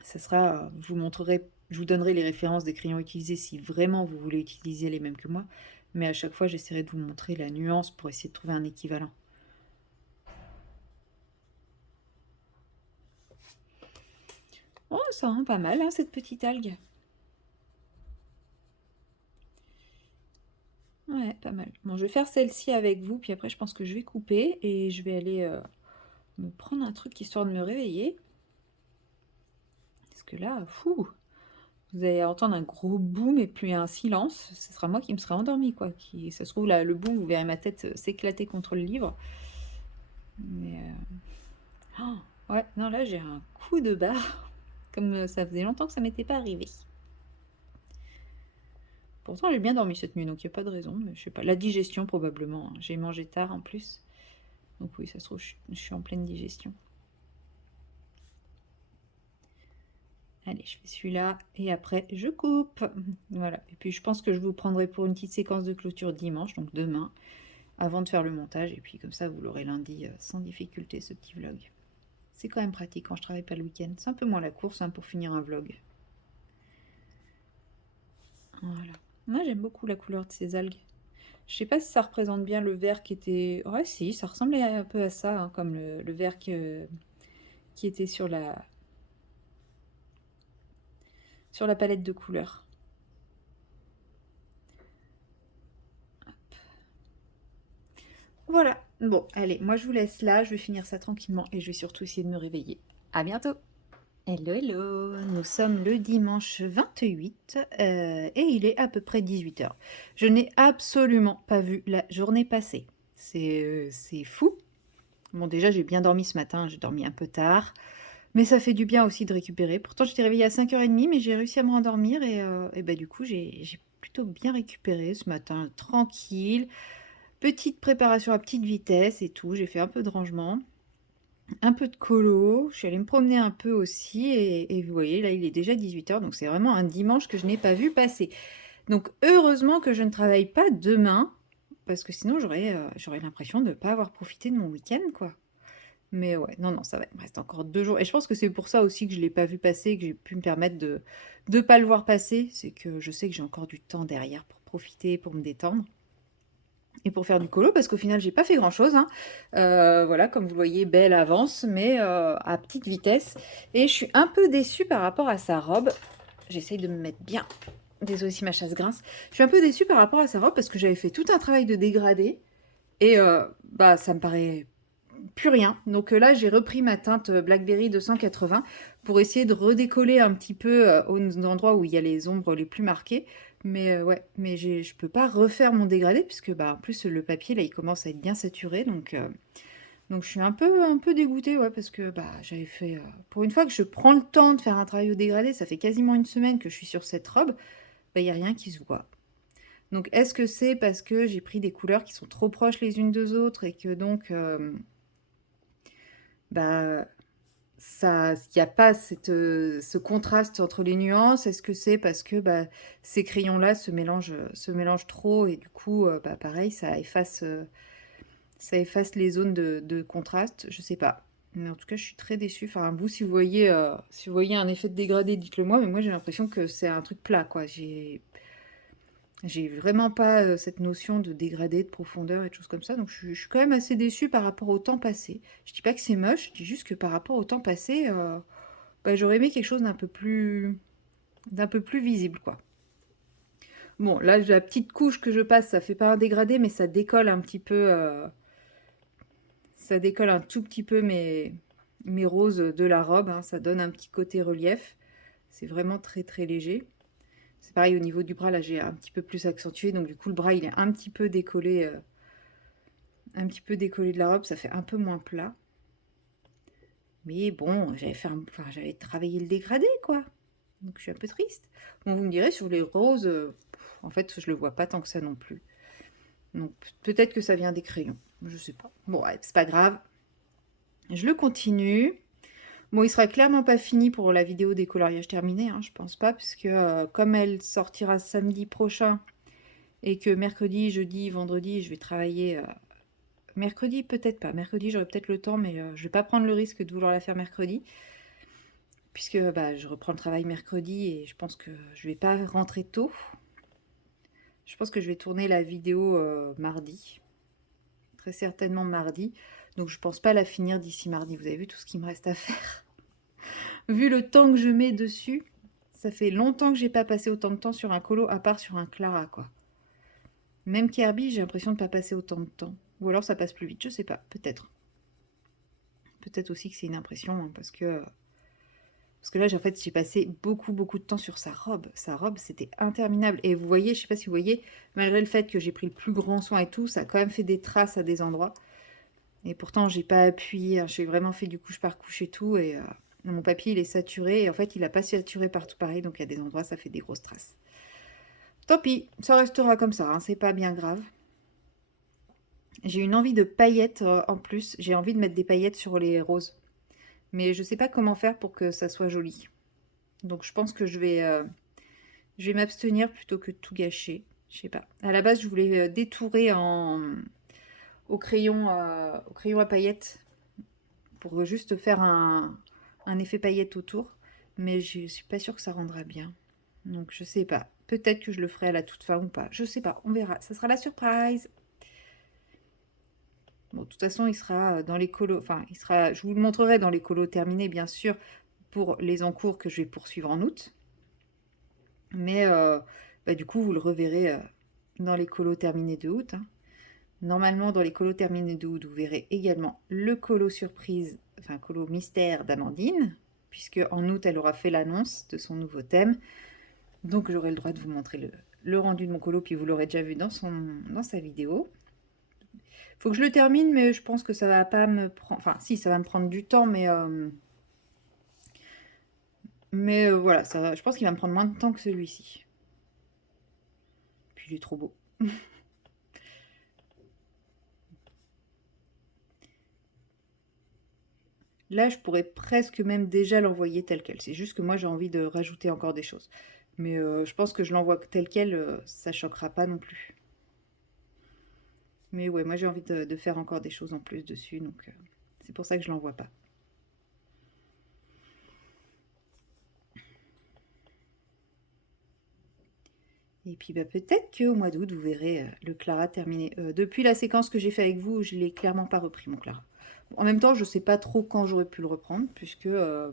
Ça sera, je vous donnerai les références des crayons utilisés si vraiment vous voulez utiliser les mêmes que moi, mais à chaque fois j'essaierai de vous montrer la nuance pour essayer de trouver un équivalent. Oh, ça rend pas mal, hein, cette petite algue. Ouais, pas mal. Bon, je vais faire celle-ci avec vous, puis après je pense que je vais couper et je vais aller me prendre un truc histoire de me réveiller. Parce que là, fou, vous allez entendre un gros boom et puis un silence. Ce sera moi qui me serai endormie, quoi. Ça se trouve, là, le boom, vous verrez ma tête s'éclater contre le livre. Mais, oh, ouais, non, là, j'ai un coup de barre. Comme ça faisait longtemps que ça m'était pas arrivé. Pourtant, j'ai bien dormi cette nuit, donc il n'y a pas de raison. Mais je sais pas, la digestion, probablement, hein. J'ai mangé tard, en plus. Donc oui, ça se trouve, je suis en pleine digestion. Allez, je fais celui-là et après je coupe. Voilà. Et puis je pense que je vous prendrai pour une petite séquence de clôture dimanche, donc demain, avant de faire le montage. Et puis comme ça, vous l'aurez lundi sans difficulté, ce petit vlog. C'est quand même pratique quand je travaille pas le week-end. C'est un peu moins la course, hein, pour finir un vlog. Voilà. Moi, j'aime beaucoup la couleur de ces algues. Je sais pas si ça représente bien le vert qui était... Ouais, si, ça ressemblait un peu à ça, hein, comme le vert qui était sur la palette de couleurs. Voilà. Bon, allez, moi je vous laisse là, je vais finir ça tranquillement et je vais surtout essayer de me réveiller. À bientôt. Hello, hello. Nous sommes le dimanche 28 et il est à peu près 18 h. Je n'ai absolument pas vu la journée passer. C'est fou. Bon, déjà, j'ai bien dormi ce matin, j'ai dormi un peu tard, mais ça fait du bien aussi de récupérer. Pourtant, j'étais réveillée à 5h30, mais j'ai réussi à me rendormir et bah, du coup, j'ai plutôt bien récupéré ce matin, tranquille. Petite préparation à petite vitesse et tout. J'ai fait un peu de rangement, un peu de colo. Je suis allée me promener un peu aussi. Et vous voyez, là, il est déjà 18 h. Donc, c'est vraiment un dimanche que je n'ai pas vu passer. Donc, heureusement que je ne travaille pas demain. Parce que sinon, j'aurais l'impression de ne pas avoir profité de mon week-end, quoi. Mais ouais, non, non, ça va. Il me reste encore 2 jours. Et je pense que c'est pour ça aussi que je ne l'ai pas vu passer, que j'ai pu me permettre de ne pas le voir passer. C'est que je sais que j'ai encore du temps derrière pour profiter, pour me détendre. Et pour faire du colo, parce qu'au final, j'ai pas fait grand-chose, hein. Voilà, comme vous le voyez, Belle avance, mais à petite vitesse. Et je suis un peu déçue par rapport à sa robe. J'essaye de me mettre bien. Désolée si ma chasse grince. Je suis un peu déçue par rapport à sa robe, parce que j'avais fait tout un travail de dégradé. Et bah, ça me paraît plus rien. Donc là, j'ai repris ma teinte Blackberry 280 pour essayer de redécoller un petit peu aux endroits où il y a les ombres les plus marquées. Mais ouais, mais je peux pas refaire mon dégradé puisque bah, en plus le papier là il commence à être bien saturé. Donc Donc je suis un peu dégoûtée, ouais, parce que bah, j'avais fait... pour une fois que je prends le temps de faire un travail au dégradé, ça fait quasiment une semaine que je suis sur cette robe, bah, il n'y a rien qui se voit. Donc est-ce que c'est parce que j'ai pris des couleurs qui sont trop proches les unes des autres et que donc bah, ça, il n'y a pas ce contraste entre les nuances? Est-ce que c'est parce que bah, ces crayons-là se mélangent trop et du coup, bah, pareil, ça efface les zones de contraste? Je sais pas. Mais en tout cas, je suis très déçue. Enfin, vous, si vous voyez un effet de dégradé, dites-le moi. Mais moi, j'ai l'impression que c'est un truc plat, quoi. J'ai vraiment pas cette notion de dégradé, de profondeur et de choses comme ça. Donc je suis quand même assez déçue par rapport au temps passé. Je dis pas que c'est moche, je dis juste que par rapport au temps passé, bah, j'aurais aimé quelque chose d'un peu plus visible, quoi. Bon, là, la petite couche que je passe, ça fait pas un dégradé, mais ça décolle un petit peu, ça décolle un tout petit peu mes roses de la robe, hein. Ça donne un petit côté relief. C'est vraiment très très léger. C'est pareil au niveau du bras, là j'ai un petit peu plus accentué, donc du coup le bras il est un petit peu décollé de la robe, ça fait un peu moins plat. Mais bon, enfin, j'avais travaillé le dégradé, quoi. Donc je suis un peu triste. Bon, vous me direz, sur les roses, en fait, je le vois pas tant que ça non plus. Donc peut-être que ça vient des crayons. Je sais pas. Bon, ouais, c'est pas grave. Je le continue. Bon, il sera clairement pas fini pour la vidéo des coloriages terminés, hein, je pense pas, puisque comme elle sortira samedi prochain et que mercredi, jeudi, vendredi, je vais travailler. Mercredi, peut-être pas. Mercredi, j'aurai peut-être le temps, mais je vais pas prendre le risque de vouloir la faire mercredi, puisque bah, je reprends le travail mercredi et je pense que je vais pas rentrer tôt. Je pense que je vais tourner la vidéo mardi, très certainement mardi. Donc je pense pas la finir d'ici mardi. Vous avez vu tout ce qu'il me reste à faire. Vu le temps que je mets dessus, ça fait longtemps que j'ai pas passé autant de temps sur un colo, à part sur un Clara, quoi. Même Kirby, j'ai l'impression de pas passer autant de temps. Ou alors ça passe plus vite, je sais pas, peut-être. Peut-être aussi que c'est une impression, hein, parce que là, en fait, j'ai passé beaucoup, beaucoup de temps sur sa robe. Sa robe, c'était interminable. Et vous voyez, je sais pas si vous voyez, malgré le fait que j'ai pris le plus grand soin et tout, ça a quand même fait des traces à des endroits. Et pourtant, j'ai pas appuyé, hein, j'ai vraiment fait du couche par couche et tout. Et mon papier, il est saturé. Et en fait, il a pas saturé partout pareil. Donc, il y a des endroits, ça fait des grosses traces. Tant pis, ça restera comme ça, hein, c'est pas bien grave. J'ai une envie de paillettes en plus. J'ai envie de mettre des paillettes sur les roses. Mais je sais pas comment faire pour que ça soit joli. Donc, je pense que je vais m'abstenir plutôt que de tout gâcher. Je sais pas. À la base, je voulais détourer au crayon à paillettes pour juste faire un effet paillette autour. Mais je suis pas sûre que ça rendra bien. Donc je sais pas. Peut-être que je le ferai à la toute fin ou pas. Je sais pas. On verra. Ça sera la surprise. Bon, de toute façon, il sera dans les colos. Enfin, je vous le montrerai dans les colos terminés, bien sûr, pour les encours que je vais poursuivre en août. Mais bah, du coup, vous le reverrez dans les colos terminés de août, hein. Normalement, dans les colos terminés de août, vous verrez également le colo surprise, enfin colo mystère d'Amandine, puisque en août, elle aura fait l'annonce de son nouveau thème. Donc, j'aurai le droit de vous montrer le rendu de mon colo, puis vous l'aurez déjà vu dans sa vidéo. Faut que je le termine, mais je pense que ça va pas me prendre... Enfin, si, ça va me prendre du temps, mais voilà, je pense qu'il va me prendre moins de temps que celui-ci. Puis il est trop beau. Là, je pourrais presque même déjà l'envoyer tel quel. C'est juste que moi, j'ai envie de rajouter encore des choses. Mais je pense que je l'envoie tel quel, ça choquera pas non plus. Mais ouais, moi, j'ai envie de faire encore des choses en plus dessus, donc c'est pour ça que je l'envoie pas. Et puis bah, peut-être qu'au mois d'août, vous verrez le Clara terminé. Depuis la séquence que j'ai fait avec vous, je l'ai clairement pas repris, mon Clara. Bon, en même temps, je sais pas trop quand j'aurais pu le reprendre, puisque... bah,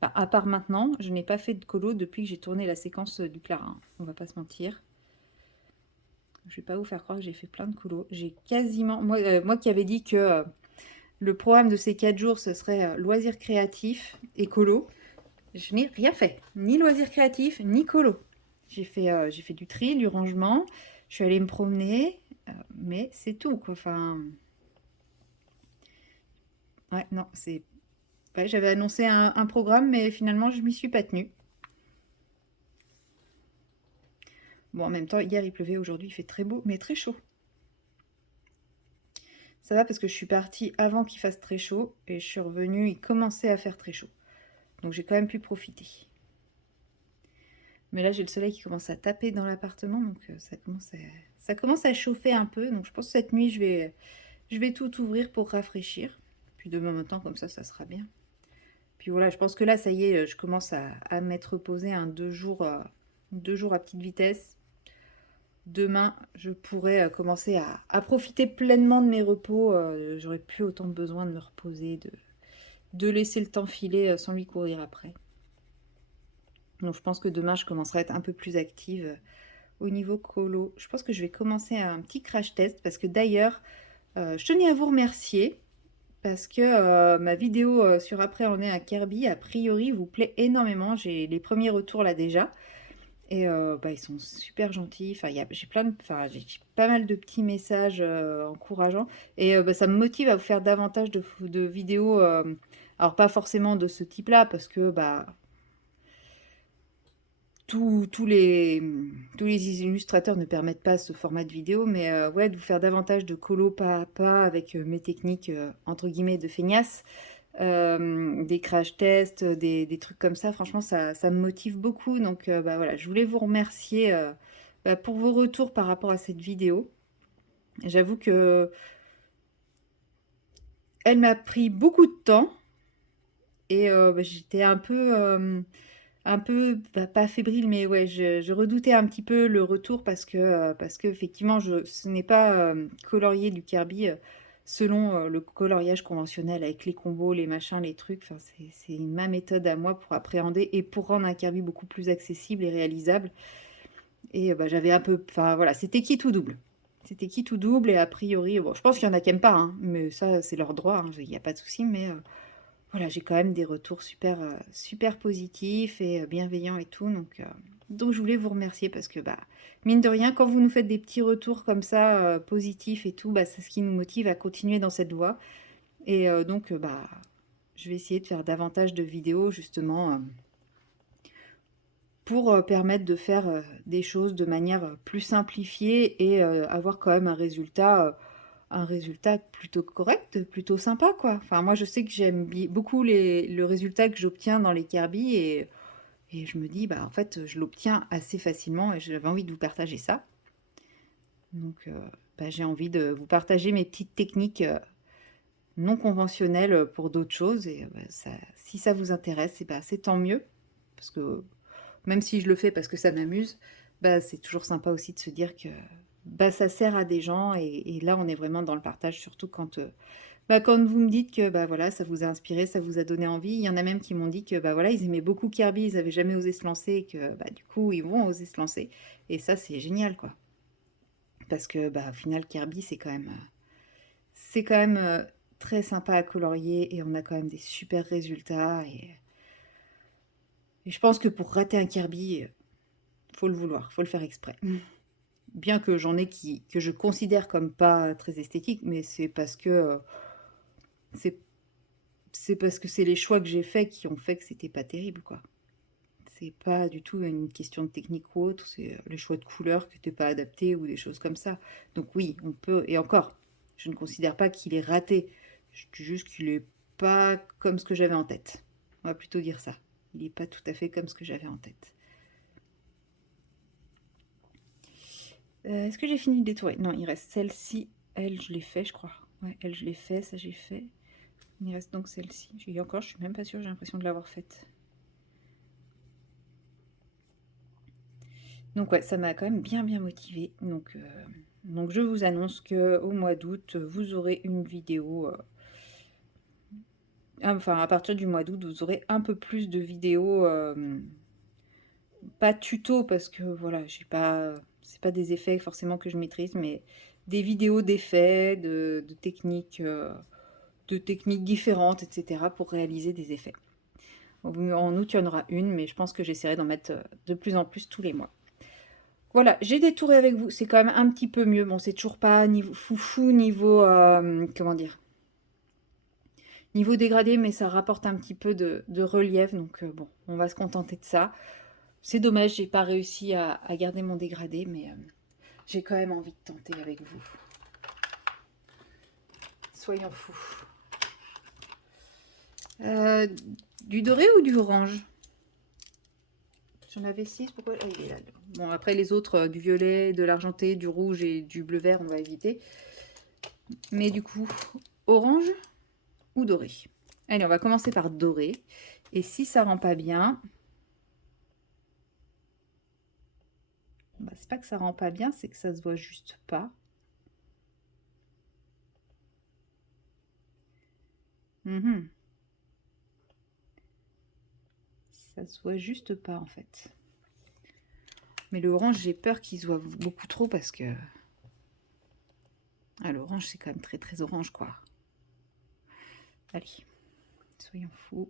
à part maintenant, je n'ai pas fait de colo depuis que j'ai tourné la séquence du Clara, hein. On va pas se mentir. Je vais pas vous faire croire que j'ai fait plein de colos. J'ai quasiment... Moi qui avais dit que le programme de ces 4 jours, ce serait loisirs créatifs et colo. Je n'ai rien fait. Ni loisirs créatifs, ni colo. J'ai fait du tri, du rangement. Je suis allée me promener. Mais c'est tout, quoi. Enfin... Ouais, non, c'est... Ouais, j'avais annoncé un programme, mais finalement, je m'y suis pas tenue. Bon, en même temps, hier, il pleuvait, aujourd'hui, il fait très beau, mais très chaud. Ça va parce que je suis partie avant qu'il fasse très chaud, et je suis revenue, il commençait à faire très chaud. Donc j'ai quand même pu profiter. Mais là, j'ai le soleil qui commence à taper dans l'appartement, donc ça commence à chauffer un peu. Donc je pense que cette nuit, je vais tout ouvrir pour rafraîchir. Puis demain matin, comme ça sera bien. Puis voilà, je pense que là, ça y est, je commence à m'être reposée un 2 jours, 2 jours à petite vitesse. Demain, je pourrai commencer à profiter pleinement de mes repos. J'aurai plus autant besoin de me reposer, de laisser le temps filer sans lui courir après. Donc je pense que demain, je commencerai à être un peu plus active au niveau colo. Je pense que je vais commencer un petit crash test parce que d'ailleurs, je tenais à vous remercier parce que ma vidéo sur appréhender un Kirby, a priori, vous plaît énormément. J'ai les premiers retours là déjà. Et bah, ils sont super gentils. Enfin, j'ai pas mal de petits messages encourageants. Et bah, ça me motive à vous faire davantage de vidéos. Alors, pas forcément de ce type-là, parce que bah, tous les illustrateurs ne permettent pas ce format de vidéo. Mais ouais, de vous faire davantage de colo pas à pas avec mes techniques, entre guillemets, de feignasse. Des crash tests, des trucs comme ça. Franchement, ça me motive beaucoup. Donc, bah, voilà, je voulais vous remercier bah, pour vos retours par rapport à cette vidéo. J'avoue que elle m'a pris beaucoup de temps et bah, j'étais un peu, bah, pas fébrile, mais ouais, je redoutais un petit peu le retour parce que effectivement, ce n'est pas colorier du Kirby selon le coloriage conventionnel avec les combos, les machins, les trucs. Enfin, c'est ma méthode à moi pour appréhender et pour rendre un Kirby beaucoup plus accessible et réalisable. Et bah, j'avais un peu, enfin voilà, c'était qui tout double. C'était qui tout double et a priori, bon, je pense qu'il y en a qui n'aiment pas, hein, mais ça, c'est leur droit, il n'y a pas de souci, mais voilà, j'ai quand même des retours super, super positifs et bienveillants et tout. Donc je voulais vous remercier parce que, bah, mine de rien, quand vous nous faites des petits retours comme ça, positifs et tout, bah, c'est ce qui nous motive à continuer dans cette voie. Et donc, bah, je vais essayer de faire davantage de vidéos justement pour permettre de faire des choses de manière plus simplifiée et avoir quand même un résultat plutôt correct, plutôt sympa, quoi. Enfin, moi, je sais que j'aime beaucoup le résultat que j'obtiens dans les Kirby et je me dis, bah, en fait, je l'obtiens assez facilement et j'avais envie de vous partager ça. Donc, bah, j'ai envie de vous partager mes petites techniques non conventionnelles pour d'autres choses et bah, si ça vous intéresse, et bah, c'est tant mieux. Parce que même si je le fais parce que ça m'amuse, bah, c'est toujours sympa aussi de se dire que bah, ça sert à des gens et là on est vraiment dans le partage, surtout bah, quand vous me dites que bah, voilà, ça vous a inspiré, ça vous a donné envie. Il y en a même qui m'ont dit que bah, voilà, ils aimaient beaucoup Kirby, ils n'avaient jamais osé se lancer et que bah, du coup ils vont oser se lancer. Et ça c'est génial quoi. Parce que bah, au final Kirby c'est quand même très sympa à colorier et on a quand même des super résultats. Et je pense que pour rater un Kirby, faut le vouloir, faut le faire exprès. Bien que j'en ai que je considère comme pas très esthétique, mais c'est c'est parce que c'est les choix que j'ai faits qui ont fait que c'était pas terrible, quoi. C'est pas du tout une question de technique ou autre, c'est les choix de couleurs qui n'étaient pas adaptés ou des choses comme ça. Donc oui, on peut, et encore, je ne considère pas qu'il est raté, je dis juste qu'il est pas comme ce que j'avais en tête. On va plutôt dire ça. Il est pas tout à fait comme ce que j'avais en tête. Est-ce que j'ai fini de détourer? Non, il reste celle-ci. Elle, je l'ai fait, je crois. Ouais, elle, je l'ai fait, ça j'ai fait. Il reste donc celle-ci. Je suis même pas sûre, j'ai l'impression de l'avoir faite. Donc ouais, ça m'a quand même bien motivée. Donc je vous annonce que au mois d'août, vous aurez une vidéo. Enfin, à partir du mois d'août, vous aurez un peu plus de vidéos. Pas tuto parce que voilà, j'ai pas. C'est pas des effets forcément que je maîtrise, mais des vidéos d'effets, de techniques différentes, etc. pour réaliser des effets. En août, il y en aura une, mais je pense que j'essaierai d'en mettre de plus en plus tous les mois. Voilà, j'ai détouré avec vous, c'est quand même un petit peu mieux. Bon, c'est toujours pas niveau foufou, niveau comment dire, niveau dégradé, mais ça rapporte un petit peu de relief. Donc bon, on va se contenter de ça. C'est dommage, j'ai pas réussi à garder mon dégradé, mais j'ai quand même envie de tenter avec vous. Soyons fous. Du doré ou du orange? J'en avais 6, pourquoi il est là? Bon, après les autres, du violet, de l'argenté, du rouge et du bleu-vert, on va éviter. Mais du coup, orange ou doré? Allez, on va commencer par doré. Et si ça rend pas bien... Bah, c'est pas que ça rend pas bien, c'est que ça se voit juste pas. Ça se voit juste pas en fait. Mais le orange, j'ai peur qu'il se voit beaucoup trop parce que... Ah, l'orange, c'est quand même très très orange, quoi. Allez, soyons fous.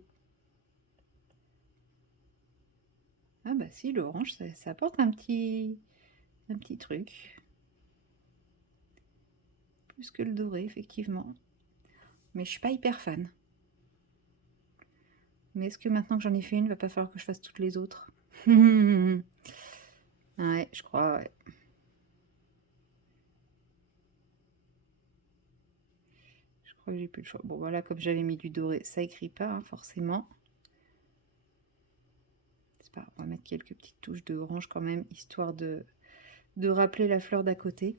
Ah bah si, l'orange, ça apporte un petit truc. Plus que le doré, effectivement. Mais je suis pas hyper fan. Mais est-ce que maintenant que j'en ai fait une, il va pas falloir que je fasse toutes les autres? Ouais, je crois, ouais. Je crois que j'ai plus le choix. Bon, voilà, comme j'avais mis du doré, ça écrit pas, hein, forcément. C'est pas grave, on va mettre quelques petites touches de orange quand même, histoire de rappeler la fleur d'à côté.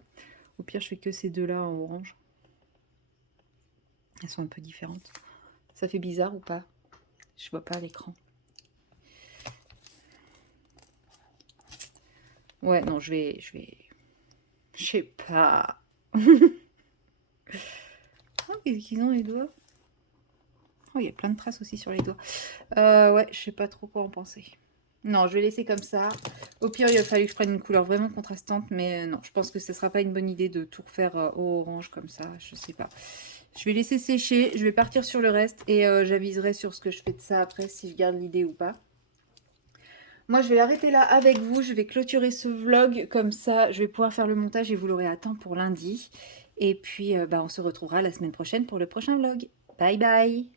Au pire, je fais que ces deux-là en orange. Elles sont un peu différentes. Ça fait bizarre ou pas? Je vois pas à l'écran. Ouais, non, je sais pas. Oh, qu'est-ce qu'ils ont les doigts? Oh, il y a plein de traces aussi sur les doigts. Ouais, je sais pas trop quoi en penser. Non, je vais laisser comme ça. Au pire, il a fallu que je prenne une couleur vraiment contrastante, mais non, je pense que ce sera pas une bonne idée de tout refaire au orange comme ça, je sais pas. Je vais laisser sécher, je vais partir sur le reste et j'aviserai sur ce que je fais de ça après, si je garde l'idée ou pas. Moi, je vais l'arrêter là avec vous. Je vais clôturer ce vlog. Comme ça, je vais pouvoir faire le montage et vous l'aurez à temps pour lundi. Et puis, on se retrouvera la semaine prochaine pour le prochain vlog. Bye bye!